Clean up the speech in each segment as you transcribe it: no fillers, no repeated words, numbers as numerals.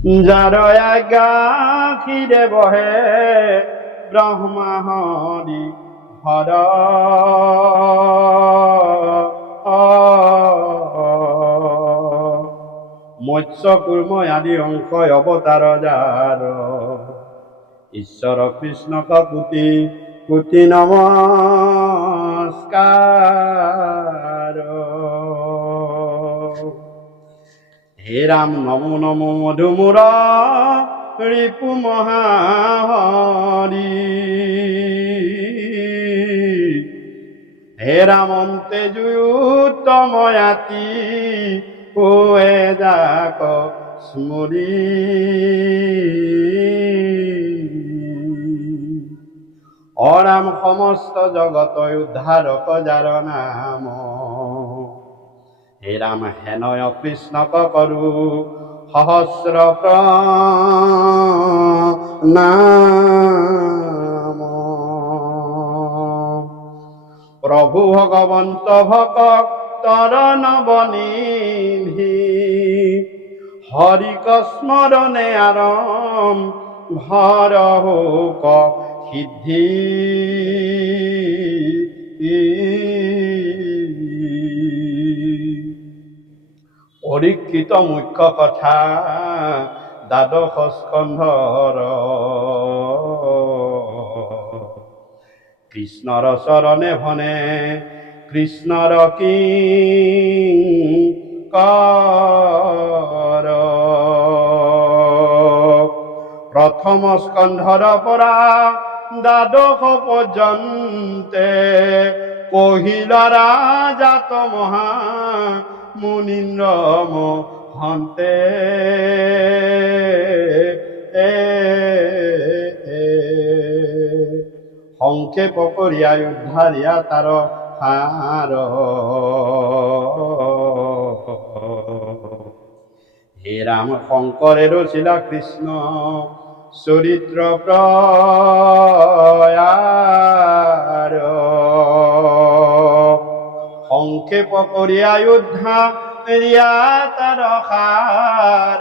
যাৰ গাখীৰে বহে ব্ৰহ্মা হৰি হৰ মৎস্য কুৰ্ম আদি অংশ অৱতাৰ যাৰ ঈশ্বৰ কৃষ্ণক কোটি কোটি নমস্কাৰ। হে ৰাম নমো নমো মধুমূৰ ৰিপু মহাহৰি। হে ৰামন্তে জুয়ুতময়াতি ওয়ে যাক স্মৰি। অৰাম সমস্ত জগত উদ্ধাৰক যাৰ নাম। হে ৰাম হেনয় কৃষ্ণক কৰো সহস্ৰ প্ৰণাম। প্ৰভু ভগৱন্ত ভক্তৰ নৱনিধি হৰিক স্মৰণে আৰম্ভৰ হোক সিদ্ধি। পৰীক্ষিত মুখ্য কথা দ্বাদশ স্কন্ধৰ কৃষ্ণৰ চৰণে ভনে কৃষ্ণৰ কিংকৰ। প্ৰথম স্কন্ধৰ পৰা দ্বাদশ পৰ্যন্তে কহিল ৰাজাত মহা মুনীন্দ্ৰ মহন্তে। সংক্ষেপ কৰিয়া উদ্ধাৰিয়া তাৰ সাৰ। হে ৰাম শংকৰে ৰচিলা কৃষ্ণ চৰিত্ৰ প্ৰয়াৰ। সংক্ষেপ কৰিয়া উদ্ধাৰিয়া তাৰ সাৰ।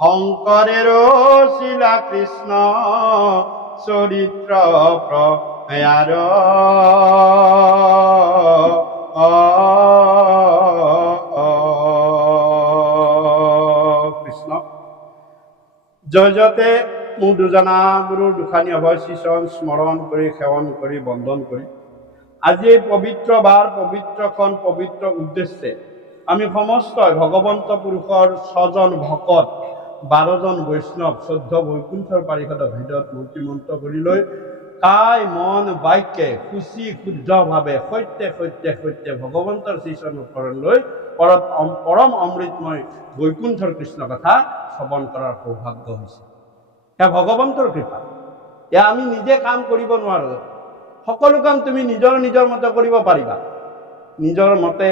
শংকৰে ৰচিলা কৃষ্ণ চৰিত্ৰ প্ৰয়াৰ। কৃষ্ণ জয়তে মোৰ দুজনা গুৰুৰ দুখানি অভয় শ্ৰীচৰণ স্মৰণ কৰি সেৱন কৰি বন্দন কৰি আজি এই পবিত্ৰ বাৰ পবিত্ৰখন পবিত্ৰ উদ্দেশ্যে আমি সমস্ত ভগৱন্ত পুৰুষৰ 6জন ভকত 12জন বৈষ্ণৱ 14 বৈকুণ্ঠৰ পাৰিষদ হৃদয়ত মূৰ্তিমন্ত কৰি লৈ কায় মন বাক্যে সুচি শুদ্ধভাৱে সত্য সত্য সত্য ভগৱন্তৰ শ্ৰীচৰণৰ শৰণ লৈ পৰম অমৃতময় বৈকুণ্ঠৰ কৃষ্ণ কথা শ্ৰৱণ কৰাৰ সৌভাগ্য হৈছে। এয়া ভগৱন্তৰ কৃপা। এয়া আমি নিজে কাম কৰিব নোৱাৰো। সকলো কাম তুমি নিজৰ নিজৰ মতে কৰিব পাৰিবা। নিজৰ মতে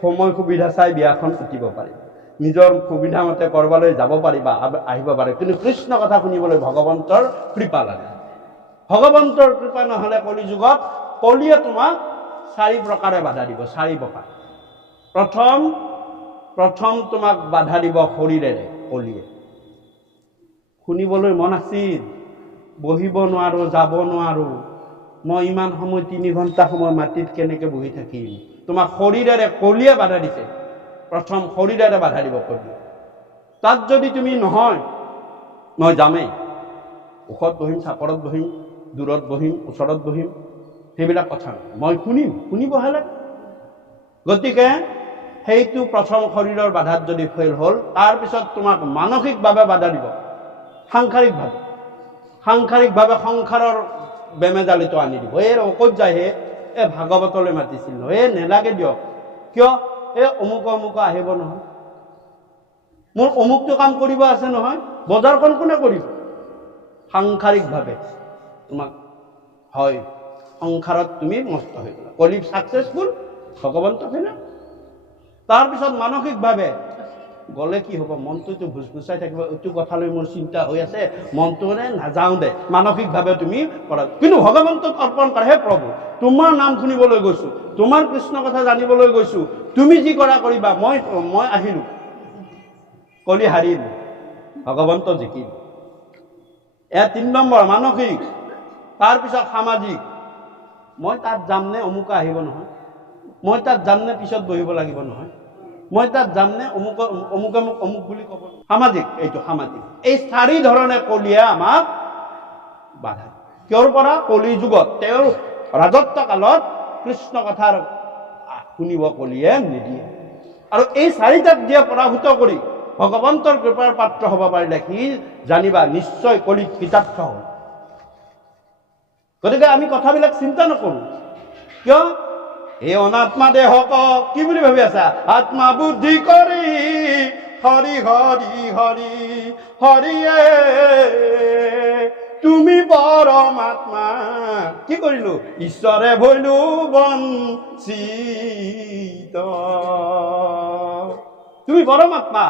সময় সুবিধা চাই বিয়াখন পাতিব পাৰিবা। নিজৰ সুবিধা মতে কৰবালৈ যাব পাৰিবা, আহিব পাৰে। কিন্তু কৃষ্ণ কথা শুনিবলৈ ভগৱন্তৰ কৃপা লাগে। ভগৱন্তৰ কৃপা নহলে কলিযুগত কলিয়ে তোমাক 4 প্ৰকাৰে বাধা দিব। 4 প্ৰকাৰ। প্ৰথম তোমাক বাধা দিব শৰীৰেৰে। কলিয়ে শুনিবলৈ মন আছিল, বহিব নোৱাৰো, যাব নোৱাৰো, মই ইমান সময় 3 ঘণ্টা সময় মাটিত কেনেকে বহি থাকিম। তোমাক শৰীৰেৰে কলিয়ে বাধা দিছে। প্ৰথম শৰীৰেৰে বাধা দিব কলিয়ে। তাত যদি তুমি নহয় মই যামেই, ওখত বহিম, চাপৰত বহিম, দূৰত বহিম, ওচৰত বহিম, সেইবিলাক কথা নহয়। মই শুনিবহে লাগে। গতিকে সেইটো প্ৰথম শৰীৰৰ বাধাত যদি ফেইল হ'ল, তাৰপিছত তোমাক মানসিকভাৱে বাধা দিব। সাংসাৰিকভাৱে সংসাৰৰ বেমেজালিটো আনি দিব। এই ঔষধ যায় হে, ভাগৱতলৈ মাতিছিল নহয়, নেলাগে দিয়ক। কিয়? অমুক আহিব নহয়, মোৰ অমুকটো কাম কৰিব আছে নহয়, বজাৰখন কোনে কৰিব? সাংসাৰিকভাৱে তোমাক হয় সংসাৰত তুমি নষ্ট হৈ গলা। কলি ছাকচেছফুল, ভগৱন্ত ফেলে। তাৰপিছত মানসিকভাৱে গ'লে কি হ'ব? মনটোতো ভুচভুচাই থাকিব। এইটো কথালৈ মোৰ চিন্তা হৈ আছে, মনটো নাযাওঁ দে, মানসিকভাৱে তুমি কৰা। কিন্তু ভগৱন্তক অৰ্পণ কৰা, হে প্ৰভু তোমাৰ নাম শুনিবলৈ গৈছো, তোমাৰ কৃষ্ণ কথা জানিবলৈ গৈছো, তুমি যি কৰা কৰিবা, মই আহিলো। কলি হাৰিল, ভগৱন্ত জিকিল। এয়া 3 নম্বৰ মানসিক। তাৰপিছত সামাজিক। মই তাত যামনে অমুকা আহিব নহয়, মই তাত যামনে পিছত বহিব লাগিব নহয়, মই তাত যামনে অমুকে মোক অমুক বুলি ক'ব। সামাজিক, এইটো সামাজিক। এই 4 ধৰণে কলিয়ে আমাক বাধা। কিয়ৰ পৰা? কলি যুগত তেওঁৰ ৰাজত্ব কালত কৃষ্ণ কথাৰ শুনিব কলিয়ে নিদিয়ে। আৰু এই 4টাক দিয়ে পৰাভূত কৰি ভগৱন্তৰ কৃপাৰ পাত্ৰ হ'ব পাৰিলে সি জানিবা নিশ্চয় কলিত কৃতাৰ্থ হ'ল। গতিকে আমি কথাবিলাক চিন্তা নকৰো। কিয়? এই অনাত্মা দেহক কি বুলি ভাবি আছা? আত্মা বুদ্ধি কৰি হৰি হৰি হৰি হৰিয়ে তুমি পৰমাত্মা। কি কৰিলো? ঈশ্বৰে ভৈলো বঞ্চিত। তুমি পৰমাত্মা।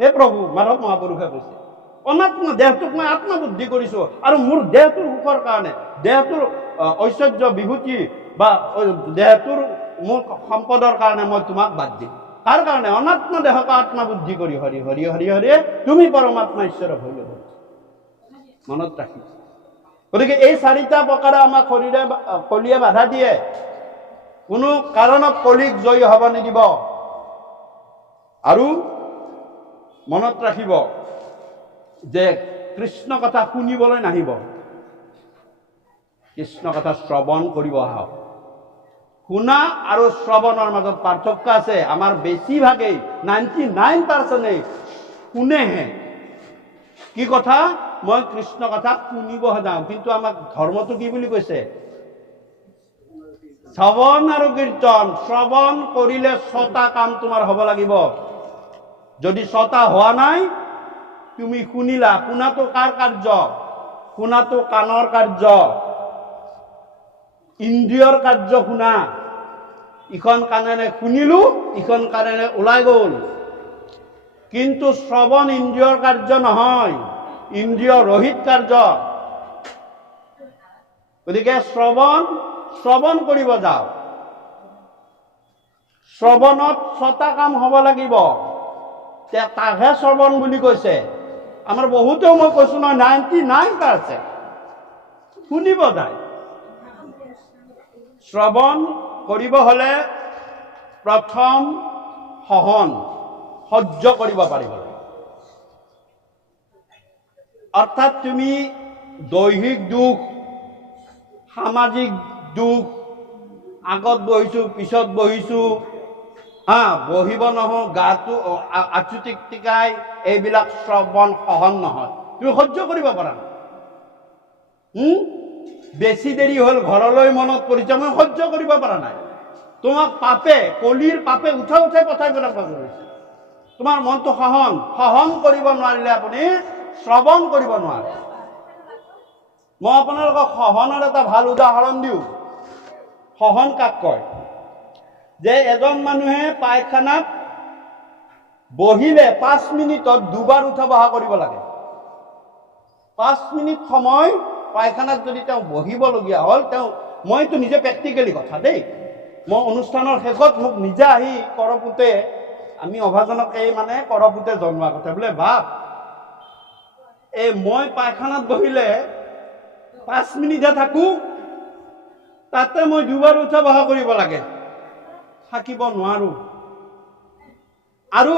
হে প্ৰভু, মাধৱ মহাপুৰুষে কৈছে অনাত্মা দেহটোক মই আত্মা বুদ্ধি কৰিছো, আৰু মোৰ দেহটোৰ সুখৰ কাৰণে, দেহটোৰ ঐশ্বৰ্য বিভূতি বা দেহটোৰ মোৰ সম্পদৰ কাৰণে মই তোমাক বাদ দিম। কাৰ কাৰণে? অনাত্মা দেহক আত্মা বুদ্ধি কৰি হৰি হৰি হৰি হৰি তুমি পৰমাত্মা ঈশ্বৰ ভৈলো বঞ্চিত। মনত ৰাখিব। গতিকে এই 4টা প্ৰকাৰে আমাক কলিয়ে বাধা দিয়ে। কোনো কাৰণত কলিক জয়ী হ'ব নিদিব। আৰু মনত ৰাখিব যে কৃষ্ণ কথা শুনিবলৈ নাহিব, কৃষ্ণ কথা শ্ৰৱণ কৰিব আহক। শুনা আৰু শ্ৰৱণৰ মাজত পাৰ্থক্য আছে। আমাৰ বেছিভাগেই 99% শুনেহে। কি কথা? মই কৃষ্ণ কথা শুনিবহে যাওঁ। কিন্তু আমাক ধৰ্মটো কি বুলি কৈছে? শ্ৰৱণ আৰু কীৰ্তন। শ্ৰৱণ কৰিলে 6টা কাম তোমাৰ হ'ব লাগিব। যদি 6টা হোৱা নাই, তুমি শুনিলা। শুনাটো কাৰ কাৰ্য? শুনাটো কাণৰ কাৰ্য, ইন্দ্ৰিয়ৰ কাৰ্য। শুনা, ইখন কাণেৰে শুনিলো, ইখন কাণেৰে ওলাই গ'ল। কিন্তু শ্ৰৱণ ইন্দ্ৰিয়ৰ কাৰ্য নহয়, ইন্দ্ৰিয় ৰহিত কাৰ্য। গতিকে শ্ৰৱণ কৰিব যাও। শ্ৰৱণত 6টা কাম হ'ব লাগিব। তাকহে শ্ৰৱণ বুলি কৈছে। আমাৰ বহুতেও মই কৈছো নহয় 99% শুনিব যায়। শ্ৰৱণ কৰিব হলে প্ৰথম সহ্য কৰিব পাৰিব লাগে। অৰ্থাৎ তুমি দৈহিক দুখ, সামাজিক দুখ, আগত বহিছো পিছত বহিছো, বহিব নহওঁ, গাটো আচুটিকাই, এইবিলাক শ্ৰৱণ সহন নহয়। তুমি সহ্য কৰিব পাৰা নাই। বেছি দেৰি হ'ল, ঘৰলৈ মনত পৰিছে, মই সহ্য কৰিব পৰা নাই। তোমাক কলিৰ পাপে উঠাই পঠাই পেলাব ধৰিছে। তোমাৰ মনটো সহন কৰিব নোৱাৰিলে আপুনি শ্ৰৱণ কৰিব নোৱাৰে। মই আপোনালোকক সহনৰ এটা ভাল উদাহৰণ দিওঁ। সহন কাক কয়? যে এজন মানুহে পায়খানাত বহিলে 5 মিনিটত 2বাৰ উঠা বহা কৰিব লাগে। 5 মিনিট সময় পায়খানাত যদি তেওঁ বহিবলগীয়া হ'ল, মইতো নিজে প্ৰেক্টিকেলি কথা দেই, মই অনুষ্ঠানৰ শেষত মোক নিজে আহি কৰপুতে, আমি অভাজনক এই মানে কৰপুতে জন্মোৱা কথা বোলে, ভাব মই পায়খানাত বহিলে 5 মিনিটহে থাকো, তাতে মই 2বাৰ উঠা বহা কৰিব লাগে। থাকিব নোৱাৰো। আৰু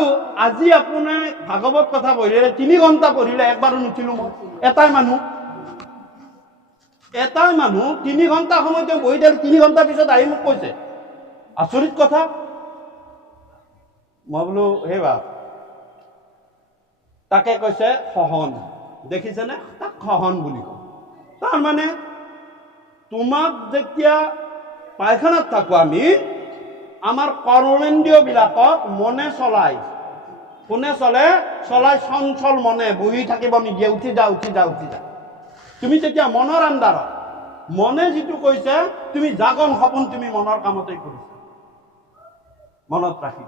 আজি আপোনাৰ ভাগৱত কথা পঢ়িলে 3 ঘণ্টা পঢ়িলে একবাৰো নুঠিলো মই। এটাই মানুহ 3 ঘণ্টা সময় তেওঁ বহি দিলে, 3 ঘণ্টাৰ পিছত আহি মোক কৈছে। আচৰিত কথা। মই বোলো হে বাপ, তাকে কৈছে সহন। দেখিছেনে? তাক সহন বুলি কয়। তাৰমানে তোমাক যেতিয়া পায়খানাত থাকো আমি, আমাৰ কৰ্মেন্দ্ৰিয় বিলাকক মনে চলাই চঞ্চল মনে বহি থাকিব নিদিয়ে। উঠি যা। তুমি তেতিয়া মনৰ আন্দাৰত, মনে যিটো কৈছে, তুমি জাগন সপোন তুমি মনৰ কামতেই কৰিছা। মনত ৰাখি।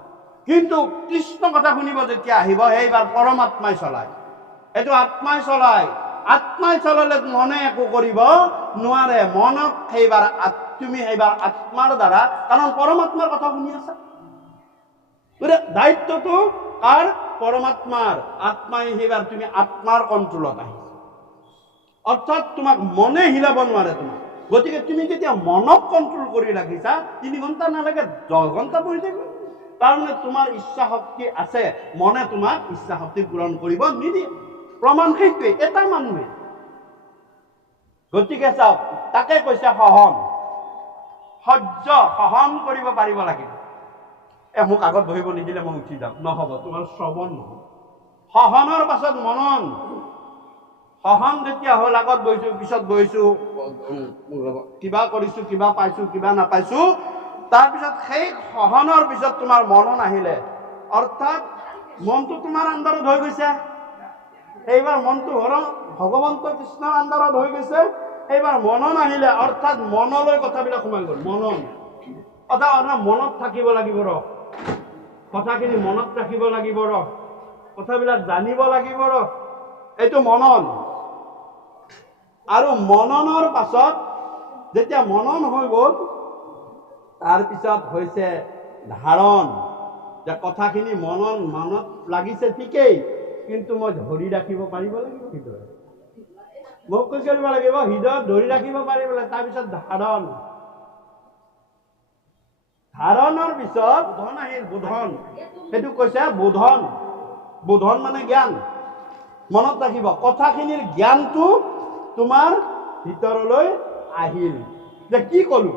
কিন্তু কৃষ্ণ কথা শুনিব যেতিয়া আহিব, সেইবাৰ পৰমাত্মাই চলায়। এইটো আত্মাই চলালে মনে একো কৰিব নোৱাৰে। মনক তুমি সেইবাৰ আত্মাৰ দ্বাৰা, কাৰণ পৰমাত্মাৰ কথা শুনি আছা। দায়িত্বটো কাৰ? পৰমাত্মাৰ আত্মাই সেইবাৰ তুমি আত্মাৰ কণ্ট্ৰলত আহিছা অৰ্থাৎ তোমাক মনে হিলাব নোৱাৰে তোমাক গতিকে তুমি যেতিয়া মনক কণ্ট্ৰল কৰি ৰাখিছা 3 ঘণ্টা নালাগে 10 ঘণ্টা বহি থাকিব তাৰমানে তোমাৰ ইচ্ছা শক্তি আছে মনে তোমাক ইচ্ছা শক্তি পূৰণ কৰিব নিদিয়ে প্ৰমাণ সেইটোৱে এটা মানুহে গতিকে চাওক তাকে কৈছে সহন সহ্য সহন কৰিব পাৰিব লাগিব মোক আগত বহিব নিদিলে মই উঠি যাম নহ'ব তোমাৰ শ্ৰৱণ নহ'ব সহনৰ পাছত মনন সহন যেতিয়া হ'ল আগত বহিছো পিছত বহিছো কিবা কৰিছো কিবা পাইছো কিবা নাপাইছো তাৰপিছত সেই সহনৰ পিছত তোমাৰ মনন আহিলে অৰ্থাৎ মনটো তোমাৰ আন্দাৰত হৈ গৈছে এইবাৰ মনটো ভগৱন্ত কৃষ্ণৰ আন্দাৰত হৈ গৈছে এইবাৰ মনন আহিলে অৰ্থাৎ মনলৈ কথাবিলাক সোমাই গ'ল মনন অৰ্থাৎ মনত থাকিব লাগিব কথাখিনি মনত ৰাখিব লাগিব কথাবিলাক জানিব লাগিব এইটো মনন আৰু মননৰ পাছত যেতিয়া মনন হৈ গ'ল তাৰপিছত হৈছে ধাৰণ যে কথাখিনি মনত লাগিছে ঠিকেই কিন্তু মই ধৰি ৰাখিব পাৰিব লাগিব হৃদয়ত মোক কি কৰিব লাগিব হৃদয়ত ধৰি ৰাখিব পাৰিব লাগিব তাৰপিছত ধাৰণৰ পিছত বোধন আহিল বোধন সেইটো কৈছে বোধন মানে জ্ঞান মনত ৰাখিব কথাখিনিৰ জ্ঞানটো তোমাৰ ভিতৰলৈ আহিল যে কি কলো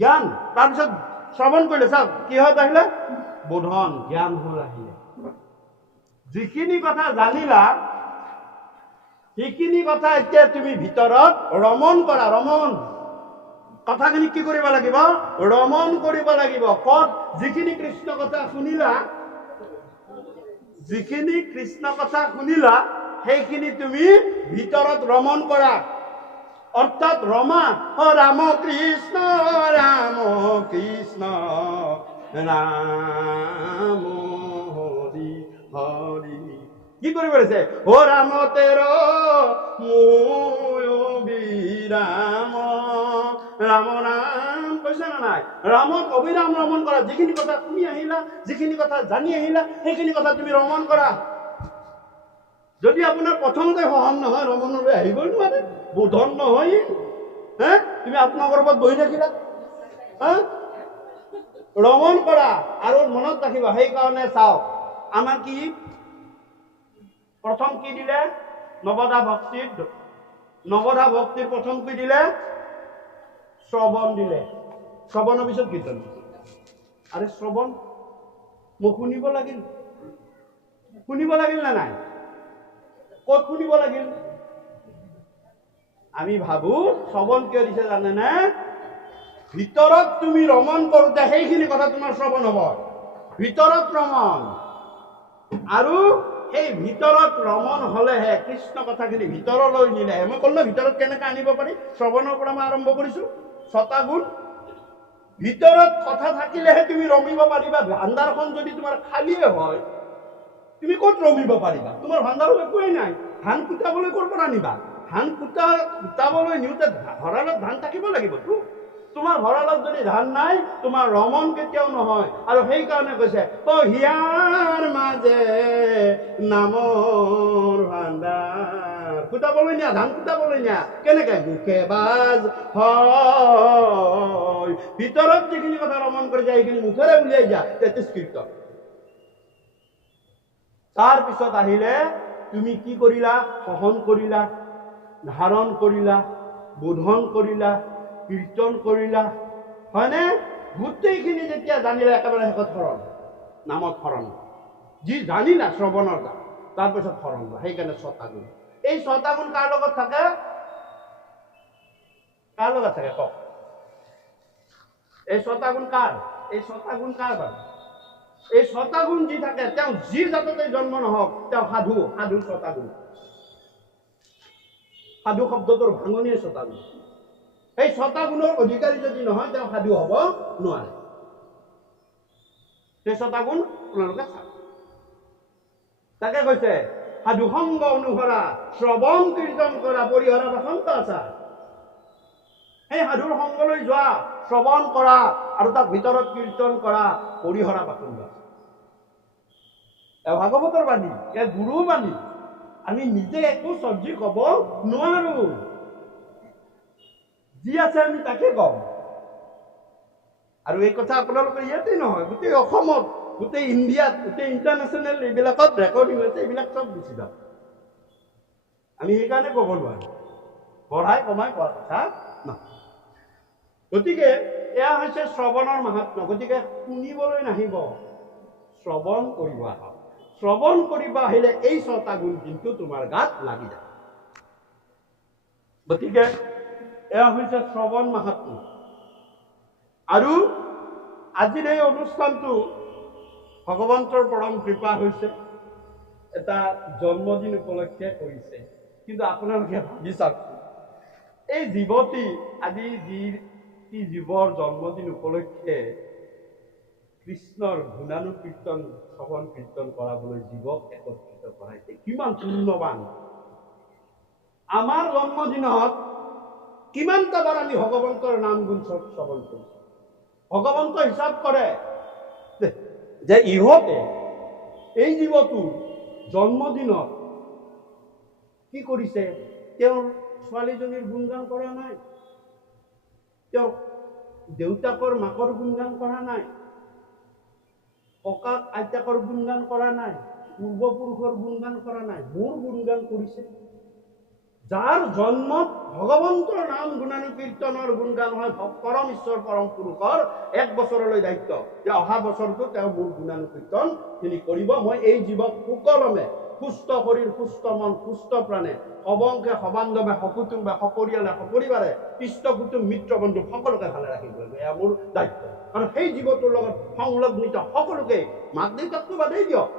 জ্ঞান তাৰপিছত শ্ৰৱণ কৰিলে চাওক কিহত আহিলে বোধন জ্ঞান হ'ল আহিলে যিখিনি কথা জানিলা সেইখিনি কথা এতিয়া তুমি ভিতৰত ৰমণ কৰা কথাখিনি কি কৰিব লাগিব ৰমণ কৰিব লাগিব ক'ত যিখিনি কৃষ্ণ কথা শুনিলা সেইখিনি তুমি ভিতৰত ৰমণ কৰা অৰ্থাৎ ৰমা ৰাম কৃষ্ণ ৰাম হৰি হৰি কি কৰিব লাগিছে ও ৰাম তেৰ বিৰাম ৰাম ৰাম কৈছে না নাই ৰামক অবিৰাম ৰমণ কৰা যিখিনি কথা শুনি আহিলা যিখিনি কথা জানি আহিলা সেইখিনি কথা তুমি ৰমণ কৰা যদি আপোনাৰ প্ৰথমতে সহন নহয় ৰমণলৈ আহিব নোৱাৰে বোধন নহয় তুমি আত্মগৰ্ভত বহি থাকিলা ৰমণ কৰা আৰু মনত ৰাখিবা সেইকাৰণে চাওক আমাৰ কি প্ৰথম কি দিলে নৱধা ভক্তিৰ প্ৰথম কি দিলে শ্ৰৱণ দিলে শ্ৰৱণৰ পিছত কীৰ্তন আৰে শ্ৰৱণ মোক শুনিব লাগিল নে নাই ক'ত শুনিব লাগিল আমি ভাবো শ্ৰৱণ কিয় দিছে জানেনে ভিতৰত তুমি ৰমণ কৰোঁতে সেইখিনি কথা তোমাৰ শ্ৰৱণ হ'ব ভিতৰত ৰমণ আৰু এই ভিতৰত ৰমণ হলেহে কৃষ্ণ কথাখিনি ভিতৰলৈ নিলেহে মই ক'লো ভিতৰত কেনেকৈ আনিব পাৰি শ্ৰৱণৰ পৰা মই আৰম্ভ কৰিছো 6টা গুণ ভিতৰত কথা থাকিলেহে তুমি ৰমিব পাৰিবা ভাণ্ডাৰখন যদি তোমাৰ খালিয়ে হয় তুমি ক'ত ৰমিব পাৰিবা তোমাৰ ভাণ্ডাৰত একোৱেই নাই ধান কুটাবলৈ ক'ৰ পৰা নিবা ধান কুটাবলৈ নিওঁতে ভঁৰালত ধান থাকিব লাগিবতো তোমাৰ ভঁৰালত যদি ধান নাই তোমাৰ ৰমণ কেতিয়াও নহয় আৰু সেইকাৰণে কৈছে হিয়াৰ মাজে নামৰ ভাণ্ডাৰ কুটাবলৈ নিয়া ধান কুটাবলৈ নিয়া কেনেকে মুখে বাজ হয় ভিতৰত যিখিনি কথা ৰমণ কৰি যায় সেইখিনি মুখেৰে উলিয়াই যা 33 কীৰ্তন তাৰপিছত আহিলে তুমি কি কৰিলা সহন কৰিলা ধাৰণ কৰিলা বোধন কৰিলা কীৰ্তন কৰিলা হয়নে গোটেইখিনি যেতিয়া জানিলা একেবাৰে শেষত শৰণ নামত শৰণ যি জানিলা শ্ৰৱণৰ দ্বাৰা তাৰপিছত শৰণ লোৱা সেইকাৰণে 6টা গুণ এই 6টা গুণ কাৰ লগত থাকে কওক এই 6টা গুণ কাৰ বাৰু এই 6টা গুণ যি থাকে তেওঁ যি জাততে জন্ম নহওক তেওঁ সাধু 6টা গুণ সাধু শব্দটোৰ ভাঙনিয়ে 6টা গুণ এই 6টা গুণৰ অধিকাৰী যদি নহয় তেওঁ সাধু হ'ব নোৱাৰে সেই 6টা গুণ আপোনালোকে চাওক তাকে কৈছে সাধু সংগ অনুসৰা শ্ৰৱণ কীৰ্তন কৰা পৰিহৰা বাসন্ত আচাৰ সেই সাধুৰ সংগলৈ যোৱা শ্ৰৱণ কৰা আৰু তাক ভিতৰত কীৰ্তন কৰা পৰিহৰা বাসন্ত ভাগৱতৰ বাণী, গুৰু বাণী। আমি নিজে একো চব্জি ক'ব নোৱাৰো, যি আছে আমি তাকে কওঁ। আৰু এই কথা আপোনালোকৰ ইয়াতেই নহয়, গোটেই অসমত, গোটেই ইণ্ডিয়াত, গোটেই ইণ্টাৰনেশ্যনেল এইবিলাকত ৰেকৰ্ডিং হৈছে, এইবিলাক চব গুচি যাওক। আমি সেইকাৰণে ক'ব নোৱাৰো, বঢ়াই কমাই কোৱা কথা নহয়। গতিকে এয়া হৈছে শ্ৰৱণৰ মাহাত্ম্য। গতিকে শুনিবলৈ নাহিব, শ্ৰৱণ কৰিব আহক। শ্ৰৱণ কৰিব আহিলে এই 6টা গুণ কিন্তু তোমাৰ গাত লাগি যায়। গতিকে এয়া হৈছে শ্ৰৱণ মাহাত্ম্য। আৰু আজিৰ এই অনুষ্ঠানটো ভগৱন্তৰ পৰম কৃপা হৈছে, এটা জন্মদিন উপলক্ষে কৰিছে। কিন্তু আপোনালোকে ভাবি চাওকচোন, এই জীৱতী আজি যি জীৱৰ জন্মদিন উপলক্ষে কৃষ্ণৰ গুণানুকীৰ্তন শ্ৰৱণ কীৰ্তন কৰাবলৈ জীৱক একত্ৰিত কৰাইছে, কিমান পুণ্যৱান। আমাৰ জন্মদিনত কিমানটা বাৰ আমি ভগৱন্তৰ নাম গুণ শ্ৰৱণ কৰিছো। ভগৱন্ত হিচাপ কৰে যে ইহঁতে এই জীৱটোৰ জন্মদিনত কি কৰিছে, তেওঁৰ ছোৱালীজনীৰ গুণগান কৰা নাই, তেওঁৰ দেউতাকৰ মাকৰ গুণগান কৰা নাই, ককাক আইতাকৰ গুণগান কৰা নাই, পূৰ্বপুৰুষৰ গুণগান কৰা নাই, মোৰ গুণগান কৰিছে। যাৰ জন্মত ভগৱন্তৰ নাম গুণানুকীৰ্তনৰ গুণগান হয়, পৰম ঈশ্বৰ পৰম পুৰুষৰ 1 বছৰলৈ দায়িত্ব যে অহা বছৰটো তেওঁ মোৰ গুণানুকীৰ্তন তিনি কৰিব। মই এই জীৱক সুকলমে, সুস্থ শৰীৰ, সুস্থ মন, সুস্থ প্ৰাণে, সবংশে সবান্ধৱে, সকুটুম্বে, সপৰিয়ালে, সপৰিবাৰে, ইষ্ট কুটুম মিত্ৰ বন্ধু সকলোকে ভালে ৰাখিব লাগিব, এয়া মোৰ দায়িত্ব। আৰু সেই জীৱটোৰ লগত সংলগ্নিত সকলোকে, মাক দেউতাকটো বাদেই দিয়ক,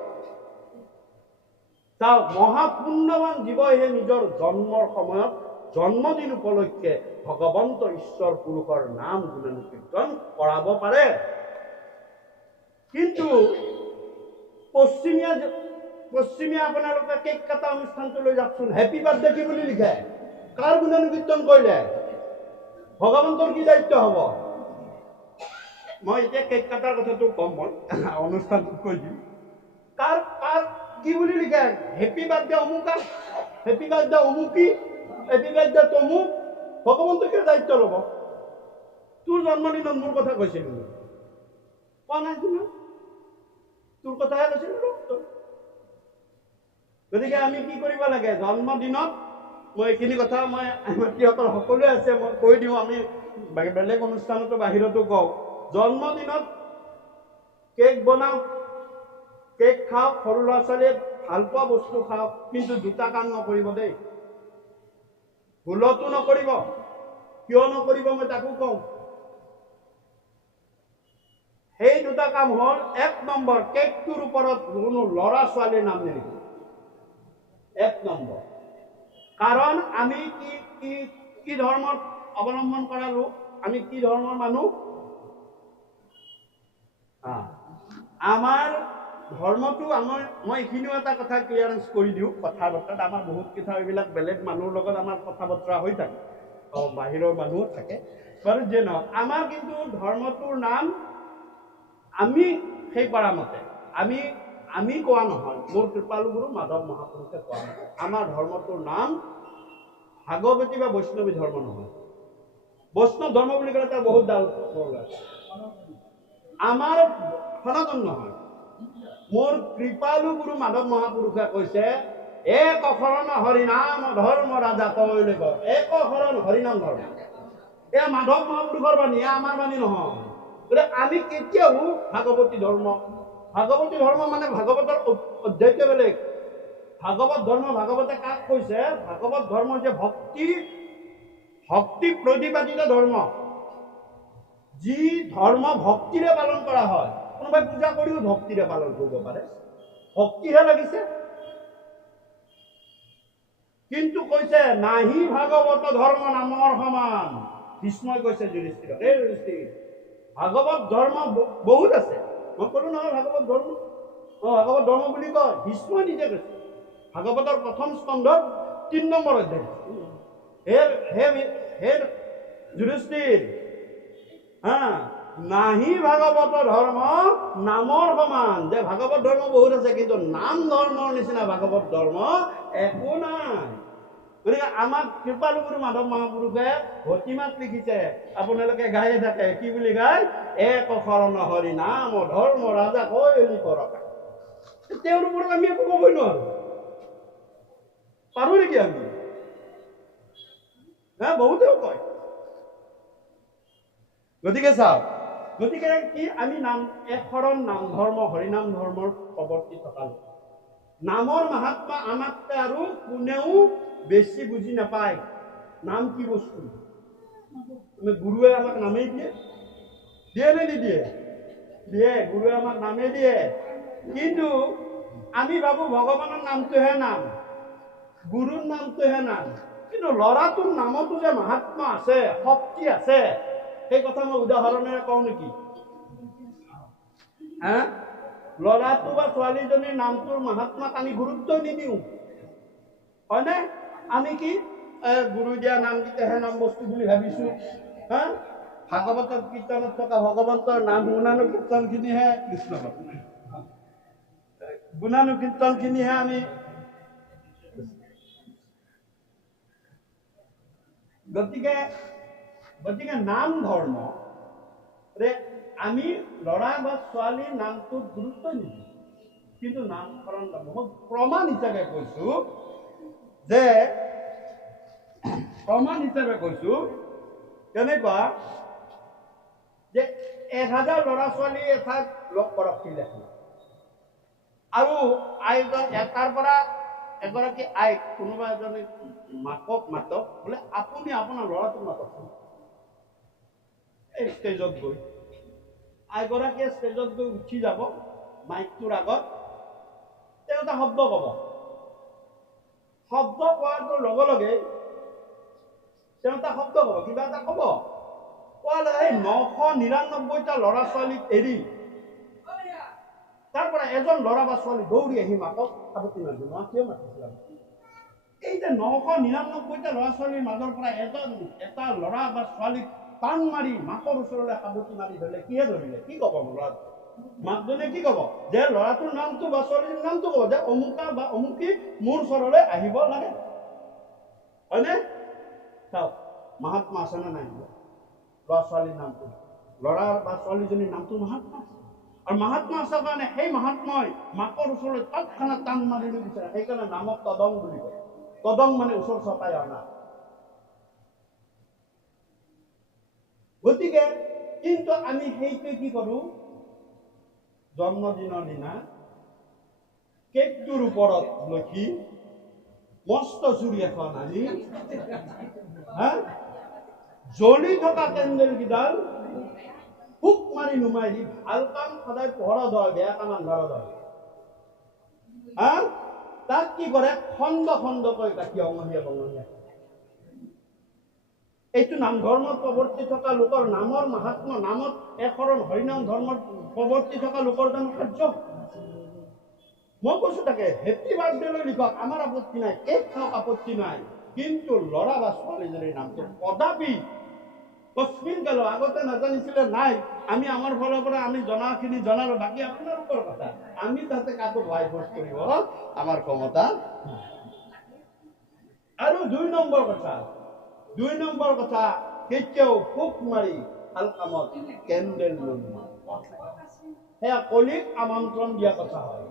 মহাপুণ্যৱান জীৱইহে নিজৰ জন্মৰ সময়ত জন্মদিন উপলক্ষে ভগৱন্ত ঈশ্বৰ পুৰুষৰ নাম গুণানুকীৰ্তন কৰাব পাৰে। কিন্তু পশ্চিমীয়া আপোনালোকে কেক কটা অনুষ্ঠানটো লৈ যাওকচোন, হেপী বাৰ্থডে কি বুলি লিখে, কাৰ গুণানুকীৰ্তন কৰিলে, ভগৱন্তৰ কি দায়িত্ব হব? মই এতিয়া কেক কটাৰ কথাটো কম, মই অনুষ্ঠানটোত কৈ দিম। কাৰ কি বুলি লিখে, হেপী বাৰ্থডে অমুকা, হেপী বাৰ্থডে অমুকি, হেপী বাৰ্থডে তমুক। ভগৱন্তকে দায়িত্ব ল'ব। তোৰ জন্মদিনত মোৰ কথা কৈছিল কোৱা নাই, তোৰ কথাহে কৈছিল। গতিকে আমি কি কৰিব লাগে, জন্মদিনত মই এইখিনি কথা মই মাতৃসকল সকলোৱে আছে, মই কৈ দিওঁ, আমি বেলেগ অনুষ্ঠানতো বাহিৰতো কওঁ, জন্মদিনত কেক বনাওঁ, কেক খাওক, সৰু ল'ৰা ছোৱালীয়ে ভাল পোৱা বস্তু খাওক, কিন্তু 2টা কাম নকৰিব দেই, ভুলতো নকৰিব। কিয় নকৰিব মই তাকো কওঁ। সেই 2টা কাম হ'ল, 1 নম্বৰ, কেকটোৰ ওপৰত কোনো ল'ৰা ছোৱালীৰ নাম নিলিখিব, 1 নম্বৰ। কাৰণ আমি কি ধৰ্মৰ অৱলম্বন কৰা লোক, আমি কি ধৰ্মৰ মানুহ, আমাৰ ধৰ্মটো মই এইখিনিও এটা কথা ক্লিয়াৰেঞ্চ কৰি দিওঁ, কথা বতৰাত আমাৰ বহুত কথা, এইবিলাক বেলেগ মানুহৰ লগত আমাৰ কথা বতৰা হৈ থাকে, বাহিৰৰ মানুহো থাকে বাৰু, যে নহওক আমাৰ কিন্তু ধৰ্মটোৰ নাম আমি সেই কৰা মতে আমি কোৱা নহয়, মোৰ কৃপালু গুৰু মাধৱ মহাপুৰুষে কোৱা নহয়, আমাৰ ধৰ্মটোৰ নাম ভাগৱতী বা বৈষ্ণৱী ধৰ্ম নহয়। বৈষ্ণৱ ধৰ্ম বুলি ক'লে তাৰ বহুত ডাল আছে, আমাৰ সনাতন নহয়। মোৰ কৃপালু গুৰু মাধৱ মহাপুৰুষে কৈছে, এক শৰণ হৰিনাম ধৰ্ম ৰাজা কৈলে গ, এক শৰণ হৰিনাম ধৰ্ম। এয়া মাধৱ মহাপুৰুষৰ বাণী, এয়া আমাৰ বাণী নহয়। গতিকে আমি কেতিয়াও ভাগৱতী ধৰ্ম মানে ভাগৱতৰ অধ্যায়টো বেলেগ। ভাগৱত ধৰ্ম, ভাগৱতে কাক কৈছে, ভাগৱত ধৰ্ম হৈছে ভক্তি প্ৰতিপাদিত ধৰ্ম, যি ধৰ্ম ভক্তিৰে পালন কৰা হয়। কোনোবাই পূজা কৰিও ভক্তিৰে পালন কৰিব পাৰে, ভক্তিহে লাগিছে। কিন্তু কৈছে নাহি ভাগৱত ধৰ্ম নামৰ সমান, কৃষ্ণই কৈছে যুধিষ্ঠিৰক, এই যুধিষ্ঠিৰ, ভাগৱত ধৰ্ম বহুত আছে। মই ক'লো নহয় ভাগৱত ধৰ্ম, ভাগৱত ধৰ্ম বুলি কয়, কৃষ্ণই নিজে কৈছে ভাগৱতৰ 1ম স্কন্ধত 3 নম্বৰ অধ্যায়। হে যুধিষ্ঠিৰ, নাহি ভাগৱত ধৰ্ম নামৰ সমান। যে ভাগৱত ধৰ্ম বহুত আছে, কিন্তু নাম ধৰ্মৰ নিচিনা ভাগৱত ধৰ্ম একো নাই। গতিকে আমাক কৃপালুগুৰু মাধৱ মহাপুৰুষে ভতিমাত লিখিছে, আপোনালোকে গায়ে থাকে। কি বুলি গায়? এক শৰণ হৰি নাম ধৰ্ম ৰাজা কৈলি কৰকা। তেওঁৰ ওপৰত আমি একো ক'বই নোৱাৰো। পাৰো নেকি আমি? বহুতেও কয়। গতিকে চাওক, গতিকে কি আমি নাম এক শৰণ নাম ধৰ্ম হৰিনাম ধৰ্মৰ প্ৰৱৰ্তি থকা নামৰ মাহাত্মা আমাতকৈ আৰু কোনেও বেছি বুজি নাপায়। নাম কি বস্তু? গুৰুৱে আমাক নামেই দিয়ে, দিয়ে নে নিদিয়ে? দিয়ে। গুৰুৱে আমাক নামেই দিয়ে। কিন্তু আমি ভাবো ভগৱানৰ নামটোহে নাম, গুৰুৰ নামটোহে নাম। কিন্তু ল'ৰাটোৰ নামতো যে মাহাত্মা আছে, শক্তি আছে, সেই কথা মই উদাহৰণেৰে কওঁ নেকি? ল'ৰাটো বা ছোৱালীজনীৰ নামটোৰ মাহাত্মাক আমি গুৰুত্ব নিদিওঁ, হয়নে? আমি কি গুৰু দিয়া নামকেইটাহে নাম বস্তু বুলি ভাবিছো। ভাগৱতৰ কীৰ্তনত থকা ভগৱন্তৰ নাম গুণানুকীৰ্তনখিনিহে কৃষ্ণ গুণানুকীৰ্তনখিনিহে আমি। গতিকে নাম ধৰ্ম আমি ল'ৰা বা ছোৱালীৰ নামটোত গুৰুত্ব নিদিওঁ, কিন্তু নামকৰণ মই প্ৰমাণ হিচাপে কৈছো কেনেকুৱা যে 1000 ল'ৰা ছোৱালী এঠাইত লগ কৰক আৰু আইজন এটাৰ পৰা এগৰাকী আইক কোনোবা এজনে মাকক মাতক বোলে, আপুনি আপোনাৰ ল'ৰাটোক মাতক। এই ষ্টেজত গৈ আইগৰাকীয়ে ষ্টেজত গৈ উঠি যাব, মাইকটোৰ আগত তেওঁ এটা শব্দ ক'ব। শব্দ কোৱাৰ লগে লগে তেওঁ এটা শব্দ ক'ব, কিবা এটা ক'ব। কোৱাৰ লগে 999টা ল'ৰা ছোৱালীক এৰি তাৰ পৰা এজন ল'ৰা বা ছোৱালী দৌৰি আহি মাকক সাৱটি মাৰিব। মা কিয় মাতিছিল? এই যে 999টা ল'ৰা ছোৱালীৰ মাজৰ পৰা এটা ল'ৰা বা ছোৱালীক টান মাৰি মাকৰ ওচৰলৈ সাৱটি মাৰি ধৰিলে, কিহে ধৰিলে? কি ক'ব ল'ৰাটো? মাকজনে কি ক'ব? যে ল'ৰাটোৰ নামটো বা ছোৱালীৰ নামটো ক'ব যে অমুকা বা অমুকি মোৰ ওচৰলৈ আহিব লাগে, হয়নে? চাওক, মাহাত্মা আছে নে নাই? ল'ৰা ছোৱালীৰ নামটো, ল'ৰা বা ছোৱালীজনীৰ নামটো মাহাত্মা আছে। আৰু মাহাত্মা আছে কাৰণে সেই মাহাত্মাই মাকৰ ওচৰলৈ তৎক্ষণাত টান মাৰিব বিচাৰে। সেইকাৰণে নামক তদং বুলি কয়। তদং মানে ওচৰ চপাই অনা। গতিকে কিন্তু আমি সেইটোৱে কি কৰো? জন্মদিনৰ দিনা কেকটোৰ ওপৰত লখি মস্ত চুৰি এখন আনি জ্বলি থকা কেণ্ডেল কেইডাল ফুক মাৰি নুমাই দি, ভাল কাম সদায় পোহৰত হয়, বেয়া কাম আন্ধাৰত হয়। তাক কি কৰে? খণ্ড খণ্ডকৈ কাটি অঙহীয়া বঙহীয়া। এইটো নাম ধৰ্মত প্ৰৱৰ্তি থকা লোকৰ নামৰ মাহাত্ম্য, নামত একশৰণ হৰিনাম ধৰ্মত প্ৰৱৰ্তি থকা লোকৰ জানো কাৰ্য? মই কৈছো তাকে হেপী বাৰ্থডে লিখক, আমাৰ আপত্তি নাই, কেক খাওক, আপত্তি নাই। কিন্তু ল'ৰা বা ছোৱালীজনীৰ নামটো কদাপি কস্মিনকালো আগতে নাজানিছিলে নাই, আমি আমাৰ ফালৰ পৰা আমি জনাখিনি জনালো, বাকী আপোনালোকৰ কথা। আমি তাতে কাকো ভয় ভোজ কৰিব আমাৰ ক্ষমতা। আৰু 2 নম্বৰ কথা, কেতিয়াও ফুক মাৰি ভাল কামত কেণ্ডেল নুমাই। সেয়া কলিক আমন্ত্ৰণ দিয়া কথা হয়।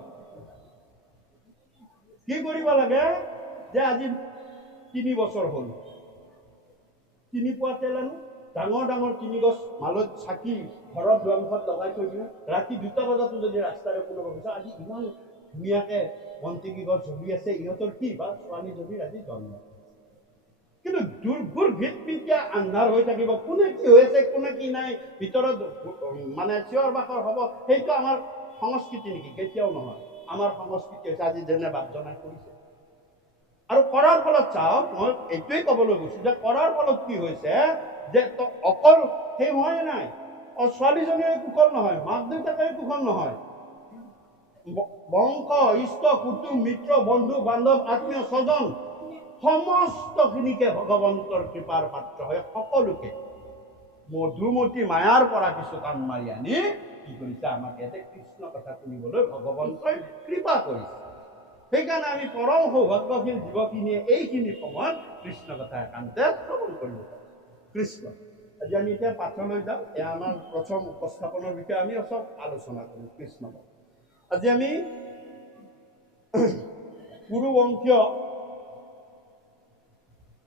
কি কৰিব লাগে? যে আজি 3 বছৰ হ'ল, 3 পোৱা তেল আনো, ডাঙৰ ডাঙৰ 3 গছ মালত চাকি ঘৰৰ দুৱাৰমুখত লগাই থৈ দিওঁ। ৰাতি 2টা বজাতো যদি ৰাস্তাৰে কোনোবা গৈছে, আজি ইমান ধুনীয়াকে বন্তিকি গছ জ্বলি আছে, ইহঁতৰ কি বা ছোৱালীজনীৰ আজি জন্ম। কিন্তু দুৰ্ঘুৰ ভিত পিতিয়া আন্ধাৰ হৈ থাকিব, কোনে কি হৈ আছে কোনে কি নাই ভিতৰত মানে চিঞৰ বাখৰ হ'ব। সেইটো আমাৰ সংস্কৃতি নেকি? কেতিয়াও নহয়। আমাৰ সংস্কৃতি হৈছে আজি যেনে বাপ জনাই কৰিছে। আৰু কৰাৰ ফলত চাওক, মই এইটোৱেই ক'বলৈ গৈছো যে কৰাৰ ফলত কি হৈছে যে অকল সেই হোৱাই নাই, ছোৱালীজনীৰে কুশল নহয়, মাক দেউতাকে কুশল নহয়, বংশ ইষ্ট কুটুম মিত্ৰ বন্ধু বান্ধৱ আত্মীয় স্বজন সমস্তখিনিকে ভগৱন্তৰ কৃপাৰ পাত্ৰ হয়। সকলোকে মধুমতী মায়াৰ পৰা কিছু টান মাৰি আনি কি কৰিছে, আমাক ইয়াতে কৃষ্ণ কথা শুনিবলৈ ভগৱন্তই কৃপা কৰিছে। সেইকাৰণে আমি পৰম সৌভাগ্যশীল জীৱখিনিয়ে এইখিনি সময়ত কৃষ্ণ কথা একান্তে শ্ৰৱণ কৰিব পাৰোঁ। কৃষ্ণ আজি আমি এতিয়া পাঠলৈ যাওঁ। এয়া আমাৰ প্ৰথম উপস্থাপনৰ বিষয়ে আমি চব আলোচনা কৰিম। কৃষ্ণ আজি আমি কুৰুবংশীয়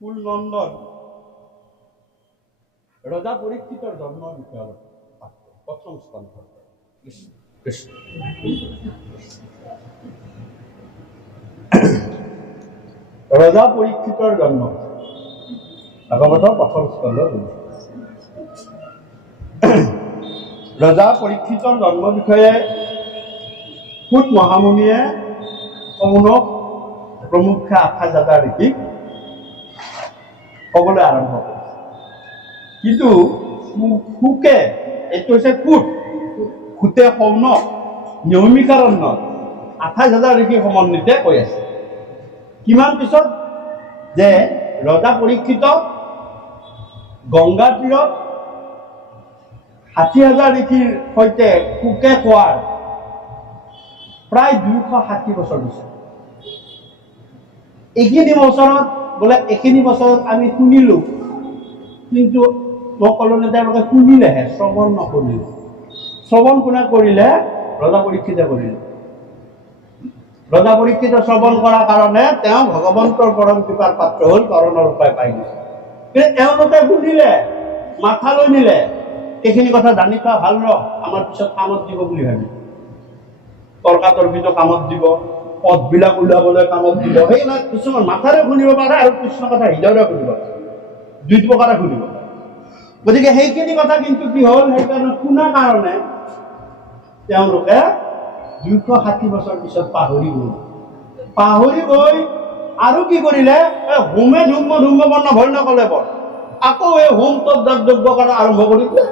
কুলনন্দন ৰজা পৰীক্ষিতৰ জন্মৰ বিষয়ে প্ৰথম স্কন্ধ। কৃষ্ণ ৰজা পৰীক্ষিতৰ জন্ম ভাগৱতৰ প্ৰথম স্কন্ধ। ৰজা পৰীক্ষিতৰ জন্মৰ বিষয়ে সূত মহামুনিয়ে কৌনক প্ৰমুখ্যে 28,000 ঋষিক ক'বলৈ আৰম্ভ কৰিছে। কিন্তু সুকে, এইটো হৈছে সুতে কৌনক নিয়মিকাৰণ্যত 28,000 ঋষি সমন্বিতে কৈ আছে। কিমান পিছত যে ৰজা পৰীক্ষিত গংগা তীৰত 60,000 ঋষিৰ সৈতে সুকে কোৱাৰ প্ৰায় 260 বছৰ পিছত, এইখিনি বছৰত বোলে এইখিনি বছৰত আমি শুনিলো, কিন্তু মই ক'লো নে তেওঁলোকে শুনিলেহে, শ্ৰৱণ নকৰিলে। শ্ৰৱণ কোনে কৰিলে? ৰজা পৰীক্ষিতে কৰিলে। ৰজা পৰীক্ষিতে শ্ৰৱণ কৰাৰ কাৰণে তেওঁ ভগৱন্তৰ পৰম কৃপাৰ পাত্ৰ হ'ল, কৰণৰ উপায় পাই গৈছে। কিন্তু তেওঁলোকে শুনিলে, মাথালৈ নিলে, এইখিনি কথা জানি থোৱা ভাল ৰ, আমাৰ পিছত কামত দিব বুলি ভাবি, তৰ্কাতৰ্কিত কামত দিব, পদবিলাক ওলাবলৈ কামত দিব। সেইবিলাক কিছুমান মাথাৰে শুনিব পাৰে আৰু কৃষ্ণ কথা হৃদয়ৰে শুনিব পাৰে, দুই প্ৰকাৰে শুনিব পাৰে। গতিকে সেইখিনি কথা কিন্তু কি হ'ল, সেইকাৰণে শুনাৰ কাৰণে তেওঁলোকে 260 বছৰ পিছত পাহৰি গ'ল। পাহৰি গৈ আৰু কি কৰিলে, হোমে ধুম্ম বৰ্ণ ভয় নকলে বৰ, আকৌ এই হোম তৎ যজ্ঞ কৰা আৰম্ভ কৰিলে।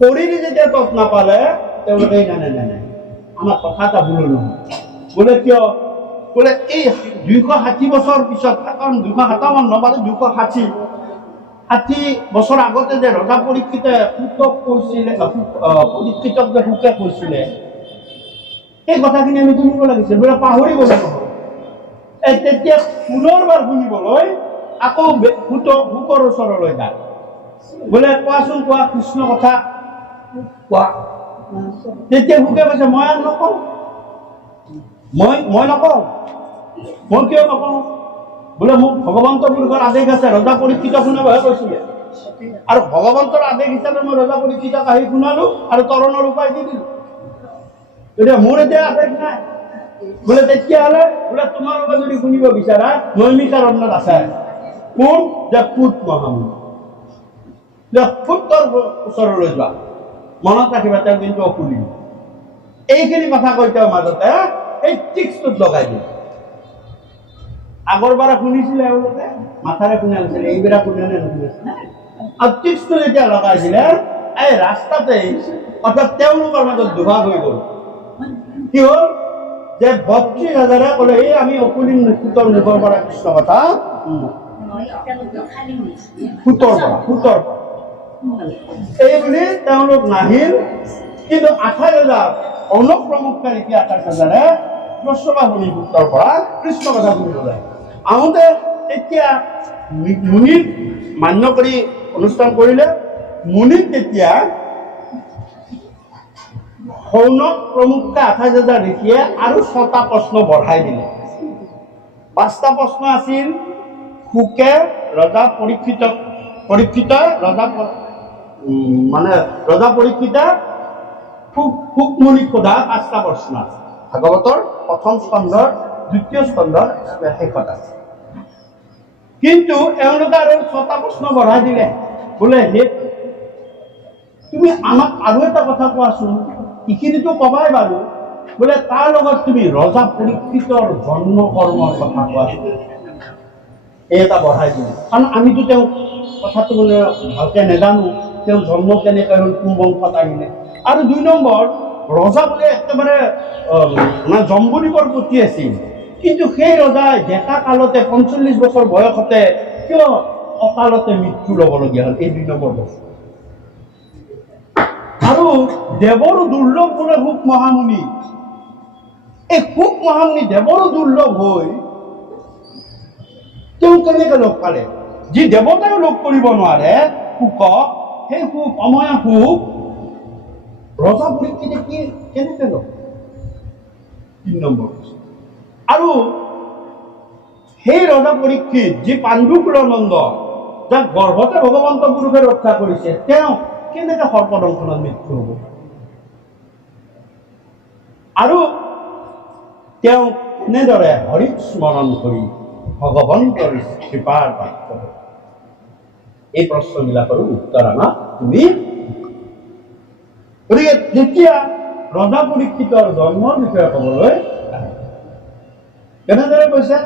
কৰি যেতিয়া তৎ নাপালে তেওঁলোকে নাই আমাৰ কথা এটা ভুল নহয়। বোলে কিয়? বোলে এই 260 বছৰ পিছত, কাৰণ 257 নবাৰে 260 বছৰ আগতে যে ৰজা পৰীক্ষিতে সুতক কৈছিলে, পৰীক্ষিতক যে সুকে কৈছিলে, সেই কথাখিনি আমি শুনিব লাগিছিল। বোলে পাহৰি গ'লো নহয়। তেতিয়া পুনৰবাৰ শুনিবলৈ আকৌ সুকৰ ওচৰলৈ যায়। বোলে কোৱাচোন, কোৱা কৃষ্ণ কথা কোৱা। তেতিয়া সুকে কৈছে, মই আৰু নকওঁ, মই নকওঁ। মই কিয় নকওঁ? বোলে মোক ভগৱন্ত পুৰুষৰ আদেশ আছে, ৰজা পৰীক্ষিত শুনাবহে কৈছিলে, আৰু ভগৱন্তৰ আদেশ হিচাপে মই ৰজা পৰীক্ষিতক আহি শুনালো আৰু তৰণৰ উপায় দি দিলো। এতিয়া মোৰ এতিয়া আদেশ নাই। বোলে তেতিয়াহ'লে বোলে তোমালোকে যদি শুনিব বিচাৰা, নৈমিষাৰণ্যত আছে কোন? যে সূত মহামুনি, যে সূতৰ ওচৰলৈ যোৱা। মনত ৰাখিবা, তেওঁ কিন্তু অশুনি। এইখিনি কথা কৈ তেওঁ মাজতে এই টিক্সটোত লগাই দিয়ে। আগৰবাৰ শুনিছিলে এওঁলোকে, মাথাৰে শুনি আনিছিলে, এইবাৰ শুনে নে নুশুনিছিলে। আৰু টিক্সটো যেতিয়া লগাইছিলে, এই ৰাস্তাতেই অৰ্থাৎ তেওঁলোকৰ মাজত দুভাগ হৈ গ'ল। কি হ'ল? যে 32,000 ক'লে, এই আমি অকুলিন সূতৰ মুখৰ পৰা কৃষ্ণ কথা, সূতৰ পৰা এই বুলি তেওঁলোক নাহিল। কিন্তু 28,000 অনুপ্ৰমুখে ঋষি 28,000 প্ৰশ্নবা শুনি সূতৰ পৰা কৃষ্ণ কথা শুনিবলৈ আহোঁতে তেতিয়া মুনিক মান্য কৰি অনুষ্ঠান কৰিলে। মুনিক তেতিয়া সৌনক প্ৰমুখে 28,000 ঋষিয়ে আৰু 6টা প্ৰশ্ন বঢ়াই দিলে। 5টা প্ৰশ্ন আছিল সুকে ৰজা পৰীক্ষিতে সুক মুনিক সোধা 5টা প্ৰশ্ন আছে। ভাগৱতৰ প্ৰথম স্কন্ধৰ 2য় স্কন্ধৰ শেষত আছে। কিন্তু এওঁলোকে আৰু 6টা প্ৰশ্ন বঢ়াই দিলে। বোলে হে, তুমি আমাক আৰু এটা কথা কোৱাচোন, এইখিনিতো কবাই বাৰু, বোলে তাৰ লগত তুমি ৰজা পৰীক্ষিতৰ জন্ম কৰ্মৰ কথা কোৱাচোন। এই এটা বঢ়াই দিওঁ, কাৰণ আমিতো তেওঁ কথাটো মানে ভালকে নাজানো, তেওঁ জন্ম কেনেকৈ হ'ল, কোন বংশত আহিলে। আৰু 2 নম্বৰ, ৰজা বোলে একেবাৰে মানে জম্বুদীপৰ প্ৰতি আছিল, কিন্তু সেই ৰজাই ডেকা কালতে 45 বছৰ বয়সতে কিয় অকালতে মৃত্যু ল'বলগীয়া হ'ল? এই 2 নম্বৰ বস্তু দেৱৰো দুৰ্লভ বোলে সুখ মহামুনি। এই সুখ মহামুনি দেৱৰো দুৰ্লভ হৈ তেওঁ কেনেকে লগ পালে? যি দেৱতাও লগ কৰিব নোৱাৰে সুখক, সেই সুখ অময়া সুখ ৰজা পৰীক্ষিতে কি কেনেকে লগ? ৩ নম্বৰ। আৰু সেই ৰজা পৰীক্ষিত যি পাণ্ডুকুল নন্দ, যাক গৰ্ভতে ভগৱন্ত পুৰুষে ৰক্ষা কৰিছে, তেওঁ কেনেকে সৰ্পদংশনত মৃত্যু হ'ব? আৰু তেওঁ এনেদৰে হৰিক স্মৰণ কৰি ভগৱন্তৰ কৃপাৰ পাত্ৰ হ'ল? এই প্ৰশ্নবিলাকৰো উত্তৰ আমাক তুমি। গতিকে যেতিয়া ৰজা পৰীক্ষিতৰ জন্মৰ বিষয়ে ক'বলৈ কেনেদৰে কৈছে?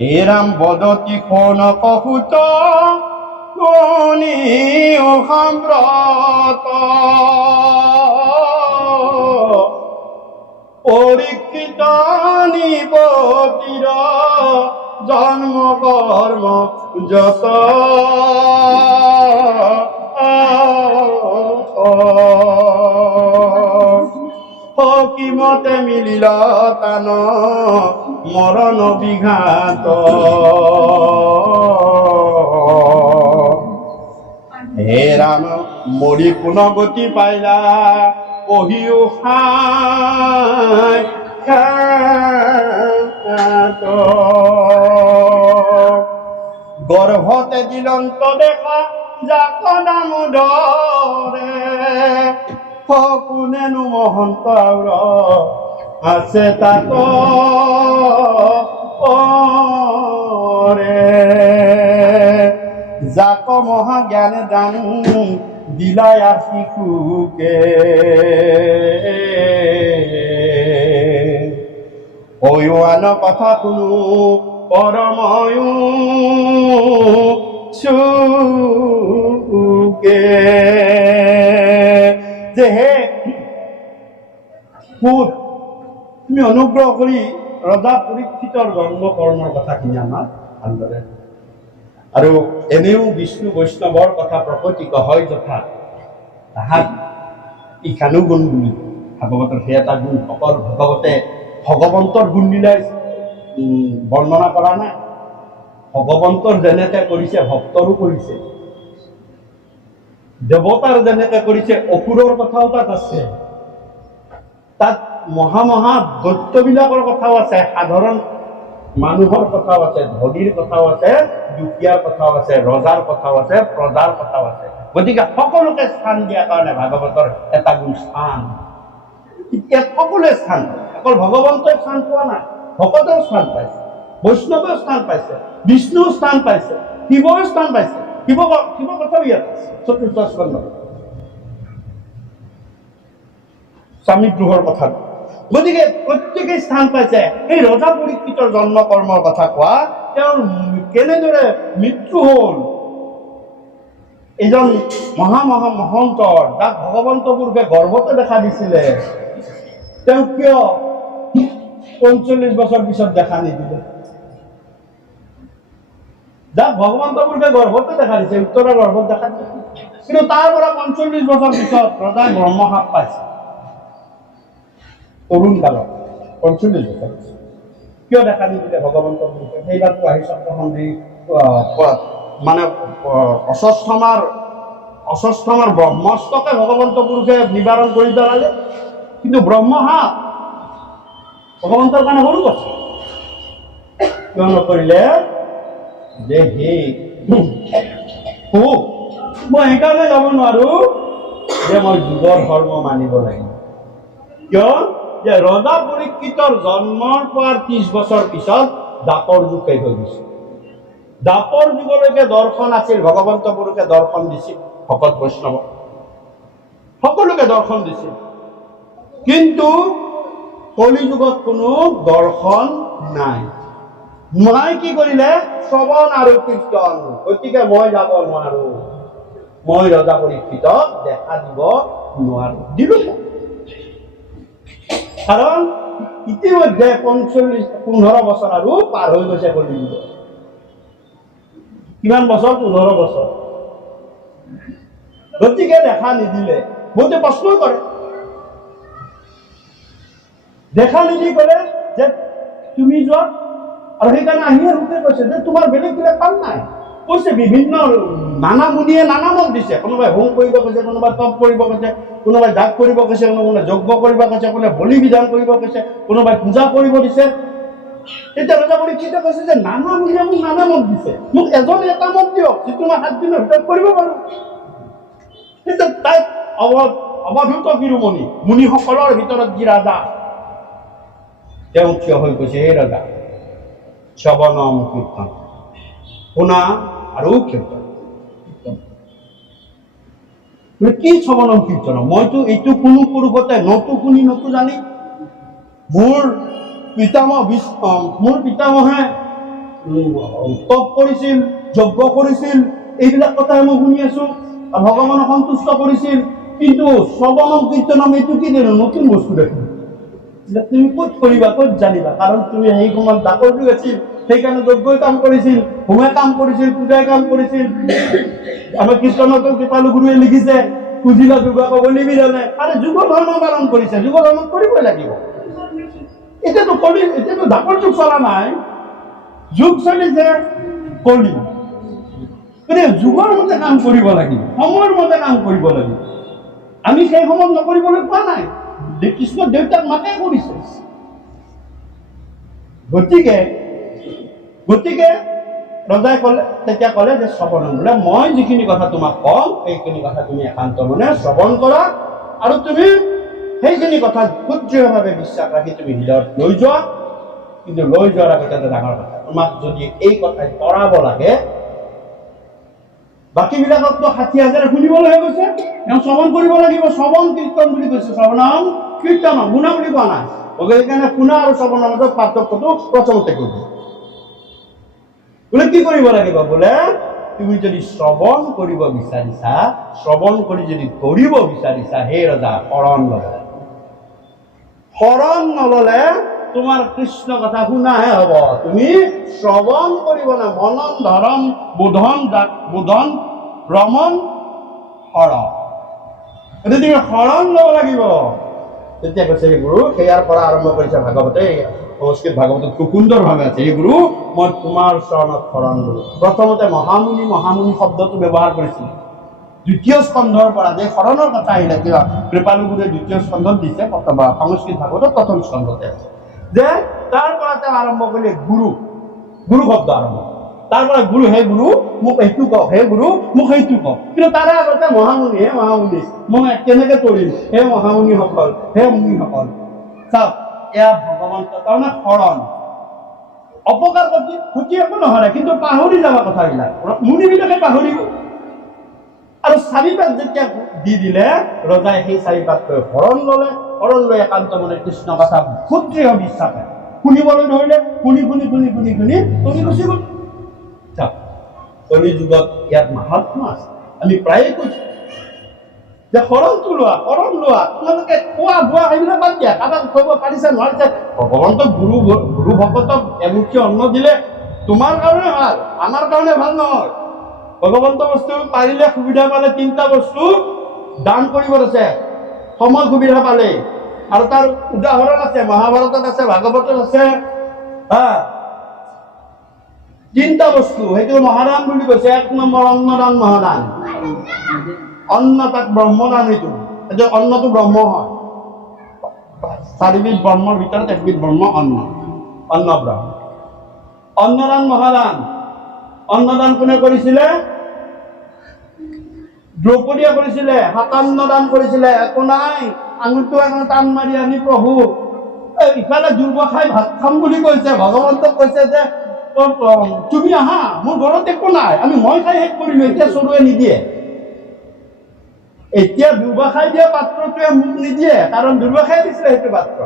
হে ৰাম বদতি শৌনক সুত গুণী সম্ব্ৰত পৰীক্ষিত নিপতিৰ জন্ম কৰ্ম যত কিমতে মিলিল তান মৰণ বিঘাত হে ৰাম মৰি পুনগতি পাইলা পহিও গৰ্ভতে দিলন্ত দেখা যাক দামোদৰে কোনেনো মহন্ত আছে তাক যাক মহাজ্ঞান দান দিলাই আর শিশুকে ওয়ান কথা শুনো পরময়ু সুকে যে হে পুত, তুমি অনুগ্ৰহ কৰি ৰজা পৰীক্ষিতৰ জন্ম কৰ্মৰ কথাখিনি আমাক ভালদৰে, আৰু এনেও বিষ্ণু বৈষ্ণৱৰ কথা প্ৰকটিত হয় যথা তাহাক ইখানো গুণ বুলি ভাগৱতৰ সেই এটা গুণ অকল ভাগৱতে ভগৱন্তৰ গুণ দিলাই বৰ্ণনা কৰা নাই। ভগৱন্তৰ যেনেকে কৰিছে ভক্তৰো কৰিছে, দেৱতাৰ যেনেকে কৰিছে অসুৰৰ কথাও তাত আছে, তাত মহা দৈত্যবিলাকৰ কথাও আছে, সাধাৰণ মানুহৰ কথাও আছে, ধনীৰ কথাও আছে, দুখীয়াৰ কথাও আছে, ৰজাৰ কথাও আছে, প্ৰজাৰ কথাও আছে। গতিকে সকলোকে স্থান দিয়াৰ কাৰণে ভাগৱতৰ এটা গুণ স্থান। ইয়াত সকলোৱে স্থান পায়, অকল ভগৱন্তই স্থান পোৱা নাই, ভকতেও স্থান পাইছে, বৈষ্ণৱেও স্থান পাইছে, বিষ্ণুও স্থান পাইছে, শিৱও স্থান পাইছে। শিৱ কথাও ইয়াত আছে চতুৰ্থ স্কন্ধত স্বামী গৃহৰ কথা। গতিকে প্ৰত্যেকেই স্থান পাইছে। এই ৰজা পৰীক্ষিতৰ জন্ম কৰ্মৰ কথা কোৱা, তেওঁৰ কেনেদৰে মৃত্যু হ'ল, এজন মহন্তৰ যাক ভগৱন্ত পুৰুষে গৰ্ভতে দেখা দিছিলে, তেওঁ কিয় ৪৫ বছৰ পিছত দেখা নিদিলে? যাক ভগৱন্ত পুৰুষে গৰ্ভতে দেখা দিছে, উত্তৰৰ গৰ্ভত দেখা দিছে, কিন্তু তাৰ পৰা ৪৫ বছৰ পিছত ৰজাই ব্ৰহ্মসাপ পাইছে তৰুণ কালত। ৪৫ বছৰ কিয় দেখা নিদিলে ভগৱন্ত পুৰুষে? সেইবাৰ আহি চক্ৰসন্ধি মানে অস্বস্থমাৰ ব্ৰহ্মাস্ত্ৰকে ভগৱন্ত পুৰুষে নিবাৰণ কৰি পেলালে, কিন্তু ব্ৰহ্মসাপ ভগৱন্তৰ কাৰণে সৰু কথা। কিয় নকৰিলে? যে সেই মই সেইকাৰণে যাব নোৱাৰো যে মই যুগৰ ধৰ্ম মানিব লাগিব। কিয়? যে ৰজা পৰীক্ষিতৰ জন্মৰ পৰা ৩০ বছৰ পিছত দাপৰ যুগ শেষ হৈ গৈছে। দাপৰ যুগলৈকে দৰ্শন আছিল, ভগৱন্ত পুৰুষে দৰ্শন দিছিল ভকত বৈষ্ণৱ সকলোকে দৰ্শন দিছিল, কিন্তু কলি যুগত কোনো দৰ্শন নাই। মই কি কৰিলে? শ্ৰৱণ আৰু কীৰ্তন। গতিকে মই যাব নোৱাৰো, মই ৰজা পৰীক্ষিতক দেখা দিব নোৱাৰো। দিলো কাৰণ ইতিমধ্যে ১৫ বছৰ আৰু পাৰ হৈ গৈছে কলি যুগ। কিমান বছৰ? ১৫ বছৰ। গতিকে দেখা নিদিলে। বহুতে প্ৰশ্ন কৰে দেখা নিদি ক'লে যে তুমি যোৱা, আৰু সেইকাৰণে আহিয়ে ৰূপে কৈছে যে তোমাৰ বেলেগ বেলেগ কাম নাই। কৈছে বিভিন্ন নানা মুনিয়ে নানা মত দিছে, কোনোবাই হোম কৰিব কৈছে, কোনোবাই তপ কৰিব কৈছে, কোনোবাই যাগ কৰিব কৈছে, কোনোবাই যজ্ঞ কৰিব কৈছে, কোনোবাই বলি বিধান কৰিব কৈছে, কোনোবাই পূজা কৰিব দিছে। তেতিয়া ৰজা পৰীক্ষিতে কৈছে যে নানা মুনিয়ে মোক নানা মত দিছে, মোক এজন এটা মত দিয়ক যিটো মই 7 দিনৰ ভিতৰত কৰিব পাৰো। তেতিয়া তাই অৱধূত শিৰোমণি মুনিসকলৰ ভিতৰত যি ৰাজা, তেওঁ থিয় হৈ কৈছে, হে ৰজা, শ্ৰৱণম কীৰ্তন, শুনা আৰু কীৰ্তন। কি শ্ৰৱণম কীৰ্তন? মইতো এইটো কোনো পুৰুষতে নতো শুনি নতো জানি। মোৰ পিতামহে তপ কৰিছিল, যজ্ঞ কৰিছিল, এইবিলাক কথাই মই শুনি আছো, ভগৱানক সন্তুষ্ট কৰিছিল। কিন্তু শ্ৰৱণম কীৰ্তনম এইটো কি নতুন বস্তু দেখোন। তুমি ক'ত কৰিবা, ক'ত জানিবা? কাৰণ তুমি সেই সময়ত দাপৰটো আছিল, সেইকাৰণে যজ্ঞই কাম কৰিছিল, হোমে কাম কৰিছিল, পূজাই কাম কৰিছিল। আমাৰ কীৰ্তনত কৃপালু গুৰুৱে লিখিছে, পুজিলা দুৰ্গা বলি বিধানে, আৰে যুগ ধৰ্ম পালন কৰিছে, যুগ ধৰ্ম কৰিবই লাগিব। এতিয়াতো দাপৰ যুগ চলা নাই, যুগ চলিছে কলি। গতিকে যুগৰ মতে কাম কৰিব লাগিব, সময়ৰ মতে কাম কৰিব লাগিব। আমি সেই সময়ত নকৰিবলৈ পোৱা নাই, কৃষ্ণ দেউতাক মাকে কৰিছে। গতিকে ৰজাই ক'লে, তেতিয়া ক'লে যে শ্ৰৱণম, বোলে মই যিখিনি কথা তোমাক কম সেইখিনি কথা তুমি একান্ত মনে শ্ৰৱণ কৰা, আৰু তুমি সেইখিনি কথা সুদৃঢ়ভাৱে বিশ্বাস ৰাখি তুমি হৃদয়ত লৈ যোৱা। কিন্তু লৈ যোৱাৰ আগতে এটা ডাঙৰ কথা, তোমাক যদি এই কথাই কৰাব লাগে, বাকীবিলাকতো 60,000 শুনিবলৈহে গৈছে, তেওঁ শ্ৰৱণ কৰিব লাগিব। শ্ৰৱণ কীৰ্তন বুলি কৈছে, শ্ৰৱণম কীৰ্তনম, শুনা বুলি কোৱা নাই। সেইকাৰণে শুনা আৰু শ্ৰৱণৰ মাজত পাৰ্থক্যটো প্ৰথমতে কৰিব। বোলে কি কৰিব লাগিব? বোলে তুমি যদি শ্ৰৱণ কৰিব বিচাৰিছা, শ্ৰৱণ কৰি যদি কৰিব বিচাৰিছা, হে ৰজা, শৰণ ল'ব। শৰণ নললে তোমাৰ কৃষ্ণ কথা শুনাহে হ'ব, তুমি শ্ৰৱণ কৰিব না। মনন ধৰম বোধন ভ্ৰমণ শৰণ, তুমি শৰণ ল'ব লাগিব। তেতিয়া কৈছে, হে গুৰু, সেয়াৰ পৰা আৰম্ভ কৰিছে ভাগৱতে, সংস্কৃত ভাগৱতত খুব সুন্দৰভাৱে আছে। হে গুৰু, মই তোমাৰ চৰণত শৰণ ল'লো। প্ৰথমতে মহামুনি শব্দটো ব্যৱহাৰ কৰিছিল। দ্বিতীয় স্কন্ধৰ পৰা যে শৰণৰ কথা আহিলে, কিবা কৃপালু গুৰুৱে দ্বিতীয় স্কন্ধত দিছে, সংস্কৃত ভাগৱতত প্ৰথম স্কন্ধতে আছে, যে তাৰ পৰা তেওঁ আৰম্ভ কৰিলে গুৰু শব্দ আৰম্ভ। তাৰ পৰা গুৰু, হে গুৰু মোক এইটো কওক, হে গুৰু মোক সেইটো কওক। কিন্তু তাৰে আগতে মহামুনি, হে মহামুনি মই কেনেকে কৰিম, হে মহামুনিসকল, হে মুনিসকল। চাওক, এয়া ভগৱন্ত তাৰমানে শৰণ। অপকাৰ ক্ষতি একো নহয়, কিন্তু পাহৰি যাবা কথাবিলাক, মুনিবিলাকে পাহৰিব। আৰু 4 পাত যেতিয়া দি দিলে, ৰজাই সেই 4 পাতকৈ শৰণ ল'লে। শৰণ লৈ একান্ত মনে কৃষ্ণ কথা সুদৃঢ় বিশ্বাসে শুনিবলৈ ধৰিলে। শুনি গুচি গ'ল। কলি যুগত ইয়াত মাহাত্ম্য আছে। আমি প্ৰায়ে কৈছো যে শৰণটো লোৱা, তোমালোকে খোৱা বোৱা সেইবিলাক বাদ দিয়া, কাৰোবাক খুৱাব পাৰিছে নোৱাৰিছে। ভগৱন্তক গুৰু ভকতক এমুঠি অন্ন দিলে তোমাৰ কাৰণে ভাল, আমাৰ কাৰণে ভাল নহয়। ভগৱন্ত বস্তু পাৰিলে, সুবিধা পালে 3টা বস্তু দান কৰিব আছে, সময় সুবিধা পালে। আৰু তাৰ উদাহৰণ আছে, মহাভাৰতত আছে, ভাগৱতত আছে। 3টা বস্তু, সেইটো মহাদান বুলি কৈছে। 1 নম্বৰ অন্নদান, মহাদান। অন্ন, তাক ব্ৰহ্মদান। সেইটো অন্নটো ব্ৰহ্ম হয়। 4বিধ ব্ৰহ্মৰ ভিতৰত 1বিধ ব্ৰহ্ম, অন্ন ব্ৰহ্ম। অন্নদান, মহাদান। অন্নদান কোনে কৰিছিলে? দ্ৰৌপদীয়ে কৰিছিলে। 57 দান কৰিছিলে। একো নাই, আঙুলটো এখন টান মাৰি আনি প্ৰভু ইফালে দুৰ্বাসাই ভাত খাম বুলি কৈছে, ভগৱন্তক কৈছে যে তুমি আহা, মোৰ ঘৰত একো নাই, মই খাই শেষ কৰিলো, এতিয়া চৰুৱে নিদিয়ে। এতিয়া দুৰ্বাসাই দিয়া পাত্ৰটোৱে মোক নিদিয়ে, কাৰণ দুৰ্বাসাই দিছিলে সেইটো পাত্ৰ,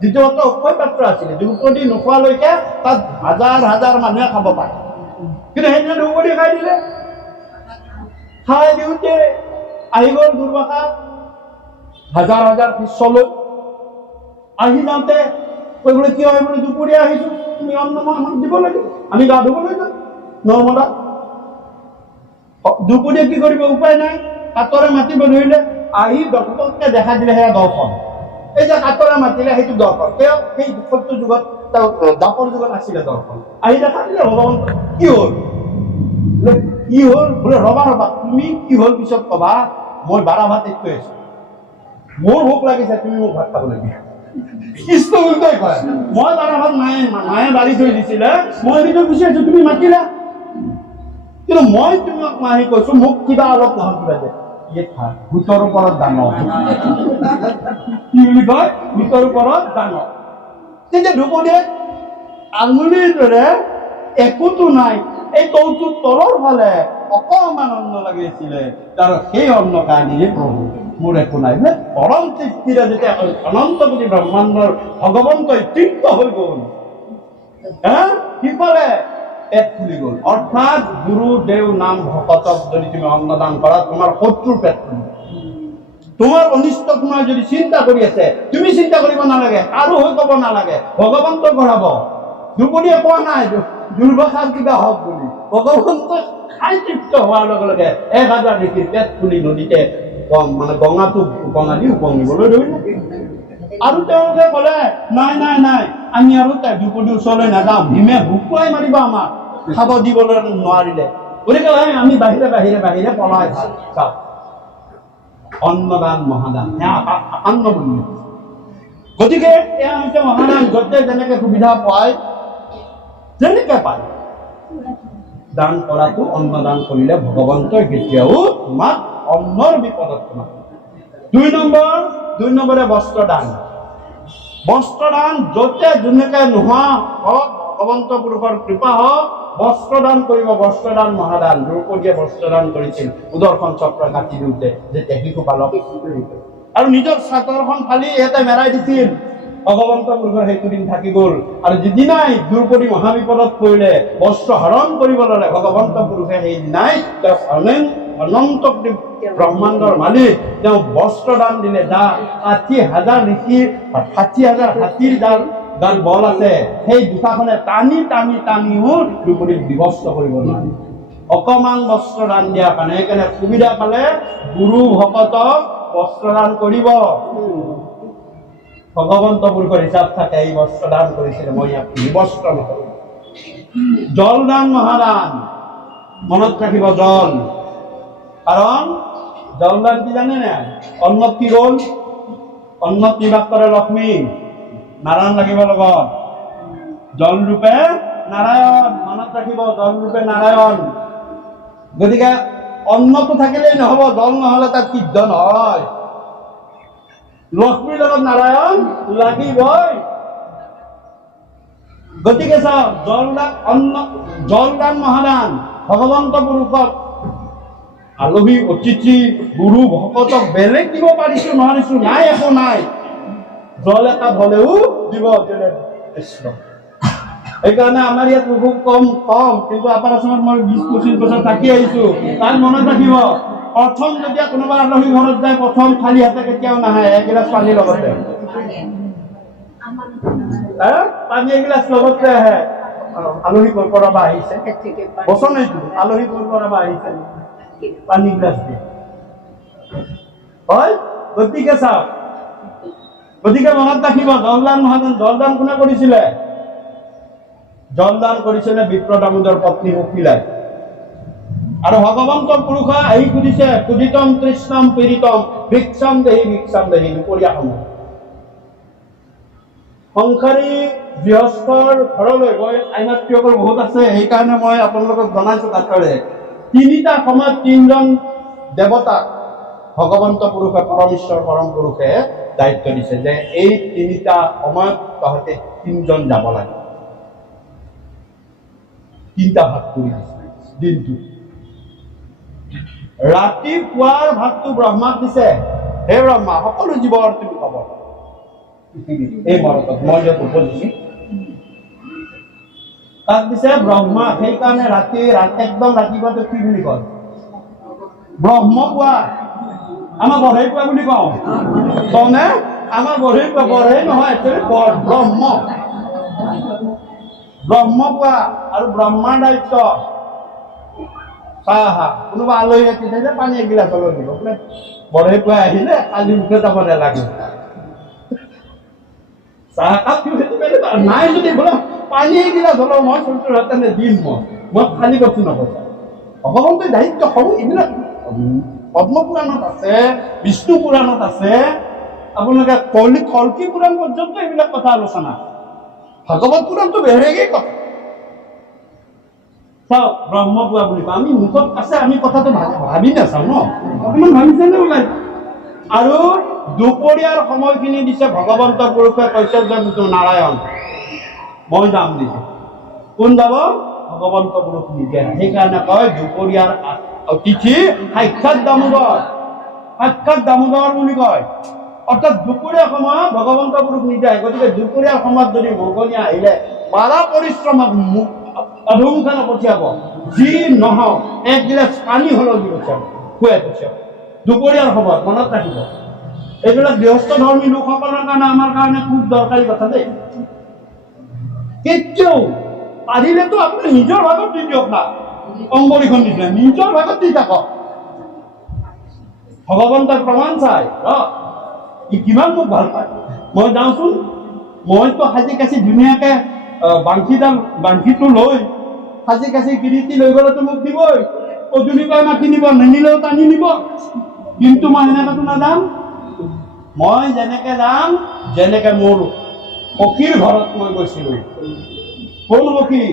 যিটো অক্ষয় পাত্ৰ আছিলে। দ্ৰৌপদী নোখোৱালৈকে তাত হাজাৰ মানুহে খাব পাৰে, কিন্তু সেইদিনা দ্ৰৌপদী খাই দিলে। খাই দিওঁতে আহি গ'ল দুৰ্বাসা হাজাৰ পিছলৈ। আহি যাওঁতে কৈ বোলে কিয় বোলে দুপৰীয়া আহিছো, তুমি অন্ন আমাক দিব লাগিব, আমি গা ধুবলৈ যাম নৰ্মদা। দুপৰীয়া কি কৰিব, উপায় নাই, হাতৰে মাতিব ধৰিলে। আহি ডক্টৰকে দেখা দিলে, সেয়া দৰ্শন। এই যে কাতৰা মাতিলে সেইটো দৰ্শন। তেওঁ সেই সত্য যুগত দাপৰ যুগত আছিলে দৰ্শন। আহি দেখালে ভগৱান কি হ'ল, কি হ'ল বোলে ৰবা ৰবা তুমি কি হ'ল পিছত কবা, মই বাৰা ভাত কৈ আছো, মোৰ ভোক লাগিছে, তুমি মোক ভাত খাব লাগিব। কৃষ্ণ উল্টাই কয়, মই বাৰা ভাত মায়ে বাঢ়ি থৈ দিছিলে, মই সেইটো গুচি আছো, তুমি মাতিলা, কিন্তু মই তোমাক মাহি কৈছো মোক কিবা অলপ নহয় কিবা যে ভূতৰ ওপৰত দানৱ। কি বুলি কয়, ভূতৰ ওপৰত দানৱ। তেতিয়া দ্ৰৌপদীয়ে আঙুলিৰ দৰে একোতো নাই, এই তলটোৰ তলৰ ফালে অকণমান অন্ন লাগিছিলে, তাৰ সেই অন্ন কাহিনী প্ৰভু মোৰ একো নাই বোলে। পৰম তৃপ্তিৰে যেতিয়া অনন্ত কোটি ব্ৰহ্মাণ্ডৰ ভগৱন্তই তৃপ্ত হৈ গ'ল, সিফালে পেট ফুলি গ'ল। অৰ্থাৎ গুৰুদেৱ নাম ভকতক যদি তুমি অন্নদান কৰা, তোমাৰ শত্ৰুৰ পেট ফুলিব। তোমাৰ অনিষ্ট তোমাৰ যদি চিন্তা কৰি আছে, তুমি চিন্তা কৰিব নালাগে, কাৰো হৈ ক'ব নালাগে, ভগৱন্তক কৰাব। দ্ৰৌপদীয়ে কোৱা নাই দুৰ্বাসাৰ কিবা হওক বুলি, ভগৱন্তই খাই তৃপ্ত হোৱাৰ লগে লগে 1000 ঋষিৰ পেট ফুলি নদীতে মানে গঙা দি উপঙিবলৈ ধৰিলে। আৰু তেওঁলোকে ক'লে নাই নাই নাই, আমি আৰু দ্ৰৌপদীৰ ওচৰলৈ নাযাওঁ, ভীমে ভুকুৱাই মাৰিব আমাক, খাব দিবলৈ নোৱাৰিলে। গতিকে আমি বাহিৰে বাহিৰে বাহিৰে পলাই যাওঁ। অন্নদান মহাদান, অন্ন বুলি। গতিকে এয়া হৈছে মহাদান। য'তে যেনেকে সুবিধা পায় যেনেকে পায় দান কৰাটো, অন্নদান কৰিলে ভগৱন্তই কেতিয়াও তোমাক অন্নৰ বিপদত তোমাক। 2 নম্বৰে বস্ত্ৰদান। বস্ত্ৰদান য'তে যেনেকে নোহোৱা হওক, ভগৱন্ত পুৰুষৰ কৃপা হওক, বস্ত্ৰদান কৰিব। বস্ত্ৰদান মহাদান। দ্ৰৌপদীয়ে বস্ত্ৰদান কৰিছিল সুদৰ্শন চক্ৰ কাটি দিওঁতে, যেতিয়া শিশুপালক আৰু নিজৰ চাদৰখন ফালি ইয়াতে মেৰাই দিছিল। ভগৱন্ত পুৰুষৰ সেইটো দিন থাকি গ'ল। আৰু যিদিনাই দ্ৰৌপদী মহাবিপদত পৰিলে, বস্ত্ৰ হৰণ কৰিব ল'লে, ভগৱন্ত পুৰুষে সেইদিনাই তেওঁ অনন্ত ব্ৰহ্মাণ্ডৰ মালিক, তেওঁ বস্ত্ৰদান দিলে। যা 60,000 ঋষিৰ 60,000 হাতীৰ যাৰ বল আছে, সেই দুটাখনে টানি টানি টানিও দ্ৰৌপদীক বিভস্ত কৰিব নোৱাৰে। অকমান বস্ত্ৰদান দিয়া কাৰণে, সেইকাৰণে সুবিধা পালে গুৰু ভকতক বস্ত্ৰদান কৰিব। ভগৱন্ত পুৰুষৰ হিচাপ থাকে, এই বস্ত্ৰদান কৰিছিলে, মই ইয়াক বিবস্ত্ৰ নকৰোঁ। জলদান মহাদান, মনত ৰাখিব জল। কাৰণ জলদান কি জানে নাই? অন্নত কি গ'ল? অন্নত নিবাস কৰে লক্ষ্মী, নাৰায়ণ লাগিব লগত। জল ৰূপে নাৰায়ণ, মনত ৰাখিব, জল ৰূপে নাৰায়ণ। গতিকে অন্নটো থাকিলেই নহ'ব, জল নহ'লে তাত সিদ্ধ নহয়। লক্ষ্মীৰ লগত নাৰায়ণ লাগিবই। গতিকে চাওক, জলদান মহাদান। ভগৱন্ত পুৰুষক আলহী অতিথি গুৰু ভকতক বেলেগ দিব পাৰিছো নোৱাৰিছো নাই, একো নাই, জল এটা হলেও দিব কৃষ্ণ। সেইকাৰণে আমাৰ ইয়াত খুব কম, কিন্তু আপাৰ আসামত মই 20-25 বছৰ থাকি আহিছো। তাৰ মনত ৰাখিব, প্ৰথম যেতিয়া কোনোবা আলহী ঘৰত যায়, প্ৰথম খালী হাতে কেতিয়াও নাহে, এগিলাচ পানীৰ লগতে পানী এগিলাচ লগতে আহে। আলহী ক'ৰ পৰা বা আহিছে, বচন এইটো, আলহী ক'ৰ পৰা বা আহিছে, পানী গিলাচ দিয়ে হয়। গতিকে চাওক, গতিকে মনত ৰাখিব, জলদান মহাদান। জলদান কোনে কৰিছিলে? জলদান কৰিছিলে বিপ্ৰ দামোদৰ পত্নী উকিলাই। আৰু ভগৱন্ত পুৰুষে আহি সুধিছে, ক্ষুধিতম তৃষ্ণম পীড়িতম ভিক্ষাম দেহি দুপৰীয়া সময়। সংসাৰী গৃহস্থৰ ঘৰলৈ, মই আইমাতৃসকল বহুত আছে, সেইকাৰণে মই আপোনালোকক জনাইছো কাষৰে, 3টা সময়ত 3জন দেৱতাক ভগৱন্ত পুৰুষে, পৰমেশ্বৰ পৰম পুৰুষে দায়িত্ব দিছে যে এই 3টা সময়ত তহঁতে 3জন যাব লাগে। 3টা ভাগ কৰি দিছে দিনটো। ৰাতিপুৱাৰ ভাগটো ব্ৰহ্মাক দিছে, হে ব্ৰহ্মা, সকলো জীৱৰ তুমি ক'ব এই মৰতত মই য'ত উপজিছো তাক দিছে ব্ৰহ্মা। সেইকাৰণে একদম ৰাতিপুৱাটো কি বুলি কয়? ব্ৰহ্মপুৱা। আমাৰ বঢ়েই পুৱা বুলি কওঁ, কওঁনে? আমাৰ বঢ়েই পুৱা, বঢ়েই নহয়, ব্ৰহ্মপুৱা। আৰু ব্ৰহ্মাৰ দায়িত্ব চাহ কোনোবা আলহী আহিছে যে পানী এগিলাচ অলপ দিব, বঢ়েই পুৱাই আহিলে কালি উঠে যাব নালাগে। চাহকাপ নাই যদি বোলে পানী এগিলাচ হ'লেও মই চৰিত্ৰৰ হাতে দিম মই খালী কথা নকওঁ। ভগৱন্তই দায়িত্ব হ'ব। এইবিলাক পদ্ম পুৰাণত আছে, বিষ্ণু পুৰাণত আছে, আপোনালোকে কল্কি পুৰাণ পৰ্যন্ত এইবিলাক কথা আলোচনা। ভাগৱত পুৰাণটো বেলেগেই কথা। চাওক, ব্ৰহ্মপুৰা বুলি কওঁ আমি, মুখত আছে, আমি কথাটো ভাবি নাচাওঁ ন, অকণমান ভাবিছেনে ওলাই। আৰু দুপৰীয়াৰ সময়খিনি দিছে ভগৱন্ত পুৰুষে কৈছে যে নাৰায়ণ মই যাম দিছে। কোন যাব? ভগৱন্ত পুৰুষ নিজে। সেইকাৰণে কয় দুপৰীয়াৰ তিথি সাক্ষাৎ দামোদৰ, সাক্ষাৎ দামোদৰ বুলি কয়। অৰ্থাৎ দুপৰীয়া সময়ত ভগৱন্ত পুৰুষ নিজে আহে। গতিকে দুপৰীয়াৰ সময়ত যদি মগনীয়া আহিলে পাৰা পৰিশ্ৰমত অধমুখে নপঠিয়াব, যি নহওক একগিলাচ পানী হ'লেও দি পঠিয়াব, খুৱাই পঠিয়াব দুপৰীয়াৰ সময়ত। মনত ৰাখিব, এইবিলাক গৃহস্থ ধৰ্মী লোকসকলৰ কাৰণে আমাৰ কাৰণে খুব দৰকাৰী কথা দেই। কেতিয়াও পাৰিলেতো আপুনি নিজৰ ভাগত দি দিয়ক না, অংগৰীখন দিলে নিজৰ ভাগত দি থাকক। ভগৱন্তৰ প্ৰমাণ চাই ই কিমান মোক ভাল পায়। মই যাওঁচোন, মইতো সাজি কাচি ধুনীয়াকে বাংশীটো লৈ সাজি কাচি কিৰিটি লৈ গ'লেতো মোক দিবই। পদূলিৰ মাতি নিব, নিনিলেও টানি নিব। কিন্তু মই সেনেকৈতো নাযাম। মই যেনেকে যাম, যেনেকে মোৰ সখীৰ ঘৰত মই গৈছিলোঁ। কোন সখী?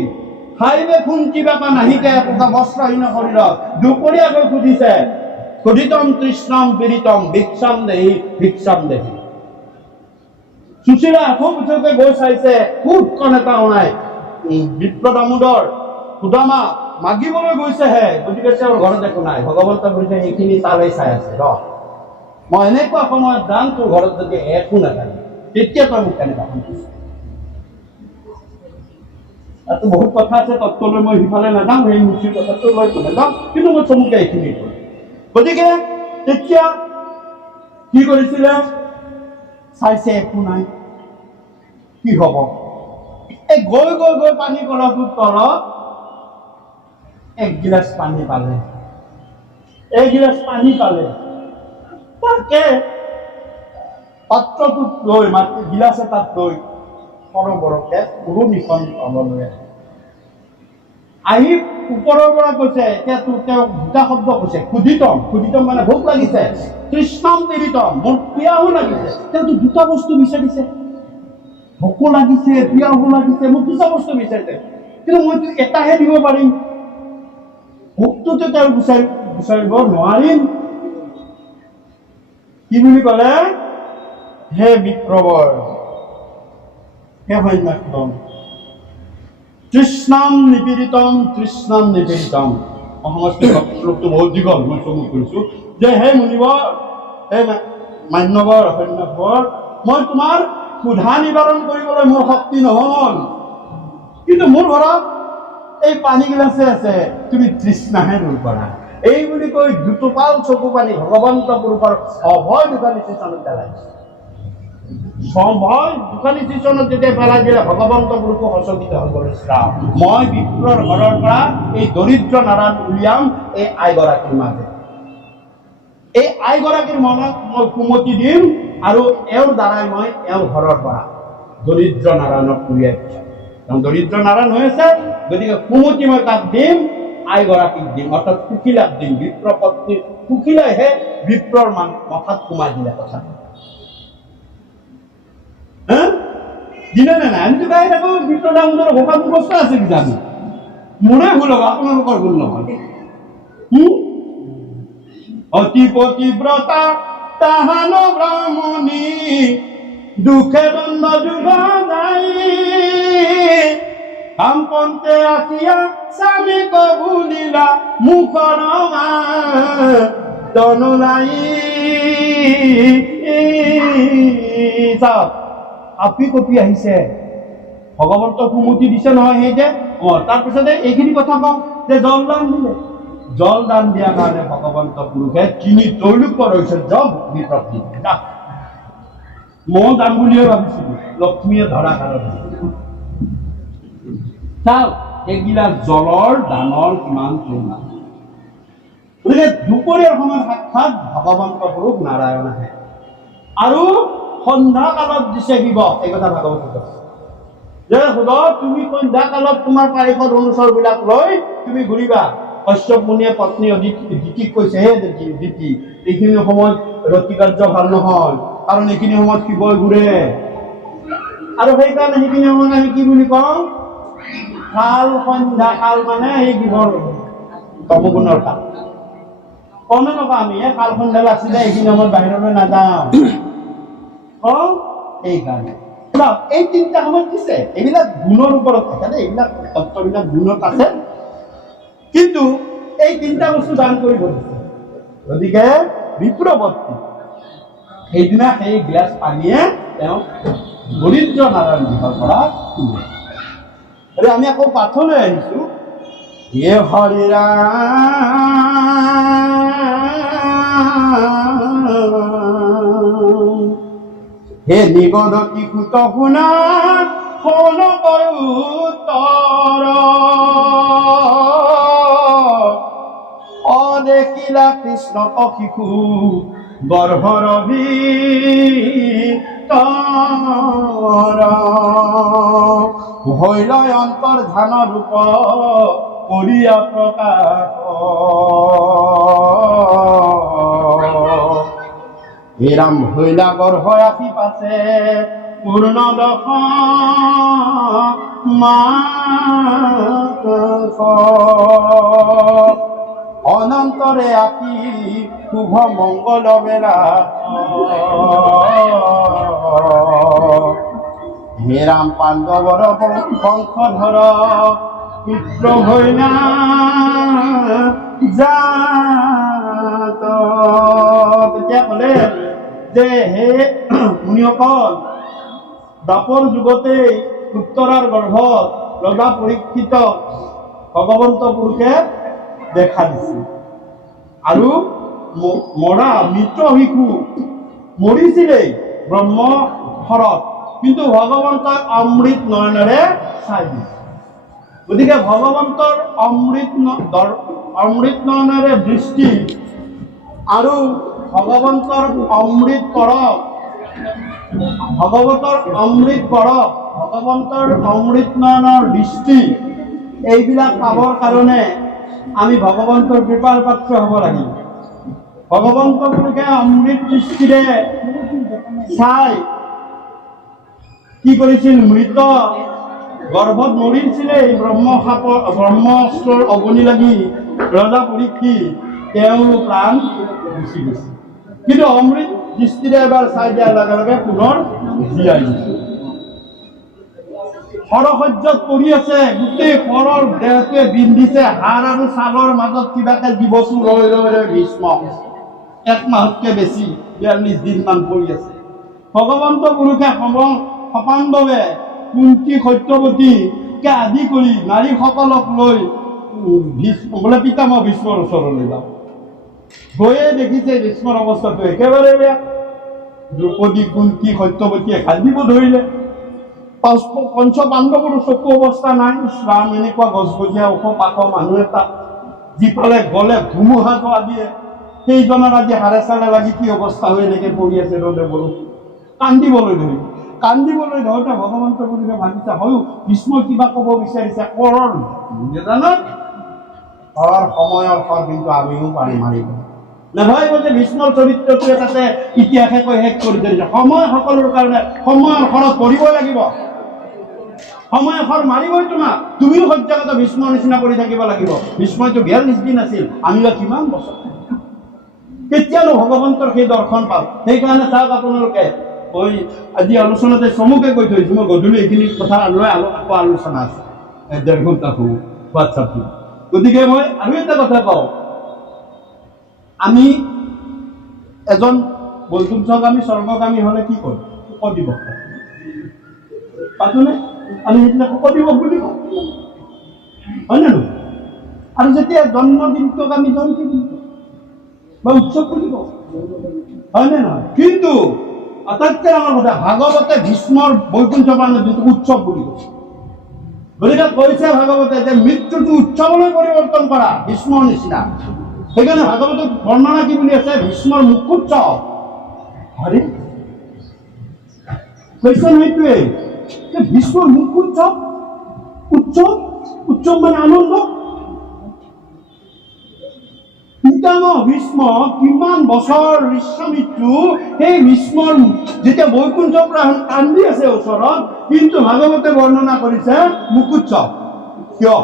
খাইবে খুন কিবা এটা নাহিকে একোটা বস্ত্ৰহীন শৰীৰত দুপৰীয়া গৈ সুধিছে, সুধিতম তৃষ্ণম পীড়িতম ভিক্ষাম দেহি ভিক্ষাম দেহি। সুশীলা খুব উঠকে গৈ চাইছে, খুব কণ এটা নাই। বিপ্ৰ দামোদৰ সুদামা মাগিবলৈ গৈছেহে, গতিকে তেওঁৰ ঘৰত একো নাই। ভগৱন্ত কৈছে সেইখিনি তালৈ চাই আছে, মই এনেকুৱা সময়ত যাম তোৰ ঘৰত যদি একো নাথাকে, তেতিয়া তই মোক কেনেকুৱা সন্তুষ্ট। তাতো বহুত কথা আছে, তত্ত্বলৈ মই সিফালে নাযাওঁ, সেই মুচিৰ কথাটো লৈ নাযাওঁ, কিন্তু মই চমুকে এইখিনি কৰোঁ। গতিকে তেতিয়া কি কৰিছিলে? চাইছে একো নাই, কি হব? এই গৈ গৈ গৈ পানী কলহটোৰ তলত একগিলাচ পানী পালে, এগিলাচ পানী পালে। তাকে পাত্ৰটোত লৈ মাটি গিলাচ এটাত লৈ সৰবৰকে পুৰণিখন তললৈ আহি ওপৰৰ পৰা কৈছে, এতিয়া তেওঁ দুটা শব্দ কৈছে, ক্ষুধিতম, ক্ষুধিতম মানে ভোক লাগিছে, তৃষ্ণম পীড়িতম মোৰ পিয়াহো লাগিছে। তেওঁতো দুটা বস্তু বিচাৰিছে, ভোকো লাগিছে পিয়াহো লাগিছে, মোক দুটা বস্তু বিচাৰিছে, কিন্তু মইতো এটাহে দিব পাৰিম। ভোকটোতো তেওঁ বিচাৰিব নোৱাৰিম। কি বুলি ক'লে? হে বিপ্ৰবৰ, হে সন্ন্যাসম, তৃষ্ণাম নিপীড়িতম তৃষ্ণাম নিপীড়িতম। সংস্কৃত শ্লোকটো বহুত দীঘল, মই চমু কৰিছো যে হে মুনিবৰ, হে মান্যবৰ সন্ন্যাসবৰ, মই তোমাৰ ক্ষুধা নিবাৰণ কৰিবলৈ মোৰ শক্তি নহল, কিন্তু মোৰ ঘৰত এই পানী গিলাচে আছে, তুমি তৃষ্ণাহে দূৰ কৰা। এই বুলি কৈ দুটোপাল চকু পানী ভগৱন্ত পুৰুষৰ অভয় দোকানী চিচনত পেলাইছে। সম্ভয় দোকানী চিচনত যেতিয়া পেলাই দিলে ভগৱন্ত পুৰুষো সচকিত হৈ গ'ল। মই বিপ্ৰৰ ঘৰৰ পৰা এই দৰিদ্ৰ নাৰায়ণ উলিয়াম এই আইগৰাকীৰ মাজে। এই আইগৰাকীৰ মনত মই কুমতি দিম আৰু এওঁৰ দ্বাৰাই মই এওঁৰ ঘৰৰ পৰা দৰিদ্ৰ নাৰায়ণক উলিয়াই দিম। কাৰণ দৰিদ্ৰ নাৰায়ণ হৈ আছে, গতিকে কুমতি মই তাক দিম, আইগৰাকীক দিম, অৰ্থাৎ কুকিলাক দিম। বিপ্ৰ পত্নী কুকিলাইহে বিপ্ৰৰ মাথাত সোমাই দিলে কথাটো। দিলে নে নাই? আমিতো গাই থাকো বিপ্ৰ দামোদৰ ঘোষা মুখস্থ আছে কিজানি। মোৰে ভুল হ'ব, আপোনালোকৰ ভুল নহয়। অতি পতিব্ৰতা তাহান ব্ৰাহ্মণী দুখে দণ্ড যুগ যাই, কামপন্তে আঁকিয়া স্বামী কবুলিলা মুখৰ তনুলাই। চাওক, আপি কপি আহিছে, ভগৱন্ত কুমতি দিছে নহয়। সেই যে তাৰপিছতে এইখিনি কথা কওঁ যে জলদান দিলে, জলদান দিয়াৰ কাৰণে ভগৱন্ত পুৰুষে তিনি তৈলুকৰ হৈছে জগ বিপ্ৰতি। মই যাম বুলিয়ে ভাবিছিলো, লক্ষ্মীয়ে ধৰা কাৰণে। চাওক, এইগিলাক জলৰ দানৰ কিমান পৰিমাণ। গতিকে দুপৰীয়াৰ সময়ত সাক্ষাৎ ভগৱন্ত পুৰুষ নাৰায়ণ আহে আৰু সন্ধ্যা কালত দিছে শিৱ, এই কথা ভাগৱতত আছে যে সুধ তুমি সন্ধ্যা কালত তোমাৰ পাৰিষদ অনুচৰ বিলাক লৈ তুমি ঘূৰিবা। কশ্যপ মুনিয়ে পত্নী দিতিক কৈছে, হে দিতি এইখিনি সময়ত ৰতি কাৰ্য ভাল নহয়, কাৰণ এইখিনি সময়ত শিৱই ঘূৰে, আৰু সেইকাৰণে সেইখিনি সময়ত আমি কি বুলি কওঁ, কাল সন্ধ্যা কাল মানে এই শিৱৰ তমগুণৰ কাল। কমে নকওঁ আমি কাল সন্ধ্যা আছিলে এইখিনি সময়ত বাহিৰলৈ নাযাওঁ, এইকাৰণে এই তিনিটা সময়ত দিছে। এইবিলাক গুণৰ ওপৰত থাকে দেই, এইবিলাক তত্ত্ববিলাক গুণত আছে, কিন্তু এই তিনিটা বস্তু দান কৰিব দিছে। গতিকে বিপ্ৰৱৰ্তী সেইদিনা সেই গিলাচ পানীয়ে তেওঁ দৰিদ্ৰ নাৰায়ণ দিশৰ পৰা তুলে। আমি আকৌ পাঠলৈ আহিছো, হে হৰি ৰাম হে নিগদতি কুত শুনা শোন উত্তৰ অদেখিলা কৃষ্ণ শিশু গৰ্ভৰ ভিতৰ হৈলয় অন্তৰ ধ্যান ৰূপ কৰিয়া প্ৰকাশ হে ৰাম হৈলা গৰ্ভ ৰাখি পাছে পূৰ্ণ দশ মাস অনন্তৰে আকি শুভ মংগল বেলা হে ৰাম পাণ্ডৱৰ বংশধৰ পুত্ৰ হৈলা জাত। তেতিয়া ক'লে যে হে মুনিসকল, দ্বাপৰ যুগতেই উত্তৰাৰ গৰ্ভত ৰজা পৰীক্ষিতক ভগৱন্ত পুৰুষে দেখা দিছিল, আৰু মৰা মৃত শিশু মৰিছিলেই ব্ৰহ্মশৰত, কিন্তু ভগৱন্তই অমৃত নয়নেৰে চাই দিছিল। গতিকে ভগৱন্তৰ অমৃত নয়নেৰে দৃষ্টি আৰু ভগৱন্তৰ অমৃত পৰশ, ভগৱন্তৰ অমৃত নয়নৰ দৃষ্টি, এইবিলাক পাবৰ কাৰণে আমি ভগৱন্তৰ কৃপাৰ পাত্ৰ হ'ব লাগিব। ভগৱন্ত পুৰুষে অমৃত দৃষ্টিৰে চাই কি কৰিছিল, মৃত গৰ্ভত মৰিছিলে ব্ৰহ্মাস্ত্ৰৰ অগ্নি লাগি ৰজা পৰীক্ষিত, তেওঁৰ প্ৰাণ গুচি গৈছিল, কিন্তু অমৃত দৃষ্টিৰে এবাৰ চাই দিয়াৰ লগে লগে পুনৰ জীয়াই দিছিল। সৰসজ্জত পৰি আছে, গোটেই শৰৰ দেহটোৱে বিন্ধিছে, হাড় আৰু ছালৰ মাজত কিবাকে জীৱটো ৰৈ ৰৈ ৰৈ ভীষ্ম 1 মাহতকৈ বেছি 42 দিনমান পৰি আছে। ভগৱন্ত পুৰুষে সপাণ্ডৱে কুন্তী সত্যৱতীকে আদি কৰি নাৰীসকলক লৈ বোলে পিতামহ ভীষ্মৰ ওচৰলৈ যাওঁ, গৈয়ে দেখিছে ভীষ্মৰ অৱস্থাটো একেবাৰে বেয়া। দ্ৰৌপদী কুন্তী সত্যৱতীয়ে কান্দিব ধৰিলে, পঞ্চ পাণ্ডৱৰ চকু অৱস্থা নাই। ৰাম এনেকুৱা গছগছীয়া ওখ পাখ মানুহ এটা, যিফালে গ'লে ধুমুহা যোৱা দিয়ে, সেইজনৰ আজি হাড়ে চালে লাগি কি অৱস্থা হৈ এনেকে পৰি আছে ৰ'দে বৰষুণ, কান্দিবলৈ ধৰোঁতে ভগৱন্ত পুৰুষে ভাবিছে হয়ো ভীষ্মই কিবা ক'ব বিচাৰিছে, কৰ সময়ৰ ফল কিন্তু আমিও পাৰি মাৰিব নাভাবিব যে ভীষ্মৰ চৰিত্ৰটোৱে তাতে ইতিহাসে কৈ শেষ কৰি ধৰিছে। সময় সকলোৰ কাৰণে সময়ৰ খৰচ কৰিবই লাগিব, সময় খৰ মাৰিবই তোমাক, তুমিও সত্যাগত ভীষ্মৰ নিচিনা কৰি থাকিব লাগিব। ভীষ্মইতো 42 দিন আছিল, আমি বা কিমান বছৰ, কেতিয়ানো ভগৱন্তৰ সেই দৰ্শন পাম। সেইকাৰণে চাওক আপোনালোকে, মই আজি আলোচনাতে চমুকে কৈ থৈছোঁ, মই গধূলি এইখিনি কথা লৈ আকৌ আলোচনা আছে 1.5 ঘণ্টা হোৱাটছআপটো। গতিকে মই আৰু এটা কথা কওঁ, আমি এজন বৈকুণ্ঠগামী স্বৰ্গগামী হ'লে কি কৰোঁ? শোক দিৱস পাতোনে? আমি সেইদিনা শোক দিৱস বুলি কওঁ, হয় নে নহয়? আৰু যেতিয়া জন্মদিনটোক আমি জয়ন্তী বুলি কওঁ বা উৎসৱ বুলি কওঁ, হয় নে নহয়? কিন্তু আটাইতকৈ ডাঙৰ কথা, ভাগৱতে ভীষ্মৰ বৈকুণ্ঠ পাণ্ডৱ যিটো উৎসৱ বুলি কৈছে। গতিকে কৈছে ভাগৱতে যে মৃত্যুটো উৎসৱলৈ পৰিৱৰ্তন কৰা, ভীষ্মৰ নিচিনা। সেইকাৰণে ভাগৱতত বৰ্ণনা কি বুলি আছে? ভীষ্মৰ মুখোৎসৱ। হৰি কুৱেশ্যন সেইটোৱে যে ভীষ্মৰ মুখ উৎসৱ উৎসৱ উৎসৱ মানে আনন্দ। পিতামহ ভীষ্ম কিমান বছৰ ঋষ্যমৃত্যু, সেই ভীষ্মৰ যেতিয়া বৈকুণ্ঠ কান্দি আছে ওচৰত, কিন্তু ভাগৱতে বৰ্ণনা কৰিছে মুকুৎসৱ। কিয়?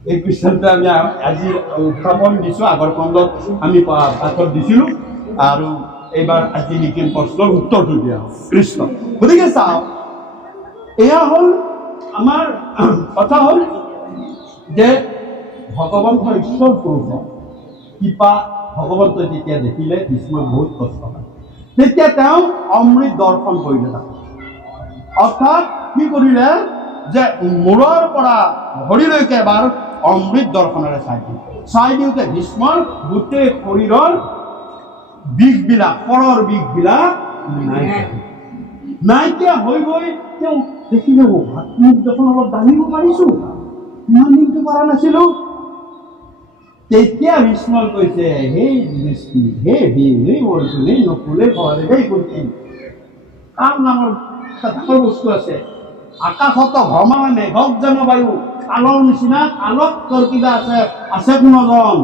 এই কুৱেশ্যনটো আমি আজি উত্থাপন দিছোঁ, আগৰ খণ্ডত আমি পাঠত দিছিলোঁ, আৰু এইবাৰ আজি লিখিম প্ৰশ্নৰ উত্তৰটো দিয়া কৃষ্ণ। গতিকে চাওঁ, এয়া হ'ল আমাৰ কথা হ'ল যে ভগৱন্তৰ ঈশ্বৰ স্বৰূপ কৃপা ভগৱন্তই যেতিয়া দেখিলে ভীষ্মৰ বহুত কষ্ট হয়, তেতিয়া তেওঁ অমৃত দৰ্শন কৰিলে। অৰ্থাৎ কি কৰিলে যে মূৰৰ পৰা ভৰিলৈকে এবাৰ অমৃত দৰ্শনেৰে চাই দিওঁতে ভীষ্মৰ গোটেই শৰীৰৰ বিষবিলাক, পৰৰ বিষবিলাক নাইকিয়া হৈ গৈ তেওঁ দেখিলে ভাত মুখ দেখোন অলপ দাঙিব পাৰিছো, ইমান দিনটো পৰা নাছিলো। তেতিয়া ভীষ্মৰ কৈছে, হে দৃষ্টি, হে ভীম, হে অৰ্জুন, হে নকুল, হে ভয়, হে কুন্তি, কাৰ নামৰ ডাঙৰ বস্তু আছে? আকাশত ভ্ৰমা মেঘক জানো বায়ু, কালৰ নিচিনা আলোকৰ কিবা আছে কোনোজন?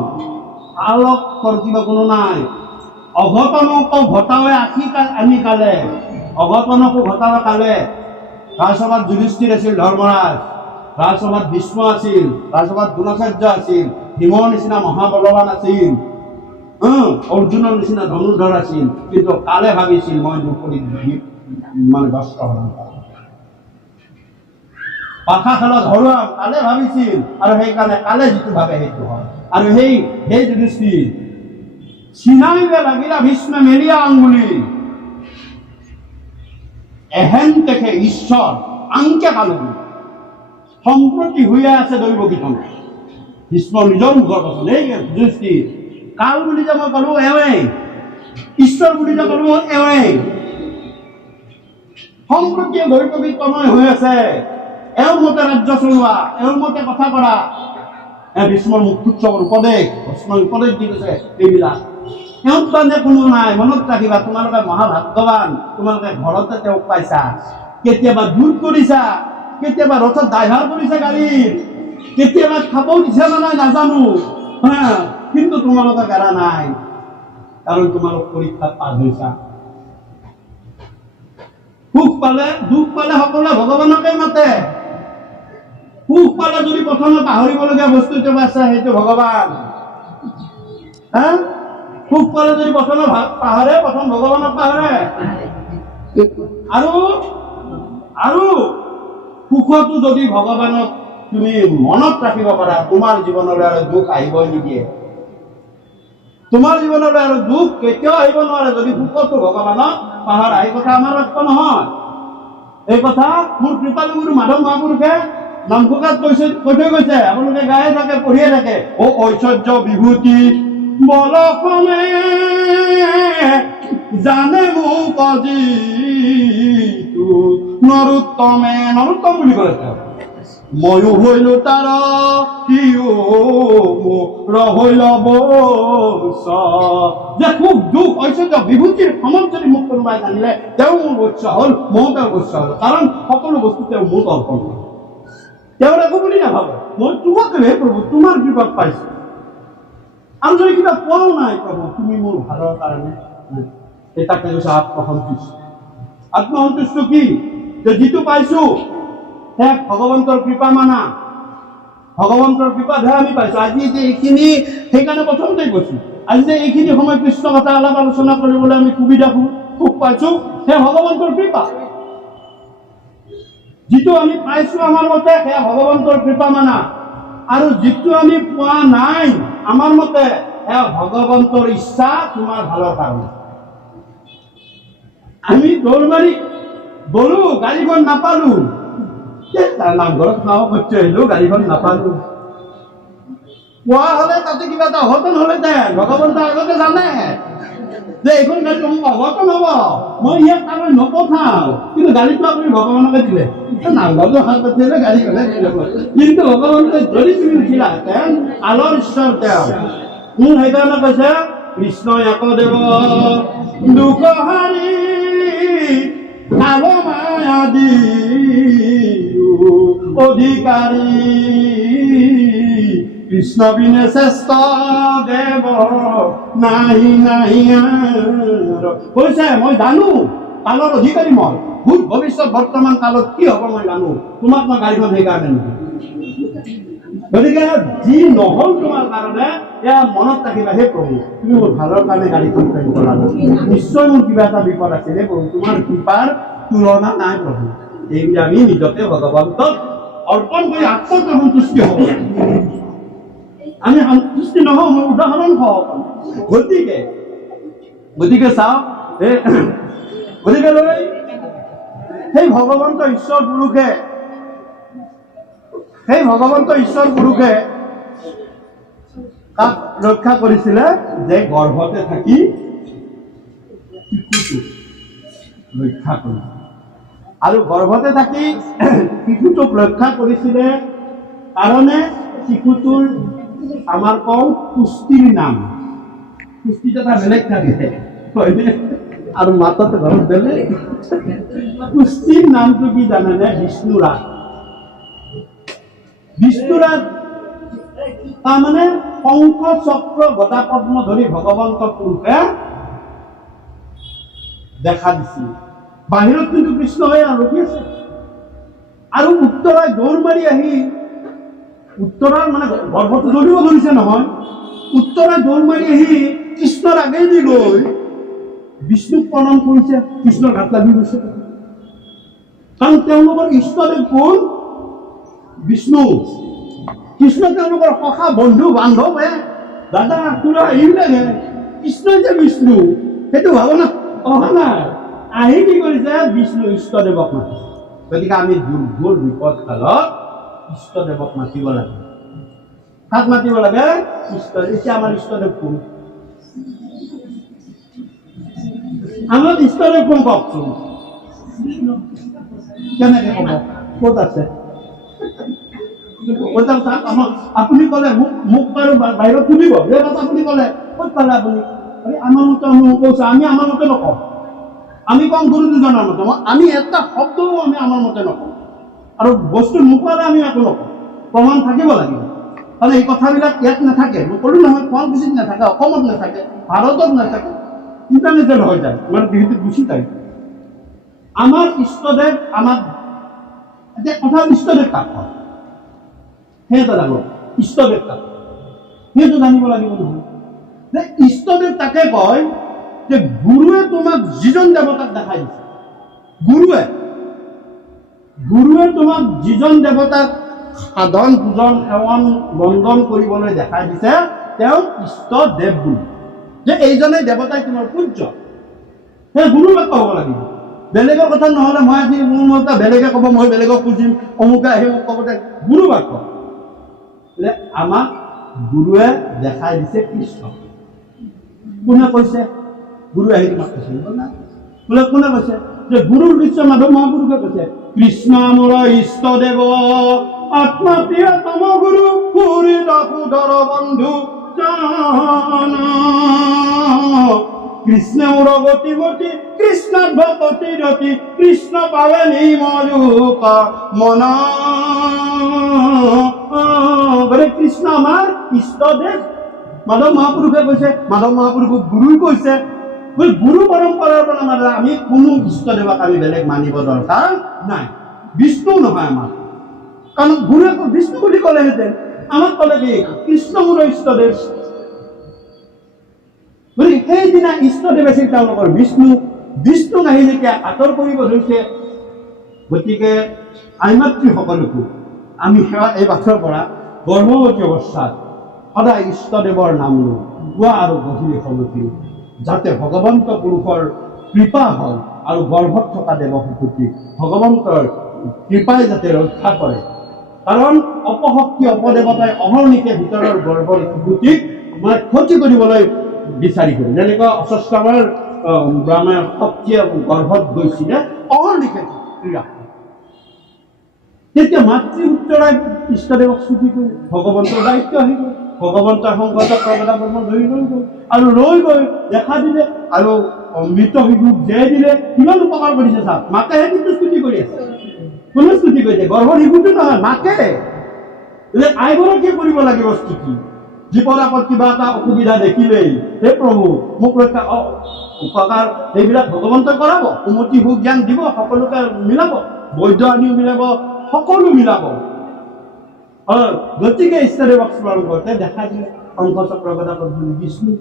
আলোকৰ কিবা কোনো নাই। অঘটনকো ঘটাৱে আনি কালে, অঘটনকো ঘটাৱে কালে। ৰাজসভাত যুধিষ্ঠিৰ আছিল, ধৰ্মৰাজ ৰাজসভাত ভীষ্ম আছিল, ৰাজসভাত দ্ৰোণাচাৰ্য আছিল, ভীমৰ নিচিনা মহাবলৱান আছিল, অৰ্জুনৰ নিচিনা ধনুৰ্ধৰ আছিল, কিন্তু কালে ভাবিছিল মই দুপৰি মানে কষ্ট হলাম, পাখা খেলত হৰুৱাম, কালে ভাবিছিল, আৰু সেইকাৰণে কালে যিটো ভাবে সেইটো হয়। আৰু সেই যুধিষ্ঠিৰ চিনাইবে লাগিলা ভীষ্মে মেলিয়া আঙুলি, এহেন দেখে ঈশ্বৰ আংকে কালো সম্প্ৰতি হৈ আছে দৈৱকীখন। ভীষ্মৰ নিজৰ মুখৰ কথা, এই যুধিষ্ঠিৰ কাল বুলি যে মই কলো এওঁৱেই, ঈশ্বৰ বুলি যে কলো এওঁৱেই, সম্প্ৰতিয়ে দৈৱকীত তনয় হৈ আছে, এওঁৰ মতে ৰাজ্য চলোৱা, এওঁৰ মতে কথা কৰা। ভীষ্মৰ মুকুৎসৱৰ উপদেশ, ভীষ্মৰ উপদেশ দি গৈছে এইবিলাক। এওঁৰ কাৰণে কোনো নাই, মনত ৰাখিবা, তোমালোকে মহাভাগ্যৱান, তোমালোকে ঘৰতে তেওঁক পাইছা। কেতিয়াবা দুধ কৰিছা, কেতিয়াবা ৰথত ড্ৰাইভাৰ কৰিছা গাড়ীৰ, কেতিয়াবা খাব দিছা নে নাই নাজানো, কিন্তু তোমালোকে এৰা নাই, কাৰণ তোমালোক পৰীক্ষাত পাছ হৈছা। সুখ পালে দুখ পালে সকলোৱে ভগৱানকে মাতে। সুখ পালে যদি প্ৰথমে পাহৰিবলগীয়া বস্তুটো আছে, সেইটো ভগৱান। সুখ পালে যদি প্ৰথমে পাহৰে, প্ৰথম ভগৱানক পাহৰে। আৰু সুখতো যদি ভগৱানক তুমি মনত ৰাখিব পাৰা, তোমাৰ জীৱনলৈ আৰু দুখ আহিবই নিদিয়ে। তোমাৰ জীৱনলৈ আৰু দুখ কেতিয়াও আহিব নোৱাৰে যদি সুখতো ভগৱানক পাহৰা। এই কথা আমাৰ বাক্য নহয়, এই কথা মোৰ কৃপালু গুৰু মাধৱ মহাপুৰুষে নামঘোষাত কৈ থৈ গৈছে, আপোনালোকে গায়ে থাকে, পঢ়িয়ে থাকে। অ ঐশ্বৰ্য বিভূতি বলক্ৰমে জানে মোক আজিতো নৰোত্তমে, নৰোত্তম বুলি ক'লে তেওঁ, ময়ো হইলো তাৰ সিও হইল বৎস। যে সুখ দুখ ঐশ্বৰ্য বিভূতিৰ সময়ত যদি মোক কোনোবাই জানিলে, তেওঁ মোৰ বৎস হ'ল, ময়ো তেওঁৰ বৎস হ'ল, কাৰণ সকলো বস্তু তেওঁ মোক অৰ্পণ কৰে। তেওঁৰ একো বুলি নাভাবে, মই তোমাকে হে প্ৰভু, তোমাৰ কৃপাত পাইছো, আৰু যদি কিবা পোৱাও নাই প্ৰভু, তুমি মোৰ ভালৰ কাৰণে। তাকে কৈছে আত্মসন্তুষ্ট। আত্মসন্তুষ্ট কি? যে যিটো পাইছো সেয়া ভগৱন্তৰ কৃপা মানা, ভগৱন্তৰ কৃপাতহে আমি পাইছো। আজি যে এইখিনি, সেইকাৰণে প্ৰথমতেই কৈছো, আজি যে এইখিনি সময় কৃষ্ণ কথা অলপ আলোচনা কৰিবলৈ আমি সুবিধা সুখ পাইছো, সেয়া ভগৱন্তৰ কৃপা। যিটো আমি পাইছো আমাৰ মতে, সেয়া ভগৱন্তৰ কৃপা মানা, আৰু যিটো আমি পোৱা নাই আমাৰ মতে, সেয়া ভগৱন্তৰ ইচ্ছা, তোমাৰ ভালৰ কাৰণে। আমি দৌৰ মাৰি গলো, গাড়ীখন নাপালো, নামঘৰত খাওঁ সত্য আহিলো, গাড়ীখন নাপালো। পোৱা হলে তাতে কিবা এটা অঘটন হলেহেঁতেন, ভগৱন্ত আগতে জানে যে এইখন গাড়ী মোক অঘটন হব, মই ইয়াক তালৈ নপঠাও, কিন্তু গাড়ীটো আপুনি ভগৱানকে দিলে, নামঘৰটো হাত পাতিলে গাড়ীখনে দিলে। কিন্তু ভগৱন্তই যদি তুমি উঠিলাহেঁতেন, আলৰ ঈশ্বৰ তেওঁ। সেইকাৰণে কৈছে কৃষ্ণ একদেৱ দুখহাৰী কালো মায়াদি অধিকাৰী কৃষ্ণ বিনে শ্ৰেষ্ঠ দেৱ নাই নাই কৈছে মই জানো কালৰ অধিকাৰী মই ভূত ভৱিষ্যত বৰ্তমান কালত কি হ'ব মই জানো তোমাক মই গাড়ীখন সেইকাৰণে নহয় গতিকে যি নহ'ল তোমাৰ কাৰণে এয়া মনত ৰাখিবা হে প্ৰভু তুমি মোৰ ভালৰ কাৰণে গাড়ীখন প্ৰেম কৰালা নিশ্চয় মোৰ কিবা এটা বিপদ আছে হে প্ৰভু তোমাৰ কৃপাৰ তুলনা নাই প্ৰভু এইবুলি আমি নিজকে ভগৱন্তক অৰ্পণ কৰি আত্মসন্তুষ্টি হ'ব আমি সন্তুষ্টি নহওঁ মই উদাহৰণ হওঁ গতিকে চাওক গতিকে লৈ সেই ভগৱন্ত ঈশ্বৰ পুৰুষে তাক ৰক্ষা কৰিছিলে যে গৰ্ভতে থাকি শিশুটোক ৰক্ষা কৰিছিল আৰু গৰ্ভতে থাকি শিশুটোক ৰক্ষা কৰিছিলে কাৰণে শিশুটোৰ আমাৰ কওঁ পুষ্টিৰ নাম পুষ্টিটো এটা বেলেগ থাকে হয়নে আৰু মাততে ঘৰত বেলেগ পুষ্টিৰ নামটো কি জানেনে বিষ্ণুৰাজ তাৰমানে শংখ চক্ৰ গদা পদ্ম ধৰি ভগৱন্ত পুৰুষে দেখা দিছিল বাহিৰত কিন্তু কৃষ্ণ হৈ ৰখি আছে আৰু উত্তৰাই দৌৰ মাৰি আহি উত্তৰাৰ মানে গৰ্ভটো জ্বলিব ধৰিছে নহয় উত্তৰাই দৌৰ মাৰি আহি কৃষ্ণৰ আগেদি গৈ বিষ্ণুক প্ৰণাম কৰিছে কৃষ্ণৰ গাত লাগি গৈছে কাৰণ তেওঁলোকৰ ইষ্টদেৱ কোন বিষ্ণু কৃষ্ণ তেওঁলোকৰ সখা বন্ধু বান্ধৱ দাদা তোৰা এইবিলাকে কৃষ্ণই যে বিষ্ণু সেইটো ভাৱনা অহা নাই আহি কি কৰিছে বিষ্ণু ইষ্টদেৱক মাতিছে গতিকে আমি দুৰ্ঘোৰ বিপদ কালত ইষ্টদেৱক মাতিব লাগে কাক মাতিব লাগে এতিয়া আমাৰ ইষ্টদেৱ কোন আমাৰ ইষ্টদেৱ কোন কওকচোন কেনেকে ক'ব ক'ত আছে আপুনি ক'লে মোক বাৰু বাহিৰত শুনিব আপুনি ক'লে ক'ত পালে আপুনি আমাৰ মতে কৈছে আমি আমাৰ মতে নকওঁ আমি কওঁ গুৰু দুজনৰ মতে আমি এটা শব্দও আমি আমাৰ মতে নকওঁ আৰু বস্তু নোপোৱালে আমি একো নকওঁ প্ৰমাণ থাকিব লাগিব মানে এই কথাবিলাক ইয়াত নাথাকে মই ক'লো নহয় শুৱালকুছিত নাথাকে অসমত নাথাকে ভাৰতত নাথাকে ইণ্টাৰনেশ্যনেল হৈ যায় মানে বিহুটো গুচি যায় আমাৰ ইষ্টদেৱ আমাক এতিয়া কথা ইষ্টদেৱ কাক হয় সেইটো জানো ইষ্টদেৱ কাক সেইটো জানিব লাগিব নহয় যে ইষ্টদেৱ তাকে কয় যে গুৰুৱে তোমাক যিজন দেৱতাক দেখাই দিছে গুৰুৱে তোমাক যিজন দেৱতাক সাধন পূজন সেৱন বন্দন কৰিবলৈ দেখাই দিছে তেওঁ ইষ্টদেৱ বুলি যে এইজনে দেৱতাই তোমাৰ পূজ্য সেই গুৰু বাক্য হ'ব লাগিব বেলেগৰ কথা নহ'লে মই আজি মোৰ মতে বেলেগে ক'ব মই বেলেগক পুজিম অমুকে আহি মোক ক'ব গুৰু বাক্য আমাক গুৰুৱে দেখাই দিছে কৃষ্ণ কোনে কৈছে গুৰু আহি তোমাক কৈছে বোলে কোনে কৈছে যে গুৰুৰ বিশ্ব মাধৱ মহাপুৰুষে কৈছে কৃষ্ণ মোৰ ইষ্টদেৱ আত্মা প্ৰিয়তম গুৰু পুৰী দাসোদৰ বন্ধু কৃষ্ণ মোৰ গতি গতি কৃষ্ণ ভকতি ৰতি কৃষ্ণ পাৱে নিমলোক মন গতিকে কৃষ্ণ আমাৰ ইষ্টদেৱ মাধৱ মহাপুৰুষে কৈছে মাধৱ মহাপুৰুষক গুৰুই কৈছে গুৰু পৰম্পৰাৰ পৰা আমাৰ আমি কোনো ইষ্টদেৱক আমি বেলেগ মানিব দৰকাৰ নাই বিষ্ণু নহয় আমাৰ কাৰণ গুৰুৱে বিষ্ণু বুলি ক'লেহেঁতেন আমাক ক'লে কি কৃষ্ণ মোৰ ইষ্টদেৱ গতিকে সেইদিনা ইষ্টদেৱ আছিল তেওঁলোকৰ বিষ্ণুক আহি যেতিয়া আঁতৰ কৰিব ধৰিছে গতিকে আইমাতৃসকলকো আমি সেৱা এই পাঠৰ পৰা গৰ্ভৱতী অৱস্থাত সদায় ইষ্টদেৱৰ নাম লৈ পুৱা আৰু গধূলি সমতি যাতে ভগৱন্ত পুৰুষৰ কৃপা হয় আৰু গৰ্ভত থকা দেৱ শিশুটি ভগৱন্তৰ কৃপাই যাতে ৰক্ষা কৰে কাৰণ অপশক্তি অপদেৱতাই অহৰ্নিশে ভিতৰৰ গৰ্ভৰ শিশুটিক মানে ক্ষতি কৰিবলৈ বিচাৰি কৰে যেনেকুৱা অস্বস্থামৰ ব্ৰাহ্মণৰ শক্তিয়ে গৰ্ভত গৈছিলে অহৰ্নিশে ক্ৰীড়া তেতিয়া মাতৃ উত্তৰাই ইষ্টদেৱক ছুটি কৰি ভগৱন্তৰ দায়িত্ব আহিব ভগৱন্ত শংকৰ চক্ৰ গদা পদ্ম ধৰি লৈ গ'ল আৰু লৈ গৈ দেখা দিলে আৰু মৃত শিশুক জীয়াই দিলে। কিমান উপকাৰ কৰিছে চাওক। মাকেহে কিন্তু স্তুতি কৰি আছে। কোনে স্তুতি কৰিছে? গৰ্ভৰ শিশুটো নহয়, মাকে। আইগৰাকীয়ে কৰিব লাগিব স্তুতি। জীৱন আগত কিবা এটা অসুবিধা দেখিলেই, হে প্ৰভু মোক ৰক্ষা, উপকাৰ সেইবিলাক ভগৱন্তই কৰাব। উন্নতি সুখ জ্ঞান দিব, সকলোকে মিলাব, বৈদ্য আনিও মিলাব, সকলো মিলাব। গতিকে ঈশ্বৰক স্মৰণ কৰোঁতে দেখা দিলে শংখ চক্ৰ গদা পদ্ম বিষ্ণু।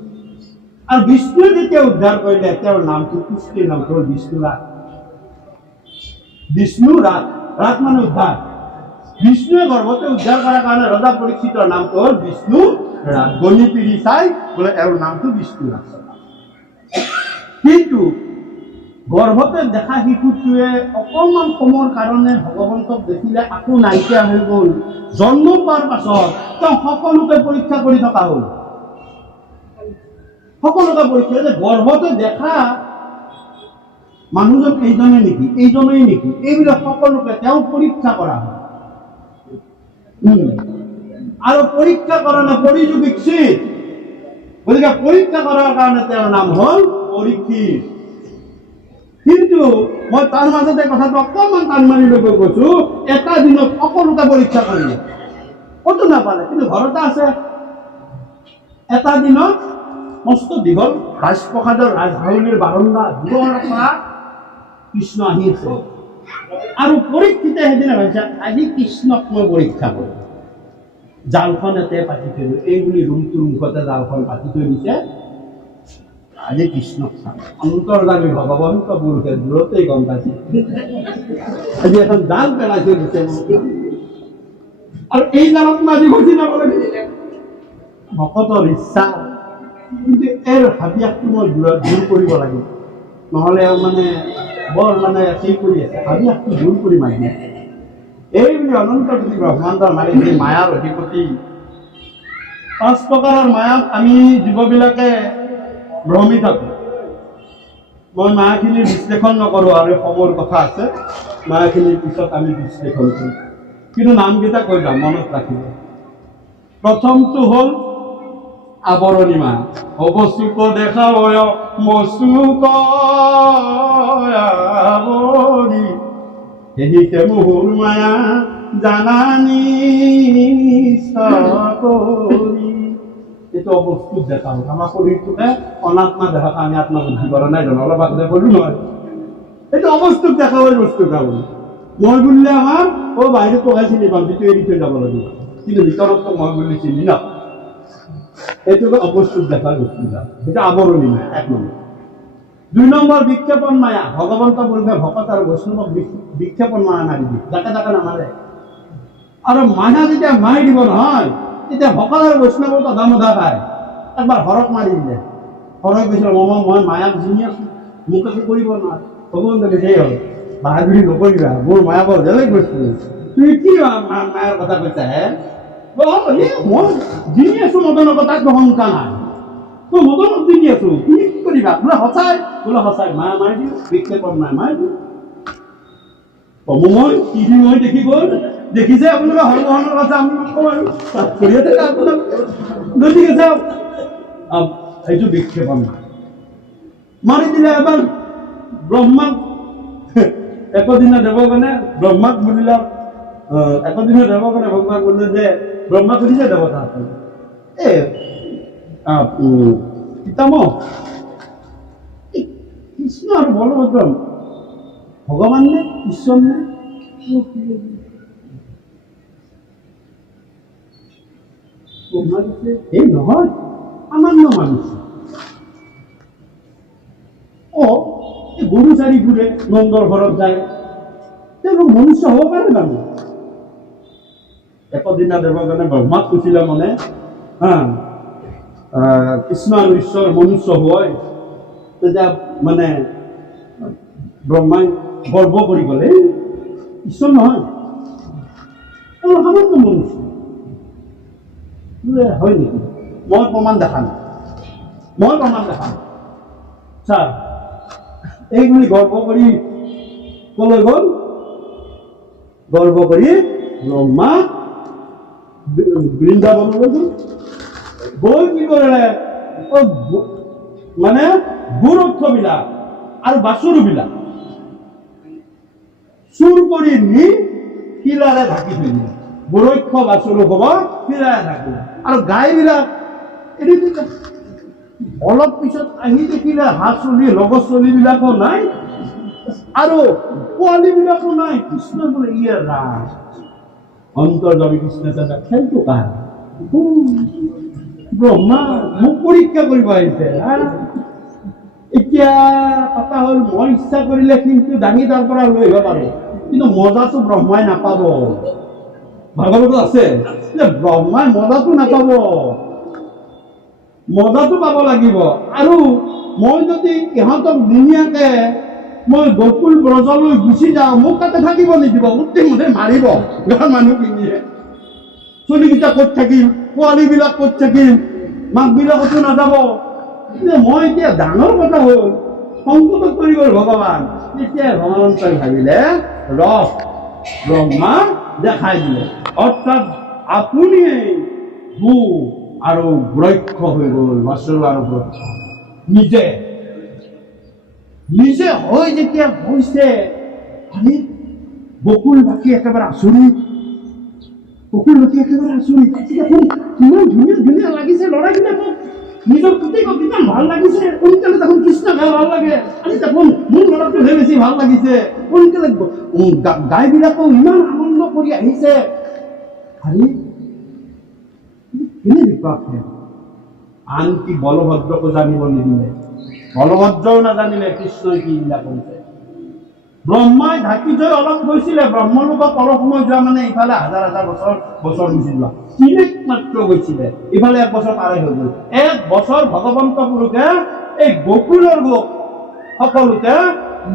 আৰু বিষ্ণুৱে যেতিয়া উদ্ধাৰ কৰিলে, তেওঁৰ নামটো পুষ্টিৰ নামটো হ'ল বিষ্ণু ৰাত। বিষ্ণু ৰাত, ৰাত মানে উদ্ধাৰ। বিষ্ণুৱে গৰ্ভতে উদ্ধাৰ কৰাৰ কাৰণে ৰজা পৰীক্ষিতৰ নামটো হ'ল বিষ্ণু ৰাত। গণি পিৰি চাই বোলে এওঁৰ নামটো বিষ্ণু ৰাত। কিন্তু গৰ্ভতে দেখা শিশুটোৱে অকণমান সময়ৰ কাৰণে ভগৱন্তক দেখিলে আকৌ নাইকিয়া হৈ গ'ল। জন্ম পোৱাৰ পাছত তেওঁ সকলোকে পৰীক্ষা কৰি থকা হ'ল। সকলোকে পৰীক্ষা যে গৰ্ভতে দেখা মানুহজন এইজনে নেকি, এইজনেই নেকি, এইবিলাক সকলোকে তেওঁ পৰীক্ষা কৰা হয়। আৰু পৰীক্ষা কৰালে পৰিযোগিক চিত, গতিকে পৰীক্ষা কৰাৰ কাৰণে তেওঁৰ নাম হ'ল পৰীক্ষিত। কিন্তু মই তাৰ মাজতে কথাটো অকণমান টান মাৰি লৈ গৈছো, এটা দিনত সকলোকে পৰীক্ষা কৰিলে, ক'তো নাপালে, কিন্তু ঘৰতে আছে। এটা দিনত মস্ত দীঘল ৰাজপ্ৰসাদৰ ৰাজধাউলিৰ বাৰণ্ডা দূৰৰ পৰা কৃষ্ণ আহি আছে। আৰু পৰীক্ষিতে সেইদিনা ভাবিছে আজি কৃষ্ণক মই পৰীক্ষা কৰিম। জালখন এতে পাতি থৈ দিওঁ, এই বুলি ৰুমটোৰ মুখতে জালখন পাতি থৈ দিছে। আজি কৃষ্ণক চাম। অন্তৰ্যামী ভগৱন্ত পুৰুষে দূৰতেই গম পাইছে আজি এখন জাল পেলাই থৈ দিছে। আৰু এই জালত মই আজি গুচি যাব লাগিছিল। ভকতৰ ইচ্ছা, কিন্তু এৰ হাবিয়াসটো মই দূৰ কৰিব লাগিব, নহ'লে মানে বৰ মানে সেই কৰি আছে, হাবিয়াসটো দূৰ কৰি মাৰি আছে। এই বুলি অনন্ত কোটি ব্ৰহ্মাণ্ডৰ মালিক যি মায়াৰ অধিপতি, 5 প্ৰকাৰৰ মায়াত আমি জীৱবিলাকে ভ্ৰমি থাকোঁ। মই মায়াখিনিৰ বিশ্লেষণ নকৰোঁ, আৰু সময়ৰ কথা আছে, মায়াখিনিৰ পিছত আমি বিশ্লেষণ কৰিম। কিন্তু নামকেইটা কৈ যাম, মনত ৰাখিব। প্ৰথমটো হ'ল আৱৰণী মায়া। অবচুক দেখা মচুক আৱৰি, সেহিতে মোহৰ মায়া জানানি চাকৰি। এইটো অবস্তুত দেখা হ'ল। আমাৰ শৰীৰটোকে অনাত্মা দেখাক আমি আত্মা বুদ্ধি কৰা নাই জানো, অলপ আগতে ক'লো নহয়। এইটো অবস্তুত দেখা হয় বস্তু খাবলৈ। মই বুলিলে আমাৰ বাহিৰত পকাই চিনি পাম, যিটো এৰি থৈ যাব লাগিব, কিন্তু ভিতৰততো মই বুলি চিনি নাপাম। এইটোকে অবস্তুত দেখাৰ বস্তু, সেইটো আৱৰণী মায়া, 1 নম্বৰ। 2 নম্বৰ বিক্ষেপণ মায়া। ভগৱন্ত পুৰুষে ভকত আৰু বৈষ্ণৱক বিক্ষেপণ মায়া মাৰি দিয়ে, যাকে তাকে নামাৰে। আৰু মায়া যেতিয়া মাৰি দিব নহয়, তেতিয়া ভকত আৰু বৈষ্ণৱত অধামধা পায়। একবাৰ হৰক মাৰি দিলে, হৰক কৈছিল মই মায়াক জিনি আছো, মোক একো কৰিব নোৱাৰে। ভগৱন্তকে সেই হ'ল, বাহাদুৰি নকৰিবা, মোৰ মায়া বৰ বেলেগ বস্তু, তুমি কি মায়াৰ কথা কৈছা হে? মই জিনি আছো মদনৰ তাত শংকা নাই, মই মদনত জিনি আছো, তুমি কি কৰিবা? বোলে সঁচাই, বোলে সঁচাই, মায়া মাৰি দিওঁ, বিক্ষেপণ নাই মাৰি দিওঁ। মই টিভি মই দেখি গ'ল, দেখিছে আপোনালোকে হৰমোহনৰ কথা আমি নকওঁ আৰু কৰিয়ে থাকে আপোনালোক, গতিকে চাওক এইটো বিক্ষেপণ নাই মাৰি দিলে। এবাৰ ব্ৰহ্মাক একদিনা দেৱগণে ব্ৰহ্মাক বুলিলে, একদিনা দেৱগণে ভগৱান বুলিলে যে ব্ৰহ্মা সুধিছে দেৱতা পিতামহ, কৃষ্ণ আৰু বলভদ্ৰ ভগৱান নে ঈশ্বৰ নে? এই নহয়, সামান্য মানুষ। এই গৰু চাৰি ঘূৰে, নন্দৰ ঘৰত যায়, তেওঁলোক মনুষ্য হ'ব পাৰে জানো? একদিনা দেৱগণে ব্ৰহ্মাক কৈছিলে মানে কৃষ্ণ আৰু ঈশ্বৰ মনুষ্য হয়, তেতিয়া মানে ব্ৰহ্মাই গৰ্ব কৰি গ'লে ঈশ্বৰ নহয়, সামান্য মনুষ্য। হয় নেকি? মই প্ৰমাণ দেখা নাই, ছাৰ এইখিনি গৰ্ব কৰি কলৈ গ'ল? গৰ্ব কৰি ব্ৰহ্মা বৃন্দাবনলৈ গ'ল। গৈ কি কৰে মানে গুৰক্ষবিলাক আৰু বাছৰুবিলাক চুৰ কৰি নি শিলাৰে ঢাকি থৈ দিয়ে। গুৰক্ষ বাছৰু হ'ব শিলাৰে ঢাকি, আৰু গাইবিলাক এৰি দিলে। অলপ পিছত আহি দেখিলে হাঁহ চলি লগৰ চলিবিলাকো নাই আৰু পোৱালীবিলাকো নাই। কৃষ্ণ বোলে ইয়ে ৰাম, অন্তৰ্যামী কৃষ্ণ চাচা খেলটো কাৰ? ব্ৰহ্মা মোক পৰীক্ষা কৰিব আহিছে। এতিয়া কথা হ'ল মই ইচ্ছা কৰিলে কিন্তু দাঙি তাৰ পৰা লৈ আহিব পাৰো, কিন্তু মজাটো ব্ৰহ্মাই নাপাব। ভাগৱতত আছে যে ব্ৰহ্মাই মজাটো নাপাব, মজাটো পাব লাগিব। আৰু মই যদি ইহঁতক ধুনীয়াকে মই গকুল ব্ৰজলৈ গুচি যাওঁ, মোক তাতে থাকিব নিদিব, গোটেই মুঠে মাৰিব গাঁৱৰ মানুহখিনিয়ে। চলিকেইটা ক'ত থাকিম, পোৱালীবিলাক ক'ত থাকিম, মাকবিলাকতো নাযাব। মই এতিয়া ডাঙৰ কথা হ'ল সংকটত পৰি গ'ল ভগৱান। তেতিয়া ভগৱন্তই ভাবিলে ব্ৰহ্মা দেখাই দিলে, অৰ্থাৎ আপুনিয়ে ভূ আৰু বৃক্ষ হৈ গ'ল, বাছৰু আৰু বৃক্ষ। নিজে নিজে হৈ যেতিয়া হৈছে, বকুল বাকী একেবাৰে আচৰিত, বকুল বাকী একেবাৰে আচৰিত। কিমান ধুনীয়া ধুনীয়া লাগিছে ল'ৰাবিলাকক, নিজৰ পুতেকক কিমান ভাল লাগিছে। সোনকালে দেখোন কৃষ্ণ গাই ভাল লাগে, আজি দেখোন মোৰ ল'ৰাটোহে বেছি ভাল লাগিছে। সোনকালে গাইবিলাকো ইমান আনন্দ কৰি আহিছে। আনকি বলভদ্ৰকো জানিব নিদিলে, বলভদ্ৰও নাজানিলে কৃষ্ণই কি ইলা কৰিছে। ব্ৰহ্মাই ঢাকি থৈ অলপ গৈছিলে, ব্ৰহ্মলোকত অলপ সময় যোৱা মানে ইফালে হাজাৰ হাজাৰ বছৰ গুচি যোৱা। তিনিক মাত্ৰ গৈছিলে, ইফালে 1 বছৰ পাৰে হৈ গ'ল। 1 বছৰ ভগৱন্ত পুৰুষে এই গকুলৰ গোপ সকলোতে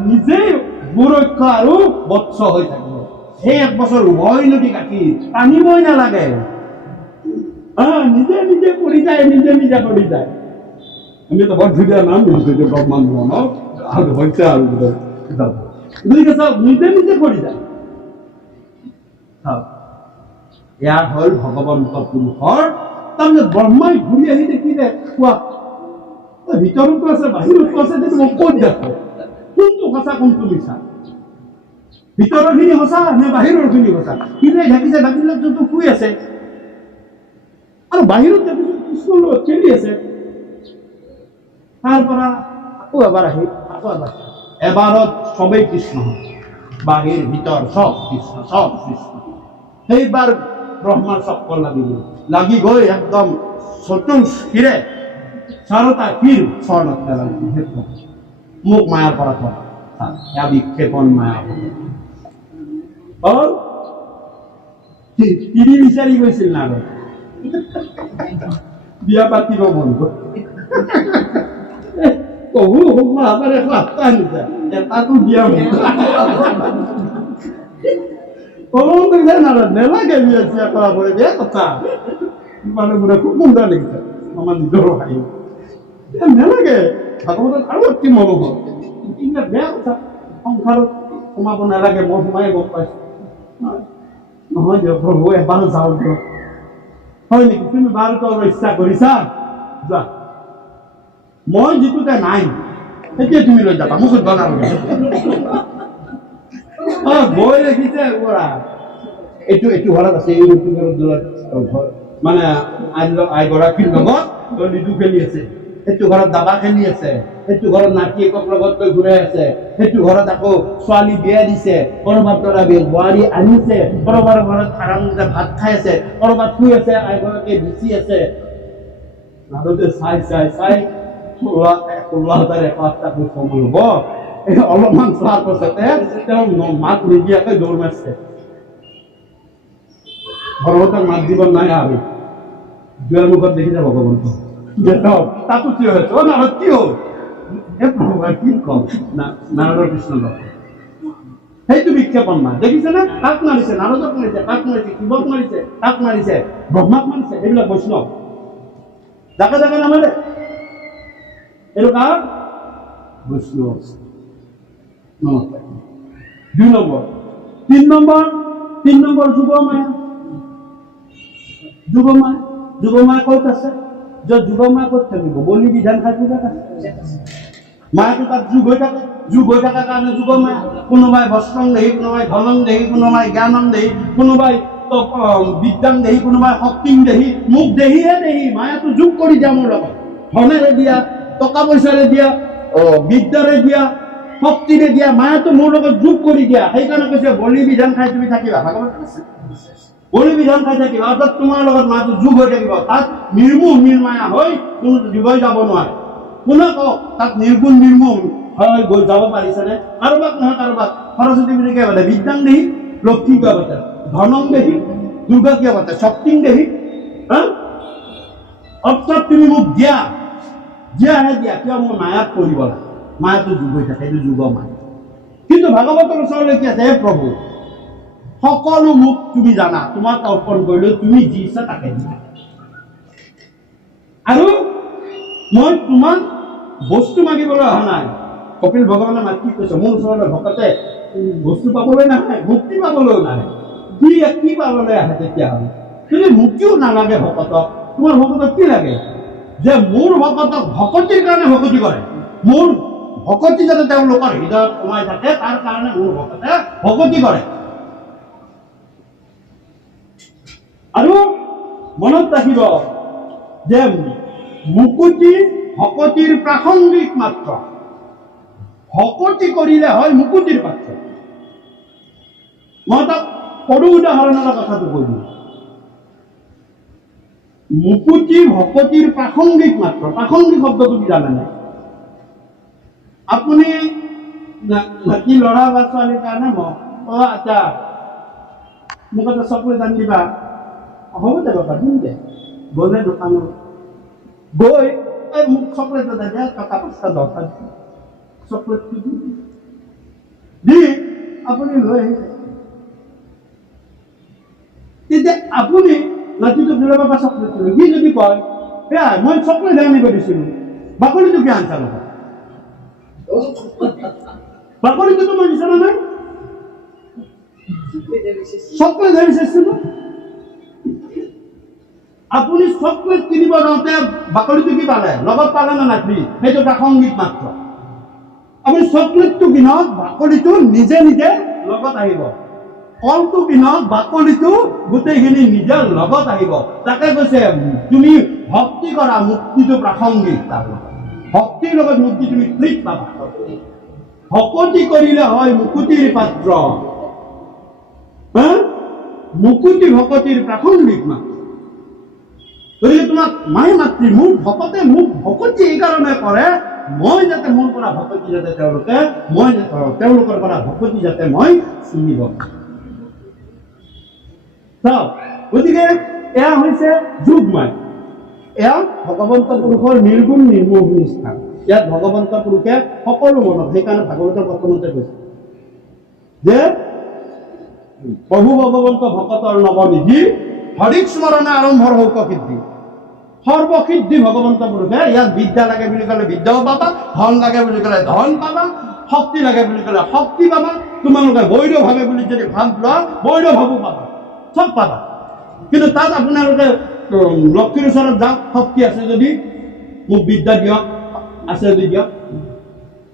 নিজেই গুৰক্ষ আৰু বৎস হৈ থাকিব। সেই 1 বছৰ উভয় নদী কাটি টানিবই নালাগে, নিজে নিজে কৰি যায়, নিজে নিজে কৰি যায়। আমি তো বৰ ধুনীয়া নাম দিছো ব্ৰহ্মাণ্ড আৰু হৈছে আৰু নিজে নিজে কৰি যায়। এয়া হ'ল ভগৱন্ত পুৰুষৰ। তাৰমানে ব্ৰহ্মাই ঘূৰি আহি দেখিলে, কোৱা ভিতৰতো আছে বাহিৰতো আছে, মই ক'ত দেখো কোনটো সঁচা কোনটো মিছা, ভিতৰৰ খিনি সঁচা নে বাহিৰৰ খিনি সঁচা? কিনে ঢাকিছে, ঢাকিলে যোনটো শুই আছে আৰু বাহিৰত দেখিছো কৃষ্ণৰ লগত খেলি আছে। তাৰ পৰা আকৌ এবাৰ আহি আকৌ এবাৰত সবেই কৃষ্ণ, বাহিৰ ভিতৰ সব কৃষ্ণ, সব কৃষ্ণ। সেইবাৰ ব্ৰহ্মাৰ চক্কৰ লাগি গৈ একদম চতুৰ্শিৰে চাৰোটা শিৰ স্বৰ্ণত পেলাই মোক মায়াৰ পৰা থোৱা, এয়া বিক্ষেপণ মায়া তিনি বিচাৰি গৈছিল না বিয়া পাতিব মন গ'ল। কবু হাতাৰে সাতটা আনিছে, এটাতো বিয়া মন নেলাগে বিয়া চিয়া কৰা পৰে, বেয়া কথা। মানুহবোৰে খুব সুন্দৰ লাগিছে, আমাৰ নিজৰো হাঁহি নেলাগে। ভাগৱতত আৰু অতি মনোভৱ, এইবিলাক বেয়া কথা। সংসাৰত সোমাব নালাগে, মই সোমাই গম পাইছো। নহয় দিয়ক প্ৰভু, এবাৰ যাওঁ দিয়ক। হয় নেকি? তুমি বাৰটো ইচ্ছা কৰিছা, যোৱা। মই যিটোতে নাই তেতিয়া তুমি লৈ যাবা, মোক সুধিব নালাগে। গৈ দেখিছে এইটো ঘৰত আছে, এই মানে আইগৰাকীৰ লগত লিডু খেলি আছে, সেইটো ঘৰত দাবা খেলি আছে, সেইটো ঘৰত নাতিয়েকৰ লগত লৈ ঘূৰাই আছে, সেইটো ঘৰত আকৌ ছোৱালী বিয়া দিছে, কৰবাত ল'ৰা বোৱাৰী আনিছে, কৰবাৰ ঘৰত আৰামতে ভাত খাই আছে, কৰবাত শুই আছে, আইগৰাকীয়ে বিচি আছে। নাৰদে চাই চাই চাই 16,000 সময় হ'ব। অলপমান চোৱাৰ পাছতে তেওঁ মাত নিদিয়াকৈ দৌৰ মাৰিছে। ভগৱতক মাত দিব নাই আৰু দুৱাৰ মুখত দেখি যাব ভগৱন্ত তাতো থিয় হৈছে। নাৰদ কি হ'ল? কি কম, নাৰদৰ কৃষ্ণ সেইটো বিক্ষেপণ মাৰ দেখিছে নে? কাক মাৰিছে? নাৰদক মাৰিছে, কাক মাৰিছে? শিৱক মাৰিছে, কাক মাৰিছে? ব্ৰহ্মাক মাৰিছে। এইবিলাক বৈষ্ণৱ যাকে যাকে নামাৰে, এইটো কাক? বৈষ্ণৱ। 2 নম্বৰ। 3 নম্বৰ যুগমায়া। যুগমায়া ক'ত আছে? যে যুগ মায়া ক'ত থাকিব বলি বিধান খাই থাকে মায়াটো তাত যুগ হৈ থকাৰ কাৰণে যুগ মায়া কোনোবাই বস্ত্ৰং দেহি কোনোবাই ধনং দেহি কোনোবাই জ্ঞানং দেহি কোনোবাই বিদ্যাং দেহি কোনোবাই শক্তিং দেহি মোক দেহিহে দেহি মায়াটো যোগ কৰি দিয়া মোৰ লগত ধনেৰে দিয়া টকা পইচাৰে দিয়া বিদ্যাৰে দিয়া শক্তিৰে দিয়া মায়াটো মোৰ লগত যোগ কৰি দিয়া সেইকাৰণে কৈছে বলি বিধান খাই তুমি থাকিবা ভাগৱত আছে বলি বিধান খাই থাকিবা অৰ্থাৎ তোমাৰ লগত মায়াটো যোগ হৈ থাকিব তাত নিৰ্মোহ নিৰ্মায়া হৈ কোনো দিবই যাব নোৱাৰে কোনে কওক তাত নিৰ্গুণ নিৰ্মোহ হৈ গৈ যাব পাৰিছেনে কাৰোবাক নহয় কাৰোবাক সৰস্বতী বুলি কিয় পাতে বিদ্যাং দেহি লক্ষ্মী কিয় পাতে ধনং দেহি দুৰ্গা কিয় পাতে শক্তিং দেহি অৰ্থাৎ তুমি মোক দিয়াহে দিয়া কিয় মোৰ মায়াত পৰিব লাগে মায়াটো যোগ হৈ থাকে এইটো যুগ মায়া কিন্তু ভাগৱতৰ ওচৰলৈ কি আছে হে প্ৰভু সকলো মোক তুমি জানা তোমাক অৰ্পণ কৰিলো তুমি যি ইচ্ছা তাকে দিয়া আৰু মই তোমাক বস্তু মাগিবলৈ অহা নাই কপিল ভগৱানে মাতি কৈছে মোৰ ওচৰলৈ ভকতে বস্তু পাবলৈ নাহে মুক্তি পাবলৈ নাহে কি পাবলৈ আহে তেতিয়াহ'লে যদি মুক্তিও নালাগে ভকতক তোমাৰ ভকতক কি লাগে যে মোৰ ভকতক ভকতিৰ কাৰণে ভকতি কৰে মোৰ ভকতি যাতে তেওঁলোকৰ হৃদয়ত সোমাই থাকে তাৰ কাৰণে মোৰ ভকতে ভকতি কৰে আৰু মনত ৰাখিব যে মুকুতি ভকতিৰ প্ৰাসংগিক মাত্ৰ ভকতি কৰিলে হয় মুকুতিৰ পাত্ৰ মই তাক সৰু উদাহৰণৰ কথাটো কৈ দিওঁ মুকুতি ভকতিৰ প্ৰাসংগিক মাত্ৰ প্ৰাসংগিক শব্দটো কি জানে নাই আপুনি নাতি ল'ৰা বা ছোৱালীৰ কাৰণে আচ্ছা মোক এটা চকলেট আনি দিবা হ'ব দে বাবা দিম দে গ'লে দোকানত গৈ মোক চকলেট এটা দিয়া টকা 5টা 10টা চকলেটটো দি আপুনি লৈ আহিলে তেতিয়া আপুনি নাতিটো দিলে বাবা চকলেটটো লৈ সি যদি কয় সেয়া মই চকলেট আনিব দিছিলোঁ বাকলিটো কিয় আনছা নহয় বাকলিটোতো মই দিছা নাই চকলেট আনি চাইছিলোঁ আপুনি চকলেট কিনিব যাওঁতে বাকলিটো কি পালে লগত পালে নে নাই ফ্ৰী সেইটো প্ৰাসংগিক মাত্ৰ আপুনি চকলেটটো কিনক বাকলিটো নিজে নিজে লগত আহিব কলটো কিনক বাকলিটো গোটেইখিনি নিজে লগত আহিব তাকে কৈছে তুমি ভক্তি কৰা মুক্তিটো প্ৰাসংগিক তাৰ লগত ভক্তিৰ লগত মুক্তি তুমি ফ্ৰীত পাবা ভকতি কৰিলে হয় মুকুতিৰ পাত্ৰ মুকুতি ভকতিৰ প্ৰাসংগিক মাত্ৰ গতিকে তোমাক মায়ে মাতৃ মোৰ ভকতে মোক ভকতি এইকাৰণে কৰে মই যাতে মোৰ পৰা ভকতি যাতে তেওঁলোকৰ পৰা ভকতি যাতে মই চিনিব গতিকে এয়া হৈছে যোগমায়া এয়া ভগৱন্ত পুৰুষৰ নিৰ্গুণ নিৰ্মোহ স্থান ইয়াত ভগৱন্ত পুৰুষে সকলো মনত সেইকাৰণে ভাগৱতৰ প্ৰথমতে কৈছে যে প্ৰভু ভগৱন্ত ভকতৰ নৱনিধি হৰিক স্মৰণে আৰম্ভৰ হৌক সিদ্ধি সৰ্বসিদ্ধি ভগৱন্ত পুৰুষে ইয়াত বিদ্যা লাগে বুলি ক'লে বিদ্যাও পাবা ধন লাগে বুলি ক'লে ধন পাবা শক্তি লাগে বুলি ক'লে শক্তি পাবা তোমালোকে বৈৰভাৱে বুলি যদি ভাৱ লোৱা বৈৰভাৱো পাবা চব পাবা কিন্তু তাত আপোনালোকে লক্ষ্মীৰ ওচৰত যাওক শক্তি আছে যদি মোক বিদ্যা দিয়ক আছে যদি দিয়ক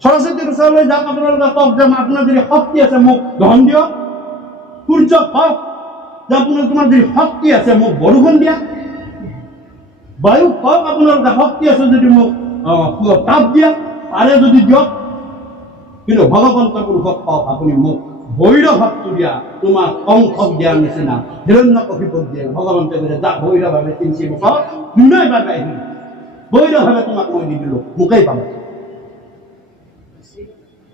সৰস্বতীৰ ওচৰলৈ যাওক আপোনালোকে কওক যে আপোনাৰ যদি শক্তি আছে মোক ধন দিয়ক সূৰ্যক কওক যে আপোনাৰ তোমাৰ যদি শক্তি আছে মোক বৰষুণ দিয়া বায়ু কওক আপোনালোকে শক্তি আছে যদি মোক তাপ দিয়া পাৰে যদি দিয়ক কিন্তু ভগৱন্ত পুৰুষক কওক আপুনি মোক ভৈৰভাৱটো দিয়া তোমাক কংসক দিয়াৰ নিচিনা হিৰণ্যকশিপুক দিয়া ভগৱন্তে কৈছে যা ভৈৰভাৱে 300 বছৰ দুনাইভাৱে আহিল ভৈৰভাৱে তোমাক মই দি দিলোঁ মোকেই পাবা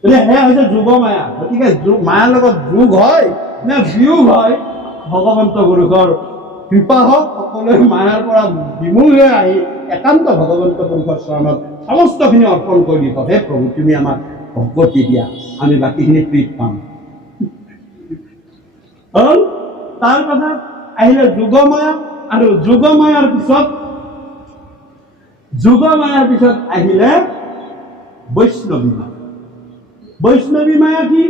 সেয়া হৈছে যোগ মায়া গতিকে মায়াৰ লগত যোগ হয় নে বিয়োগ হয় ভগৱন্ত পুৰুষৰ কৃপা হওক সকলোৱে মায়াৰ পৰা বিমূল হৈ আহি একান্ত ভগৱন্ত পুৰুষৰ চৰণত সমস্তখিনি অৰ্পণ কৰি দিব হে প্ৰভু তুমি আমাক ভকতি দিয়া আমি বাকীখিনি প্ৰীত পাম তাৰ পাছত আহিলে যোগমায়া আৰু যোগমায়াৰ পিছত আহিলে বৈষ্ণৱী মায়া বৈষ্ণৱী মায়া কি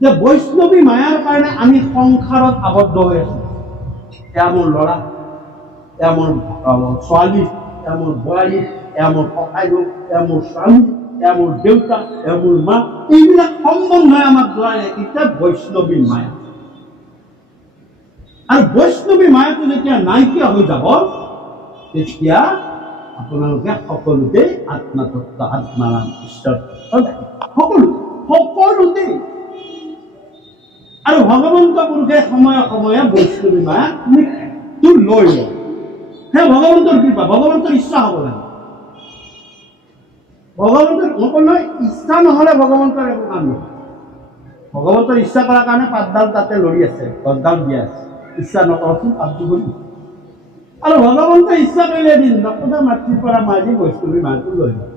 যে বৈষ্ণৱী মায়াৰ কাৰণে আমি সংসাৰত আবদ্ধ হৈ আছো এয়া মোৰ ল'ৰা মোৰ ছোৱালী, মোৰ বোৱাৰী, মোৰ ককাইক, মোৰ স্বামী, মোৰ দেউতা, মোৰ মা, এইবিলাক সম্বন্ধই আমাক যোৱালে এতিয়া বৈষ্ণৱী মায়া। আৰু বৈষ্ণৱী মায়াটো যেতিয়া নাইকিয়া হৈ যাব, তেতিয়া আপোনালোকে সকলোতে আত্মতত্ত্ব, আত্মাৰাম, ঈশ্বৰ সকলোতে। আৰু ভগৱন্ত পুৰুষে সময়ে সময়ে বৈষ্ণৱী মায়াটো লৈ লয়। সেই ভগৱন্তৰ কৃপা, ভগৱন্তৰ ইচ্ছা হ'ব লাগে। ভগৱন্তৰ নহয়, ইচ্ছা নহ'লে ভগৱন্তৰ একো কাম নহয়। ভগৱন্তৰ ইচ্ছা কৰাৰ কাৰণে পাতডাল তাতে লৰি আছে, গছডাল দিয়া আছে। ইচ্ছা নকৰচোন কামটো কৰি। আৰু ভগৱন্তই ইচ্ছা কৰিলে এদিন নকদা মাতৃৰ পৰা মাজি বৈষ্ণৱী মায়াটো লৈ লয়।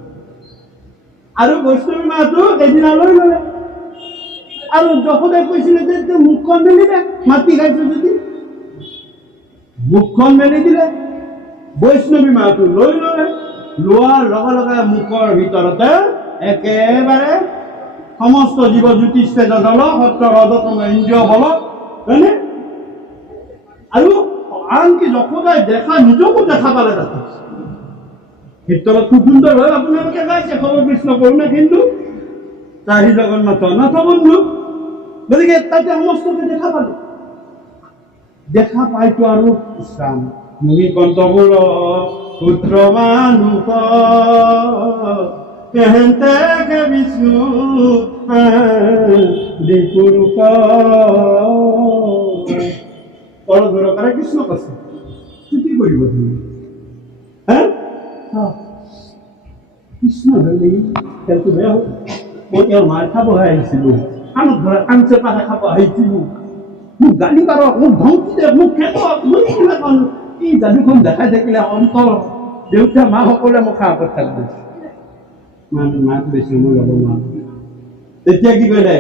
আৰু বৈষ্ণৱী মায়াটো এদিনা লৈ ল'লে। আৰু যশোদাই কৈছিলে যে মুখখন মেলি দে, মাটি খাইছো যদি মুখখন মেলি দিলে। বৈষ্ণৱী মায়াটো লৈ ল'লে। লোৱাৰ লগে লগে মুখৰ ভিতৰতে একেবাৰে সমস্ত জীৱ জ্যোতিষ তেজ জল সত্ৰ ৰজতম ইন্দ্ৰিয় বল, হয়নে? আৰু আনকি যশোদাই দেখা, নিজকো দেখা পালে তাতে। ভিতৰত খুব সুন্দৰভাৱে আপোনালোকে গাইছে খবৰ কৃষ্ণ কৰোণা, কিন্তু চাহি জগন্নাথ নাথ বন্ধু। গতিকে তাতে সমস্তকে দেখা পালে। দেখা পাইতো আৰু ইছৰাম মুনি কন্তমূল পুত্ৰ মানুষ কেহেন্তে বিষ্ণু পুৰুষ পৰদূৰকাৰে কৃষ্ণ কৈছে। কি কৰিব তুমি? কৃষ্ণ ধৰি খেলটো বেয়া হ'ল। মই তেওঁৰ মাৰ খাবহে আহিছিলো, কাণত ধৰা কাণ চেপাহে খাব আহিছিলো। মোক গালি পাৰক, মোক ধমকি দিয়ক, মোক খেদক, মই কিবা কম। এই যাদুখন দেখাই থাকিলে অন্তৰ দেউতা মা সকলোৱে মোক সাহসত থাকিব। মাক বেছি মই ল'ব নোৱাৰো। তেতিয়া কি কৰিলে?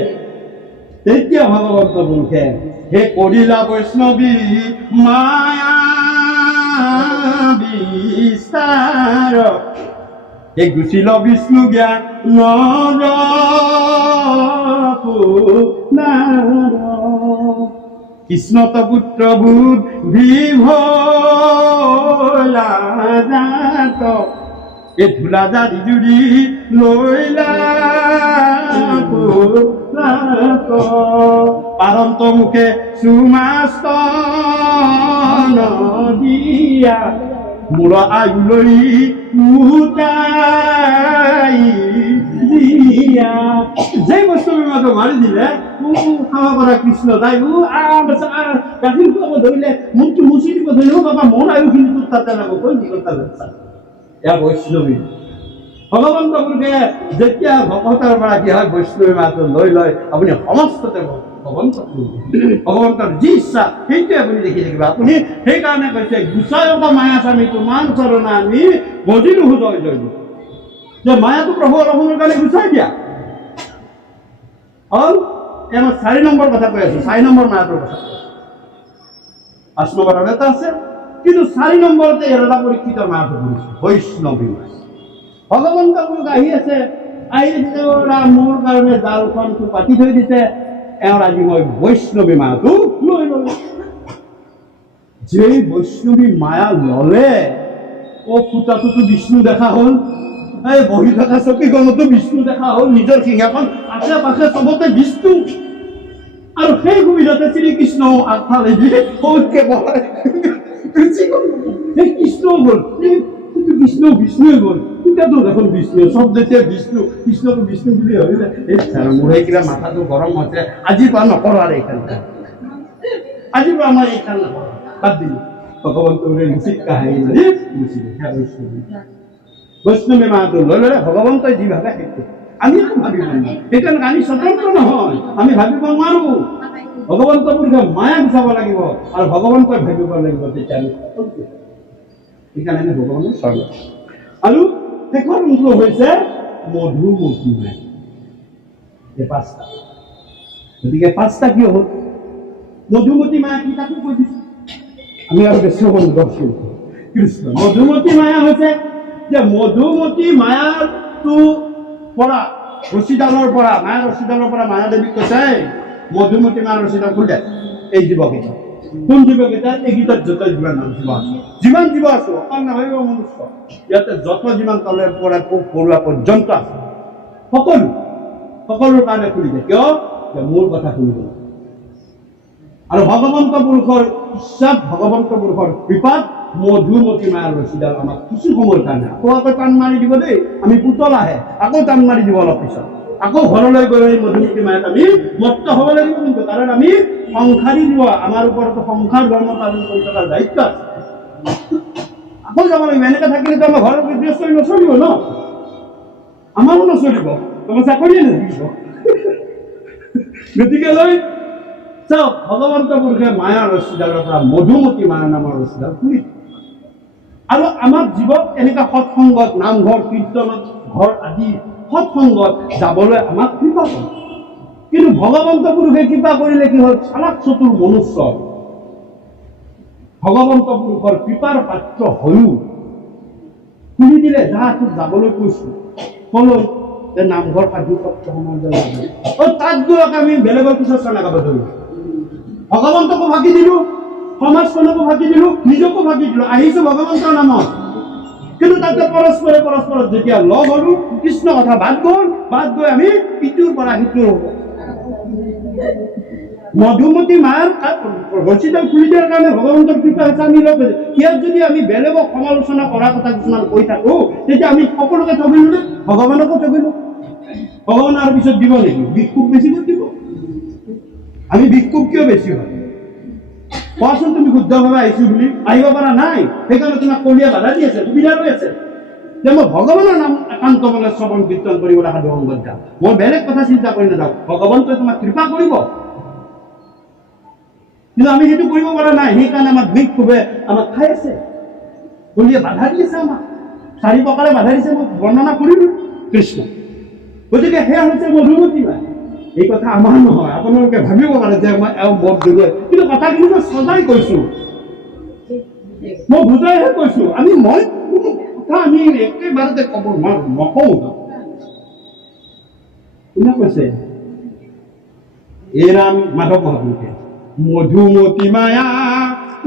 তেতিয়া ভগৱন্ত পুৰুষে হে কৰিলা বৈষ্ণৱী মায়া বিস্তাৰ, হে গুচিল বিষ্ণু জ্ঞান কৃষ্ণত পুত্ৰ বুধ বিভলাজাত, এই ধূলা জাৰি জুৰি লৈলা পাৰন্ত মুখে সুমাস্ত দিয়া, মূৰ আয়ু লৈ উটাই দিয়া। যে বৈষ্ণৱী মায়াটো মাৰি দিলে, খাব পৰা কৃষ্ণ যাই গাখীৰ খুৱাব ধৰিলে, মনটো মুচি দিব ধৰিলে, বাবা মন আয়ুখিনি তোৰ তাতে লাগব, কৈ কি কথা লাগছা। এয়া বৈষ্ণৱী। ভগৱন্ত পুৰুষে যেতিয়া ভকতৰ পৰা কি হয় বৈষ্ণৱী মায়াটো লৈ লয়, আপুনি সমস্ততে ভগৱন্তৰ যি ইচ্ছা সেইটোৱে আপুনি দেখি থাকিব। আপুনি সেইকাৰণে কৈছে গুচায়ক মায়া স্বামী তোমাৰ চৰণ আমি বজিলো জয় জয়, যে মায়াটো প্ৰভু অলপৰ কাৰণে গুচাই দিয়া হ'ল। মই 4 নম্বৰ কথা কৈ আছো, 4 নম্বৰ মায়াটোৰ কথা। 5 নম্বৰ আৰু এটা আছে, কিন্তু 4 নম্বৰতে এটা পৰীক্ষিত মায়াটো কৰিছে বৈষ্ণৱী মায়া। ভগৱন্ত পুৰুষ আহি আছে, আহি মোৰ কাৰণে জালখনটো পাতি থৈ দিছে। এওঁৰ আজি মই বৈষ্ণৱী মায়াটো লৈ ললো। যে বৈষ্ণৱী মায়া ললে, ফুটাটোতো বিষ্ণু দেখা হ'ল, এই বহি থকা চকীখনতো বিষ্ণু দেখা হ'ল, নিজৰ সিংহাসন আশে পাশে চবতে বিষ্ণু। আৰু সেই সুবিধাতে শ্ৰীকৃষ্ণ আগফালে দিয়ে কৃষ্ণও গ'ল, কৃষ্ণ বিষ্ণুৱে গ'ল। এতিয়াতো দেখোন বিষ্ণু চব যেতিয়া বিষ্ণু, কৃষ্ণটো বিষ্ণু বুলি ভাবিলে মোৰ সেইকেইটা মাথাটো গৰম হৈছে। আজিৰ পৰা নকৰো আৰু এইখন, আজিৰ পৰা আমাৰ এইখন নকৰো, বাদ দিলো। ভগৱন্তৰে নিশ্চিত কাহিনী গুচি বৈষ্ণৱী মায়াটো লৈ ল'লে। ভগৱন্তই যি ভাবে সেইটো আমি একো ভাবিব নোৱাৰো। সেইকাৰণে আমি স্বতন্ত্ৰ নহয়, আমি ভাবিব নোৱাৰো। ভগৱন্ত পুৰুষে মায়া গুচাব লাগিব আৰু ভগৱন্তই ভাবিব লাগিব, তেতিয়া আমি স্বতন্ত্ৰ। সেইকাৰণে আমি ভগৱানৰ স্বৰ্গ। আৰু শেষৰ অংশ হৈছে মধুমতী মায়া। এই 5টা। গতিকে 5টা কিয় হ'ল? মধুমতী মায়া কি তাকো কৈ দিছো, আমি আৰু বেছি গছিল কৃষ্ণ। মধুমতী মায়া হৈছে যে মধুমতী মায়াটো পৰা ৰছীডালৰ পৰা মায়া দেৱীক কৈছে, মধুমতী মায়া ৰছীডাল খুল দে, এই যুৱক কোন জীৱকেইটা এইকেইটাত যত যিমান জীৱ আছে, যিমান জীৱ আছো অকল নহয় মনুষ্য, ইয়াতে যত যিমান তলে পৰা পোক পৰুৱা পৰ্যন্ত আছে, সকলোৰ কাৰণে খুলিছে। কিয়? মোৰ কথা শুনিব আৰু ভগৱন্ত পুৰুষৰ ইচ্ছাত, ভগৱন্ত পুৰুষৰ কৃপাত মধুমতী মায়াৰ ৰছীডাল আমাক কিছু সময়ৰ কাৰণে আকৌ টান মাৰি দিব দেই। আমি পুতল আহে আকৌ টান মাৰি দিব অলপ পিছত, আকৌ ঘৰলৈ গৈ এই মধুমতী মায়াত আমি মত্ত হ'ব লাগিব। কিন্তু কাৰণ আমি সংসাৰী দিব, আমাৰ ওপৰতো সংসাৰ ধৰ্ম পালন কৰি থকাৰ দায়িত্ব আছে। আকৌ যাব লাগিব। এনেকে থাকিলেতো আমাৰ ঘৰৰ গৃহস্থ নচলিব ন, আমাৰো নচলিব, তোমাৰ চাকৰিয়ে নচলিব। গতিকে লৈ চাওক, ভগৱন্ত পুৰুষে মায়াৰ ৰছীডালৰ পৰা মধুমতী মায়া নামৰ ৰছীডাল খুলি, আৰু আমাৰ জীৱক এনেকুৱা সৎসংগত, নামঘৰ কীৰ্তনত ঘৰ আদি সৎসংগত যাবলৈ আমাক কৃপা কৰে। কিন্তু ভগৱন্ত পুৰুষে কৃপা কৰিলে কি হ'ল, চালাক চতুৰ মনুষ্য ভগৱন্ত পুৰুষৰ কৃপাৰ পাত্ৰ হৈও খুলি দিলে, যা তোক যাবলৈ কৈছো কলৈ, যে নামঘৰ সাধু সত্ৰ সমাজৰ তাত গৈ আমি বেলেগৰ পিছত চানা গাব ধৰিলো, ভগৱন্তকো ভাগি দিলো, সমাজখনকো ভাগি দিলো, নিজকো ভাগি দিলো। আহিছো ভগৱন্তৰ নামত, কিন্তু তাতে পৰস্পৰত যেতিয়া লগ হলো, কৃষ্ণ কথা বাদ গৈ আমি ইটোৰ পৰা সিটোৰ মধুমতী মাৰ ৰছীডাল খুলি দিয়াৰ কাৰণে ভগৱন্তৰ কৃপা হৈছে আমি লগ হৈছো। ইয়াত যদি আমি বেলেগক সমালোচনা কৰাৰ কথা কিছুমান কৈ থাকো, তেতিয়া আমি সকলোকে ঠগিলো নে? ভগৱানকো ঠগিলো। ভগৱান আৰু পিছত দিব নেকি? বিষ খুব বেছি কৰি দিব। আমি বিষ খুব কিয় বেছি হয় কোৱাচোন? তুমি শুদ্ধভাৱে আহিছো বুলি আহিব পৰা নাই, সেইকাৰণে তোমাক কলিয়া বাধা দি আছে, সুবিধা লৈ আছে যে মই ভগৱানৰ নাম একান্ত মনে শ্ৰৱণ কীৰ্তন কৰিবলৈ সাধু সংগত যাওঁ, মই বেলেগ কথা চিন্তা কৰি নাযাওঁ, ভগৱন্তই তোমাক কৃপা কৰিব। কিন্তু আমি সেইটো কৰিব পৰা নাই, সেইকাৰণে আমাৰ বিষ খুবে আমাক খাই আছে, কলিয়ে বাধা দি আছে, আমাক চাৰি প্ৰকাৰে বাধা দিছে। মই বৰ্ণনা কৰিলো কৃষ্ণ। গতিকে সেয়া হৈছে মধুমতী মায়া। এই কথা আমাৰ নহয়, আপোনালোকে ভাবিব পাৰে যে মই বৰ যোগে, কিন্তু কথাখিনি মই সজাই কৈছো, মই বুজাইহে কৈছো। মই কোনো কথা আমি একেবাৰতে কব নকওঁ। কোনে কৈছে? এই ৰাম মাধৱ মহাপুৰুষে মধুমতী মায়া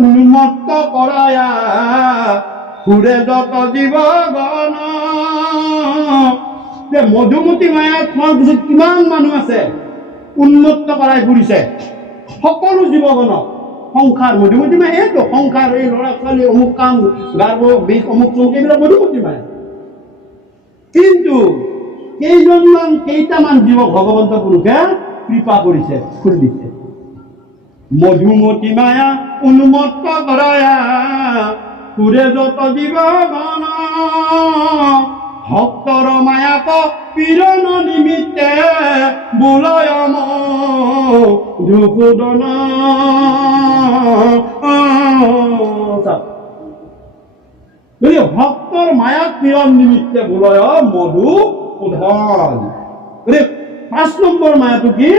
উন্মত্ত কৰায়া সুৰে যত জীৱ গণ। যে মধুমতী মায়াত খোৱাৰ পিছত কিমান মানুহ আছে উন্মত্ত কৰাই ফুৰিছে সকলো জীৱগণক। সংসাৰ মধুমতী মায়া, এইটো সংসাৰ, এই ল'ৰা ছোৱালী অমুক কাম, গাৰ্ব বিষ অমুক চমুক, এইবিলাক মধুমতী মায়া। কিন্তু কেইটামান জীৱক ভগৱন্ত পুৰুষে কৃপা কৰিছে, খুলি দিছে। মধুমতী মায়া উন্মত্ত কৰায়া সুৰে যত জীৱ গণ। ভক্তৰ মায়াক পীড়ন নিমিত্তে বোলয় মধুসূদন। ভক্তৰ মায়াক পীড়ন নিমিত্তে বোলয় মধুসূদন। 5 নম্বৰ মায়াটো কি?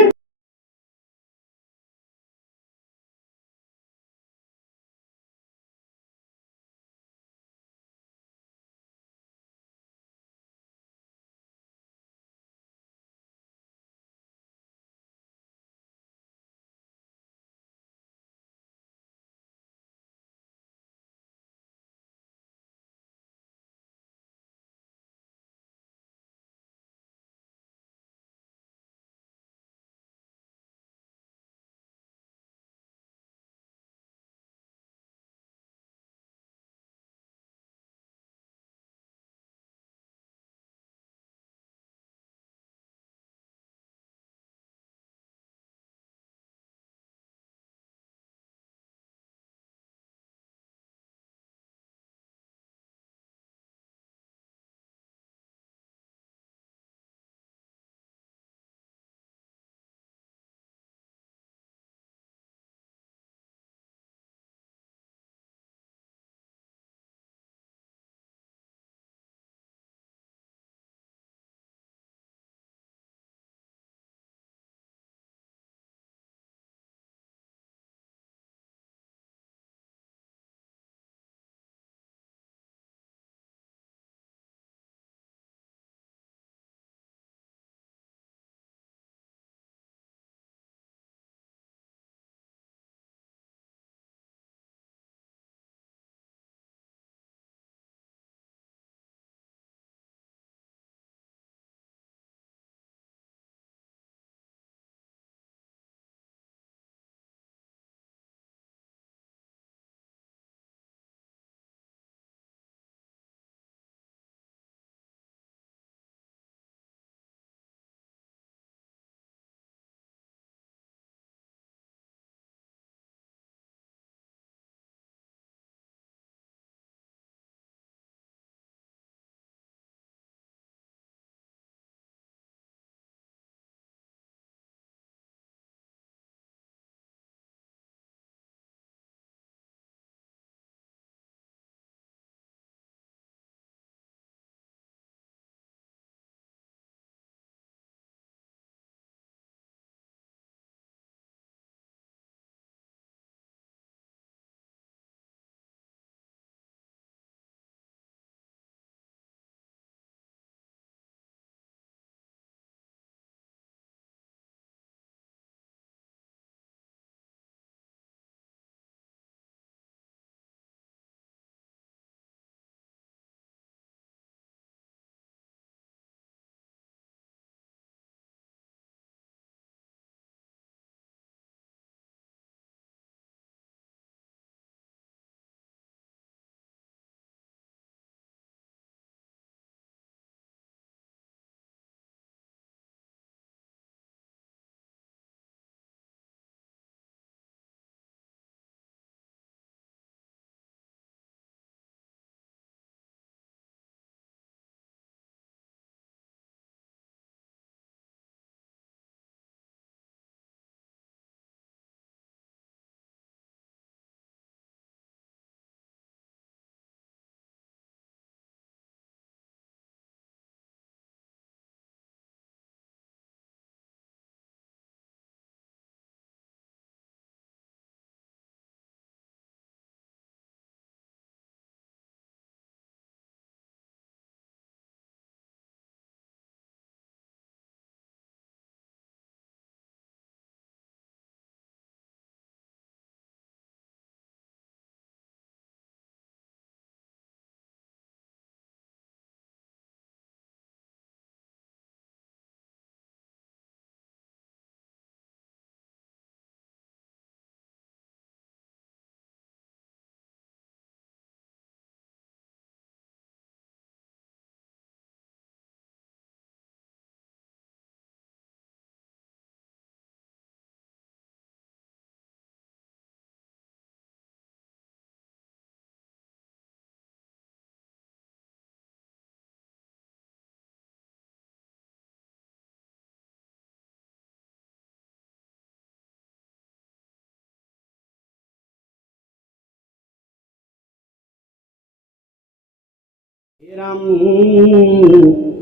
রাম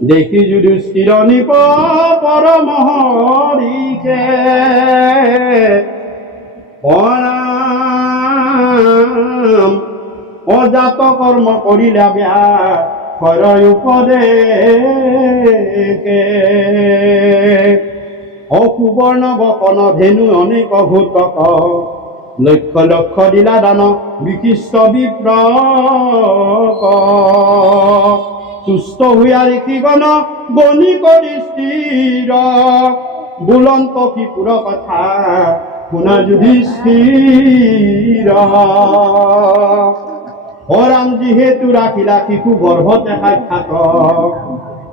দেখি যুধিষ্ঠির নিপ পরম হরিকে পরাম অজাত কর্ম করিলা ব্যাঘ্র উপদেশে অকুবর্ণ বকন ধেনু অনেক ভূতক লক্ষ লক্ষ দিলা দান বিশিষ্ট বিপ্র সুস্থ হইয়া দেখি গণ বনি কৰি স্থিৰ বুলন্ত কিপুৰ কথা শুনা যুধিষ্ঠিৰ হৰাম যিহেতু ৰাখিলা শিশু গৰ্ভতে সাক্ষাৎ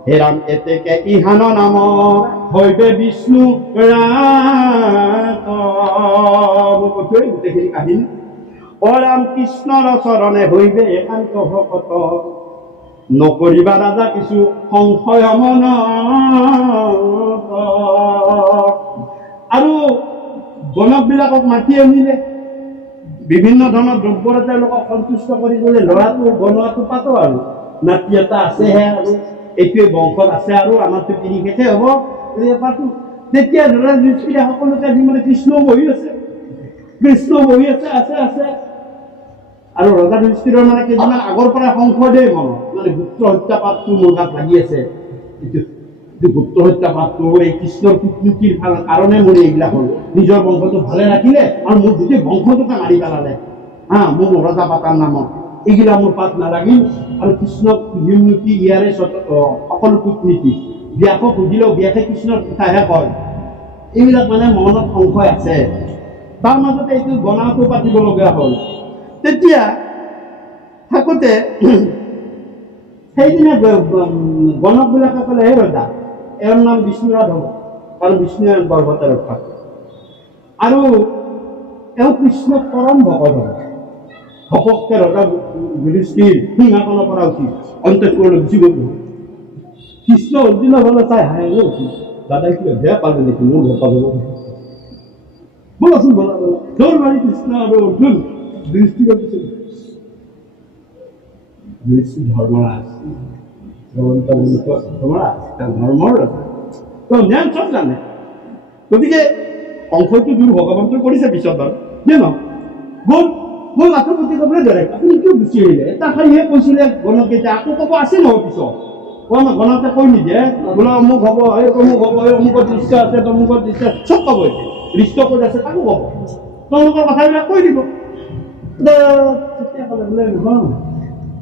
হেৰাম এতেকে ইহান নাম হৈবে বিষ্ণু ৰাত গোটেইখিনি কাহিনী হৰাম কৃষ্ণৰ চৰণে হৈবে একান্ত ভকত নকৰিবা ৰাজা কিছু সংশয় মন আৰু গণকবিলাকক মাতি আনিলে বিভিন্ন ধৰণৰ দ্ৰব্যৰে তেওঁলোকক সন্তুষ্ট কৰিবলৈ ল'ৰাটো বনোৱাটো পাতো আৰু নাতি এটা আছেহে আৰু এইটোৱে বংশত আছে আৰু আমাৰতো তিনি খেতে হ'ব পাতো তেতিয়া ধৰা যুধিষ্ঠিৰে সকলোকে আদি মানে কৃষ্ণ বহি আছে আছে আছে আৰু ৰজা যুধিষ্ঠিৰৰ মানে কেইদিনমান আগৰ পৰা সংশয়দেই মনত মানে গুপ্ত হত্যা পাতটো মোৰ গাত লাগি আছে গুপ্ত হত্যা পাতটো এই কৃষ্ণৰ কূটনীতিৰ কাৰণে মোৰ এইবিলাক হ'ল নিজৰ বংশটো ভালে ৰাখিলে আৰু মোৰ গোটেই বংশটোকে মাৰি পেলালে মোৰ ৰজা পাতাৰ নামত এইগিলা মোৰ পাত নালাগিল আৰু কৃষ্ণক নিয়মনীতি ইয়াৰে সকলো কূটনীতি ব্যাসক সুধিলেও ব্যাসে কৃষ্ণৰ কথাহে কয় এইবিলাক মানে মনত সংশয় আছে তাৰ মাজতে এইটো গণনাটো পাতিবলগীয়া হ'ল তেতিয়া থাকোঁতে সেইদিনা গণকবিলাকে ক'লে হে ৰজা এওঁৰ নাম বিষ্ণুৰাধ হ'ব কাৰণ বিষ্ণুৱে গৰ্ভতে ৰক্ষা কৰে আৰু এওঁ কৃষ্ণক পৰম ভকত হ'ব ঘপককে ৰজা যুধিষ্ঠিৰ সিংহাসনৰ পৰা উঠি অন্তঃপুৰলৈ গুচি গ'ল কৃষ্ণ অৰ্জুনৰ ফালে চাই হাঁহি উঠি দাদাই কিবা বেয়া পালে নেকি মোৰ ভকত হ'ব বলাচোন বলা দৌৰ মাৰি কৃষ্ণ আৰু অৰ্জুন যুধিষ্ঠিৰক দিছিল যুধিষ্ঠিৰ ধৰ্মৰাজ ধৰ্মৰ জ্ঞান চব জানে গতিকে সংশয়টো দূৰ ভগৱন্তই কৰিছে পিছত বাৰু যে ন গ'ল মই মাথৰ প্ৰতি ক'বলৈ ধৰে আপুনি কিয় গুচি আহিলে এটা খাইহে কৈছিলে গণকেইটা আকৌ ক'ব আছে নহয় পিছত গণকে কৈ নিদিয়ে বোলে অমুক হ'ব এই অমুক হ'ব এই অমুকত দৃশ্য আছে তমুকত দৃশ্য চব ক'ব এতিয়া দৃশ্য ক'ত আছে তাকো ক'ব তেওঁলোকৰ কথাবিলাক কৈ দিব তেতিয়া ক'লে বোলে নহয়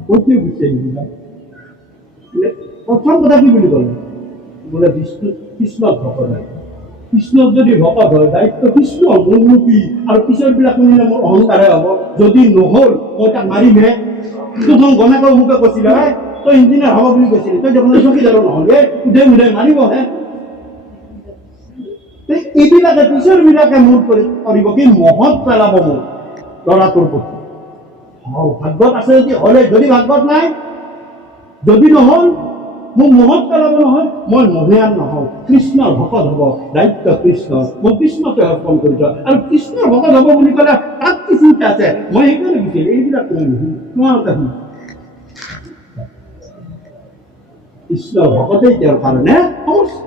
কৈ কিয় গুচি আহিলা প্ৰথম কথা কি বুলি ক'লে বোলে বিষ্ণু কৃষ্ণক ভকত হয় কৃষ্ণক যদি ভকত হয় দায়িত্ব কৃষ্ণ মোৰনো কি আৰু পিছৰবিলাক শুনিলে মোৰ অহংকাৰে হ'ব যদি নহ'ল মই তাক মাৰিমহে প্ৰথম গণকে অমুকে কৈছিলে তই ইঞ্জিনিয়াৰ হ'ব বুলি কৈছিলি তই দেখোন চকীদাৰো নহ'লে উধাই মুধাই মাৰিবহে এইবিলাকে পিছৰবিলাকে মোৰ কৰিব কি মহৎ পেলাব মোৰ ল'ৰাটোৰ প্ৰতি ভাগ্যত আছে যদি ভাগ্যত নাই যদি নহ'ল মোক মহৎ পেলাব নহয় মই মহিয়ান নহওঁ কৃষ্ণৰ ভকত হ'ব দায়িত্ব কৃষ্ণ মই কৃষ্ণকে অৰ্পণ কৰিছোঁ আৰু কৃষ্ণৰ ভকত হ'ব বুলি ক'লে তাত কি চিন্তা আছে মই সেইকাৰণে বিচাৰিম এইবিলাক তোমালোকে কৃষ্ণৰ ভকতেই তেওঁৰ কাৰণে সমস্যা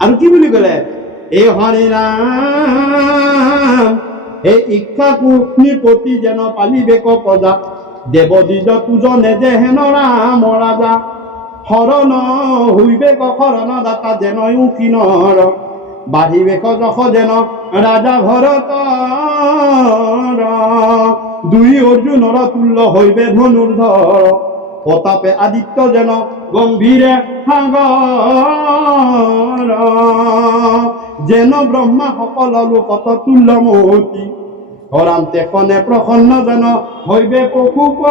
আৰু কি বুলি ক'লে এই হৰি ৰাম এই ইচ্ছাকু নিপতি যেন পালিবেক প্ৰজা দেৱদ্বিজ পূজনে যে হেন ৰাম ৰাজা শৰণ হৈবেক শৰণ দাতা যেন কিনৰ বাঢ়িবেক যশ যেন ৰাজা ভৰত দুই অৰ্জুনৰ তুল্য হৈবে ধনুৰ্ধৰ প্ৰতাপে আদিত্য যেন গম্ভীৰে সাগৰ যেন ব্ৰহ্মা সকল লোকত তুল্য মূৰ্তি হৰান্তে কনে প্ৰসন্ন যেন হৈবে পশুপতি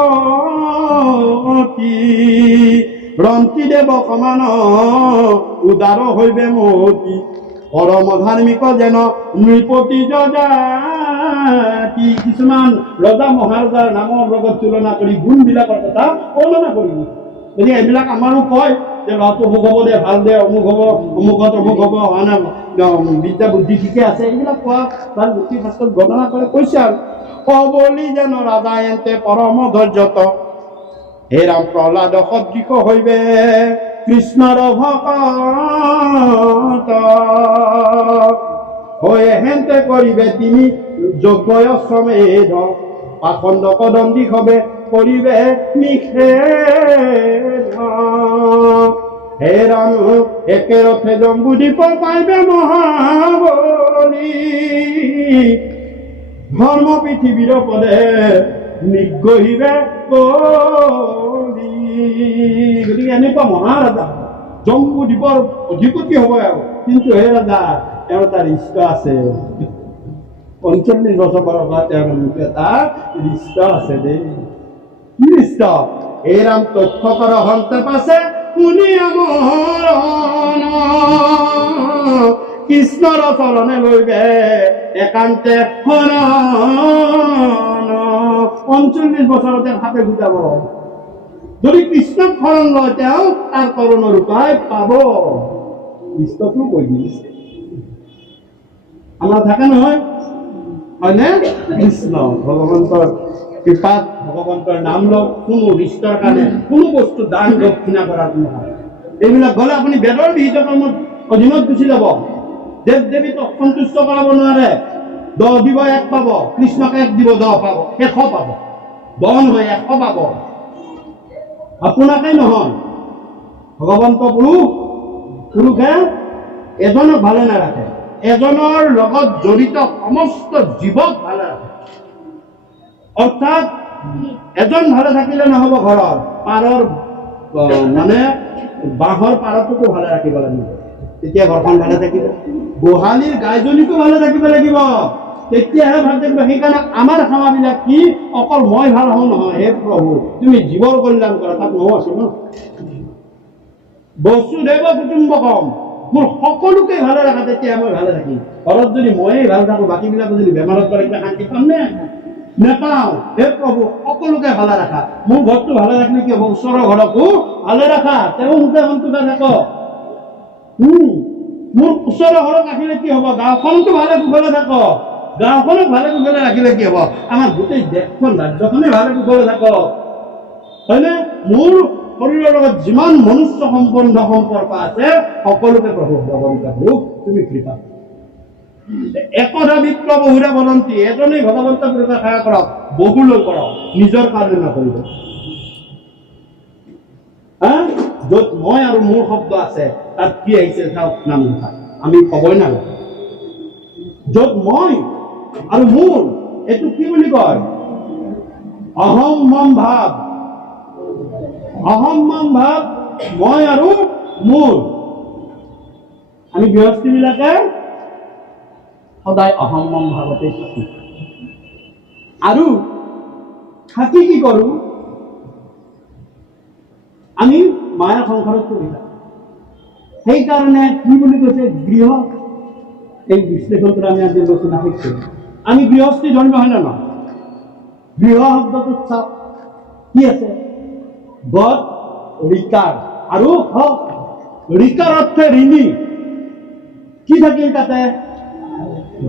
ৰন্তি দেৱ সমান উদাৰ হৈবে মতি পৰম ধাৰ্মিক যেন নৃপতি জাতি কিছুমান ৰজা মহাৰজাৰ নামৰ লগত তুলনা কৰি গুণবিলাকৰ কথা বৰ্ণনা কৰিব গতিকে এইবিলাক আমাৰো কয় যে ল'ৰাটো অমুক হ'ব দে ভাল দে অমুক হ'ব অমুকত অমুক হ'ব বিদ্যা বুদ্ধি ঠিকে আছে এইবিলাক কোৱা তাৰ বুদ্ধি শাস্ত্ৰত গণনা কৰে কৈছে আৰু অবলি যেন ৰাজা এন্তে পৰম ধৈৰ্যত হে ৰাম প্ৰহ্লাদ সদৃশ হইবে কৃষ্ণৰ ভকত হৈ হেন্তে কৰিবে তিনি যজ্ঞ সমেধ পাখণ্ড কদম্বি হবে কৰিবে নিষেধ হে ৰাম একেৰথে জম্বুদ্বীপ পাইবে মহাবলী ধৰ্ম পৃথিৱীৰ পদে নিগহিবে কলি গতিকে এনেকুৱা মহাৰাজা জম্বুদ্বীপৰ অধিপতি হ'ব আৰু কিন্তু হে ৰাজা তেওঁৰ তাৰ ইষ্ট আছে 45 বছৰ পৰা তেওঁৰ মুখে তাৰ ইষ্ট আছে দেই কি ইষ্ট হে ৰাম তথ্য কৰ হন্তে পাছে শুনি আমৰণ কৃষ্ণৰ চৰণে লৈবে একান্তে শৰণ 45 বছৰতে সাপে গুটাব যদি কৃষ্ণক শৰণ লয় তেওঁ তাৰ কৰণৰ উপায় পাব কৃষ্ণটো কৈ দিছে আমাৰ থাকে নহয় হয়নে কৃষ্ণ ভগৱন্তৰ কৃপাত ভগৱন্তৰ নাম লওক কোনো ৰিষ্টৰ কাৰণে কোনো বস্তু দান দক্ষিণা কৰাৰ নহয় এইবিলাক গ'লে আপুনি বেদৰ বিহিত কৰ্মত অধীনত গুচি যাব দেৱ দেৱীক সন্তুষ্ট কৰাব নোৱাৰে 10 দিব 1 পাব কৃষ্ণক 1 দিব 10 পাব 100 পাব 10 নহয় 100 পাব আপোনাকেই নহয় ভগৱন্ত পুৰুষে এজনক ভালে নাৰাখে এজনৰ লগত জড়িত সমস্ত জীৱক ভালে ৰাখে অৰ্থাৎ এজন ভালে থাকিলে নহ'ব ঘৰৰ পাৰৰ মানে বাঁহৰ পাৰটোকো ভালে ৰাখিব লাগিব তেতিয়া ঘৰখন ভালে থাকিব গোহালিৰ গাইজনীকো ভালে থাকিব লাগিব তেতিয়াহে ভাল থাকিব সেইকাৰণে আমাৰ সেৱাবিলাক কি অকল মই ভাল হওঁ নহয় হে প্ৰভু তুমি জীৱৰ কল্যাণ কৰা তাত নহওঁ আছো ন বসুদেৱ কুটুম্বকম মোৰ সকলোকে ভালে ৰাখা তেতিয়া মই ভালে থাকিম ঘৰত যদি ময়েই ভাল থাকোঁ বাকীবিলাকো যদি বেমাৰত পৰে কিবা শান্তি পাম নে নেপাওঁ হে প্ৰভু সকলোকে ভালে ৰাখা মোৰ ঘৰটো ভালে ৰাখিলে কি হ'ব ওচৰৰ ঘৰকো ভালে ৰাখা তেওঁ সুখে সন্তোষে থাকক মোৰ ওচৰৰ ঘৰক ৰাখিলে কি হ'ব গাঁওখনটো ভালে কুশলে থাকক গাঁওখনক ভালে কুশলে ৰাখিলে কি হ'ব আমাৰ গোটেই দেশখন ৰাজ্যখনে ভালে কুশলে থাকক হয়নে মোৰ শৰীৰৰ লগত যিমান মনুষ্য সম্পৰ্ক আছে সকলোকে প্ৰভু ভগৱন্ত পুৰুষ তুমি কৃপা একধা বিপ্ৰ বহুৰে বলন্তি এজনেই ভগৱন্ত পুৰুষে সেৱা কৰক বহুলৈ কৰক নিজৰ কাৰণে নকৰিব য'ত মই আৰু মোৰ শব্দ আছে তাত কি আহিছে চাওক নাম লিখা আমি ক'বই নালাগে য'ত মই আৰু মোৰ এইটো কি বুলি কয় অহম মম ভাৱ মই আৰু মোৰ আমি গৃহস্থীবিলাকে সদায় অহম মম ভাৱতে থাকি আৰু থাকি কি কৰো আমি মায়াৰ সংসাৰত চলি থাকোঁ সেইকাৰণে কি বুলি কৈছে গৃহ এই বিশ্লেষণটো আমি আজি আলোচনা শিকিছোঁ আমি গৃহস্থী ধৰ্ম হয় নে নহয় গৃহ শব্দটোত চাওক কি আছে গত ৰিকাৰ আৰু ৰিকাৰ অৰ্থে ঋণী কি থাকিল তাতে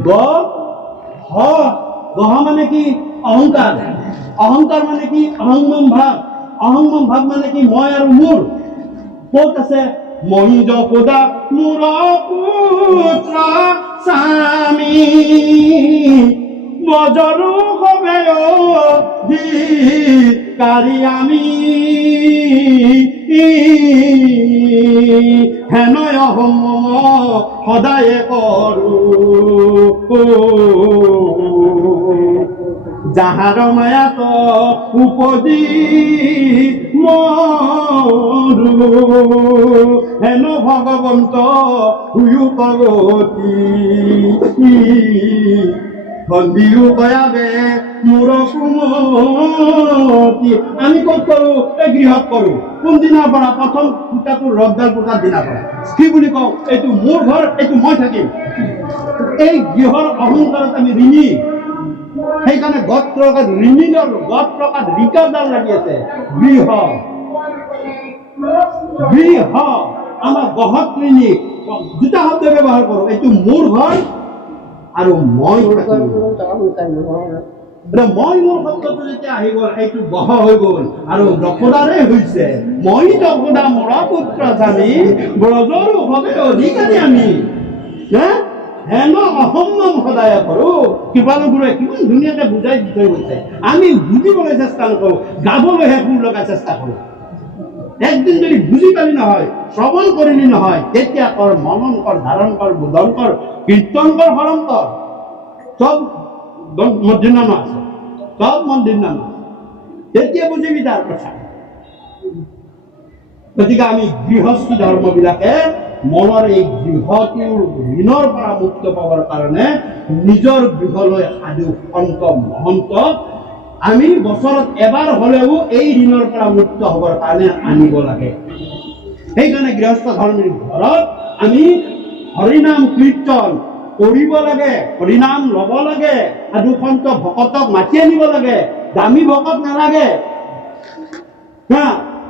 গহ মানে কি অহংকাৰ অহংকাৰ মানে কি অহংমম ভাৱ মানে কি মই আৰু মোৰ ক'ত আছে মহিজ খোদা মোৰ পুত্ৰ স্বামী মজৰু হবে কাৰি আমি হেনয় অহম সদায় কৰো যাহাৰ মায়াত উপজি মৰু হেন ভগৱন্ত হুয়ো পগতি বন্দিও কয়াবে মোৰ কুমতি আমি ক'ত কৰোঁ এই গৃহত কৰোঁ কোনদিনাৰ পৰা প্ৰথম সূতাটোৰ ৰদডাল পোতাৰ দিনাৰ পৰা কি বুলি কওঁ এইটো মোৰ ঘৰ এইটো মই থাকিম এই গৃহৰ অহংকাৰত আমি ঋণী সেইকাৰণে গত প্ৰকাত ঋণীৰ গত প্ৰকাত ৰিকাৰডাল লাগি আছে গৃহ আমাৰ গহত ঋণী দুটা শব্দ ব্যৱহাৰ কৰোঁ এইটো মোৰ ঘৰ আৰু মই মই মোৰ শব্দটো যেতিয়া আহি গ'ল সেইটো বহ হৈ গ'ল আৰু দশদাৰে হৈছে মই দশদা মৰা পুত্ৰ স্বামী ব্ৰজৰো হবে অধিকাৰী আমি হেন অসম্যম সদায় কৰো। কৃপালুগুৰুৱে কিমান ধুনীয়াকে বুজাই দি থৈ গৈছে। আমি বুজিবলৈ চেষ্টা নকৰো, গাবলৈহে সুৰ লগাই চেষ্টা কৰো। একদিন যদি বুজি পালি নহয়, শ্ৰৱণ কৰিলি নহয়, তেতিয়া কৰ মনন কৰ, ধাৰণ কৰ, বোধন কৰ, কীৰ্তন কৰ, হৰণ কৰ, চব মন্দিৰ নাম আছে, চব মন্দিৰ নাম আছে, তেতিয়া বুজিবি তাৰ কথা। গতিকে আমি গৃহস্থী ধৰ্মবিলাকে মনৰ এই গৃহটোৰ ঋণৰ পৰা মুক্ত পাবৰ কাৰণে নিজৰ গৃহলৈ সাধু সন্ত মহন্ত আমি বছৰত এবাৰ হলেও এই ঋণৰ পৰা মুক্ত হবৰ কাৰণে আনিব লাগে। সেইকাৰণে গৃহস্থ ধৰ্মীৰ ঘৰত আমি হৰিনাম কীৰ্তন কৰিব লাগে, হৰিনাম ল'ব লাগে, সাধু সন্ত ভকতক মাতি আনিব লাগে। দামী ভকত নালাগে,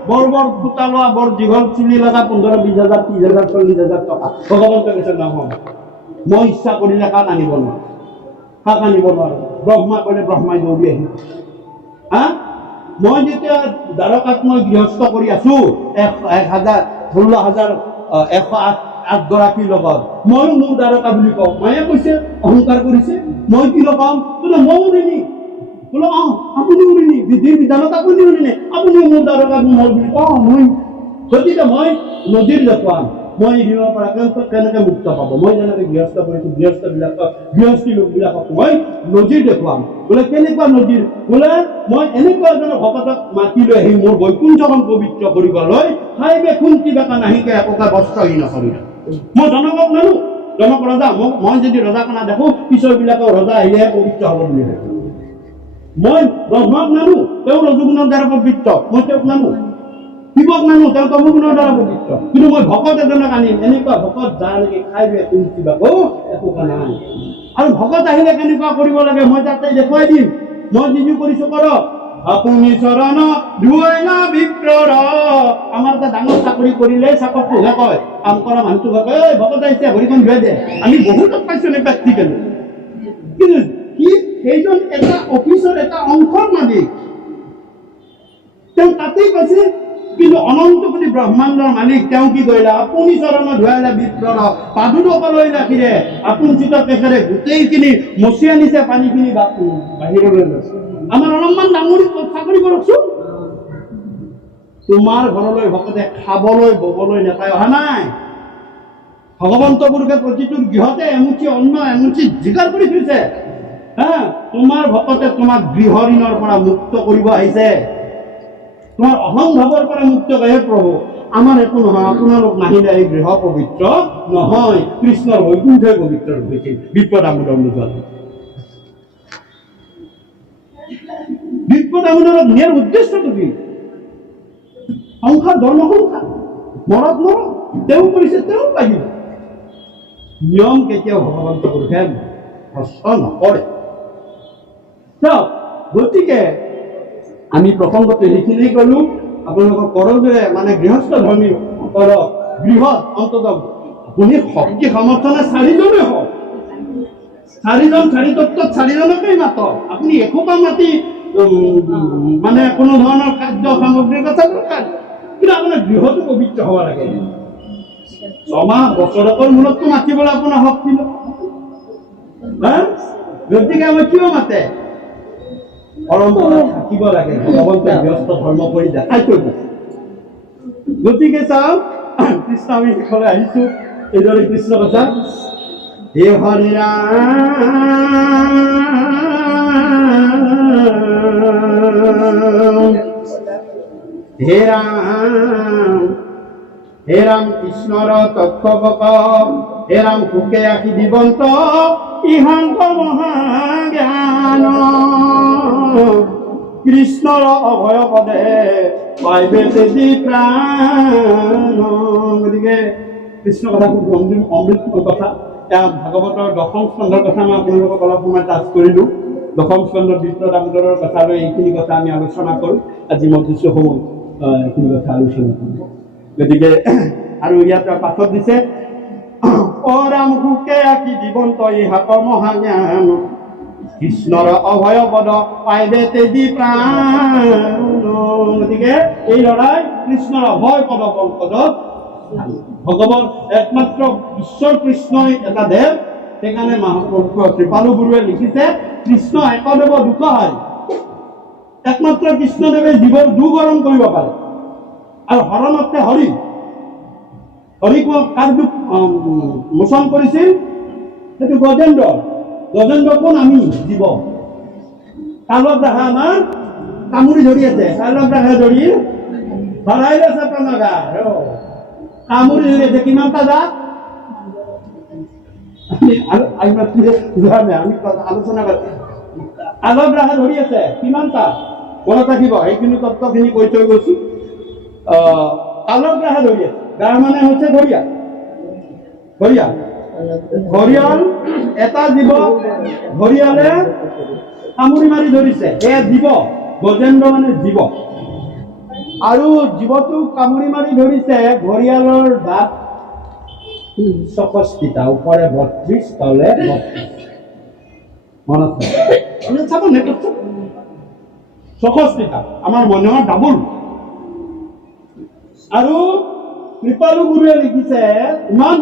বৰ বৰ ফুটা লোৱা, বৰ দীঘল চুলি লগা 15,000, 20,000, 30,000, 40,000 টকা। ভগৱন্ত কৈছে নহয়, মই ইচ্ছা কৰিলে কাক আনিব নোৱাৰো, কাক আনিব নোৱাৰো। ব্ৰহ্মা কৰিলে ব্ৰহ্মাই দৌৰি আহিব। মই যেতিয়া দ্বাৰকাত মই গৃহস্থ কৰি আছো 1,16,108 গৰাকীৰ লগত, ময়ো মোৰ দ্বাৰকা বুলি কওঁ। মায়ে কৈছে অহংকাৰ কৰিছে, মই কি লগাম বোলে ময়ো ঋণী, বোলো আপুনিও ঋণী, বিধিৰ বিধানত আপুনিও ঋণী, আপুনিও মোৰ দ্বাৰকা মোৰ বুলি কওঁ মই। গতিকে মই নদীৰ দেখুৱাম, মই ঋণৰ পৰা কেনেকে মুক্ত পাব। মই যেনেকে গৃহস্থ কৰিছো, গৃহস্থী লোকবিলাকক মই নদীৰ দেখুৱাম। বোলে কেনেকুৱা নদীৰ, বোলে মই এনেকুৱা এজনৰ ভকতক মাতি লৈ আহি মোৰ বৈকুণ্ঠখন পবিত্ৰ কৰিবলৈ খাইবে খুন্তি বেকা নাহিকে একোকে বস্ত্ৰহীন নকৰিল। মই জনকক নানো, জনক ৰজা, মই যদি ৰজাকনা দেখো পিছৰ বিলাকৰ ৰজা আহিলেহে পবিত্ৰ হ'ব বুলি ভাবো। মই ব্ৰহ্মক নানো, তেওঁ ৰজগুণৰ দ্বাৰা পবিত্ৰ, মই তেওঁক নানো। শিৱক নানো, তেওঁ তমগুণৰ দ্বাৰা পবিত্ৰ। কিন্তু মই ভকত এজনক আনিম, এনেকুৱা ভকত যাৰ নেকি খাইবে খুন্তি বেকো একোকে নাই। আৰু ভকত আহিলে কেনেকুৱা কৰিব লাগে মই তাতে দেখুৱাই দিম। মই যিটো কৰিছো কৰক। আপুনি চৰণ ধুৱাইলা বিপ্ৰৰ, আমাৰ এটা ডাঙৰ চাকৰি কৰিলে চাকৰটোহে কয়, কাম কৰা মানুহটো কয় এই ভকত আহিছে ভৰিখন ধুৱাই দে। আমি বহুত পাইছো নে প্ৰেক্টিকেলি। কিন্তু কি সেইজন এটা অফিচৰ এটা অংশৰ মালিক, তেওঁ তাতেই পাইছে। কিন্তু অনন্ত কোটি ব্ৰহ্মাণ্ডৰ মালিক তেওঁ কি কৰিলে, আপুনি চৰণ ধুৱাইলা বিপ্ৰৰ, পাদুকলৈ ৰাখিলে আপোন চিতত তেখেতে গোটেইখিনি মচি আনিছে, পানীখিনি বাহিৰলৈ লৈছে। আমাৰ অলপমান ডাঙৰ চাকৰি কৰকচোন। তোমাৰ ঘৰলৈ ভকতে খাবলৈ ববলৈ নেপাই অহা নাই। ভগৱন্ত পুৰুষে প্ৰতিটো গৃহতে এমুঠি অন্ন এমুঠি যোগাৰ কৰি থৈছে। তোমাৰ ভকতে তোমাক গৃহ ঋণৰ পৰা মুক্ত কৰিব আহিছে, তোমাৰ অহংভাৱৰ পৰা মুক্ত কৰে। প্ৰভু আমাৰ একো নহয়, আপোনালোক নাহিলে এই গৃহ পবিত্ৰ নহয়, কৃষ্ণৰ বৈকুণ্ঠই পবিত্ৰ হৈছিল। বিপদ আমোদৰ নোযোৱাত বিপদ আমোদক নিয়াৰ উদ্দেশ্যটো কি? সংসাৰ ধৰ্ম সংসাৰ, মৰত মৰক, তেওঁ কৰিছে তেওঁ লাগিব। নিয়ম কেতিয়াও ভগৱন্ত পুৰুষে ভ্ৰষ্ট নকৰে। গতিকে আমি প্ৰসংগতে সেইখিনি কলো। আপোনালোকৰ কৰজোৰে মানে গৃহস্থ ধৰ্মী কৰক, গৃহত অন্তত আপুনি শক্তি সমৰ্থনে 4জনে হওক, 4জন 4 তত্ত্বত 4জনকেই মাতক। আপুনি এসোপা মাতি মানে কোনো ধৰণৰ খাদ্য সামগ্ৰীৰ কথা দৰকাৰ, কিন্তু আপোনাৰ গৃহটো পবিত্ৰ হ'ব লাগে। ছমাহ বছৰকৰ মূৰততো মাতিবলৈ আপোনাৰ শক্তি নহয়। গতিকে আমাৰ কিয় মাতে? পৰম্পৰা থাকিব লাগে, ভগৱন্তে গৃহস্থ ধৰ্ম কৰি দেখাই থৈ গৈছে। গতিকে চাওক, কৃষ্ণ আমি শেষলৈ আহিছো এইদৰে কৃষ্ণ কথা। হে হৰি ৰাম, হে ৰাম, হে ৰাম কৃষ্ণৰ তত্ত্বক, হে ৰাম সুখে আশী দিবন্ত ইহান্ত মহাজ্ঞান, কৃষ্ণৰ অভয় পদে পাইবে তেজি প্ৰাণ। গতিকে কৃষ্ণ কথা খুব অমৃত কথা। ভাগৱতৰ 10ম স্কন্ধৰ কথা মই আপোনালোকক অলপ সময় টাচ কৰিলো। 10ম স্কন্ধৰ বিপ্ৰ দামোদৰৰ কথা লৈ এইখিনি কথা আমি আলোচনা কৰো। আজি মই কিছু সময় এইখিনি কথা আলোচনা কৰো। গতিকে আৰু ইয়াত পাঠত দিছে, অ ৰাম সুখে আকি দিবন্ত ইহাত মহাজ্ঞান, কৃষ্ণৰ অভয় পদ পাইবে তেজি প্ৰাণ। গতিকে এই ল'ৰাই কৃষ্ণৰ অভয় পদ পংকজত ভগৱান একমাত্ৰ ঈশ্বৰ কৃষ্ণই এটা দেৱ। সেইকাৰণে কৃপালু গুৰুৱে লিখিছে কৃষ্ণ একদেৱ দুঃসহায়। একমাত্ৰ কৃষ্ণদেৱে জীৱৰ দুখ হৰণ কৰিব পাৰে। আৰু হৰণ অৰ্থে হৰি। হৰি কাৰ দুখ মোচন কৰিছিল? সেইটো গজেন্দ্ৰ। গজেন্দ্ৰ কোন? আমি জীৱ। কালগ্ৰাহে আমাৰ কামুৰি ধৰি আছে। কালগ্ৰাহে ধৰি ভৰাইলে চেতনাগা কামুৰি ধৰি আছে। কিমানটা জাত? আমি আলোচনা কৰি কালগ্ৰাহে ধৰি আছে কিমানটা? মনত ৰাখিব, সেইখিনি তত্ত্বখিনি কৈ থৈ গৈছো। কালগ্ৰাহে ধৰি আছে। গাৰ মানে হৈছে ঘৰিয়াল। ঘৰিয়াল ঘৰিয়াল এটা জীৱ। ঘৰিয়ালে কামুৰি মাৰি ধৰিছে, এয়া জীৱ। গজেন্দ্ৰ মানে জীৱ। আৰু জীৱটো কামুৰি মাৰি ধৰিছে। ঘৰিয়ালৰ দাঁত ৬৬টা, ওপৰে ৩২, তলে ৩২। মনত চাব নেটত ৬৬টা। আমাৰ মনৰ ডাবুল। আৰু কৃপালু গুৰুৱে লিখিছে ইমান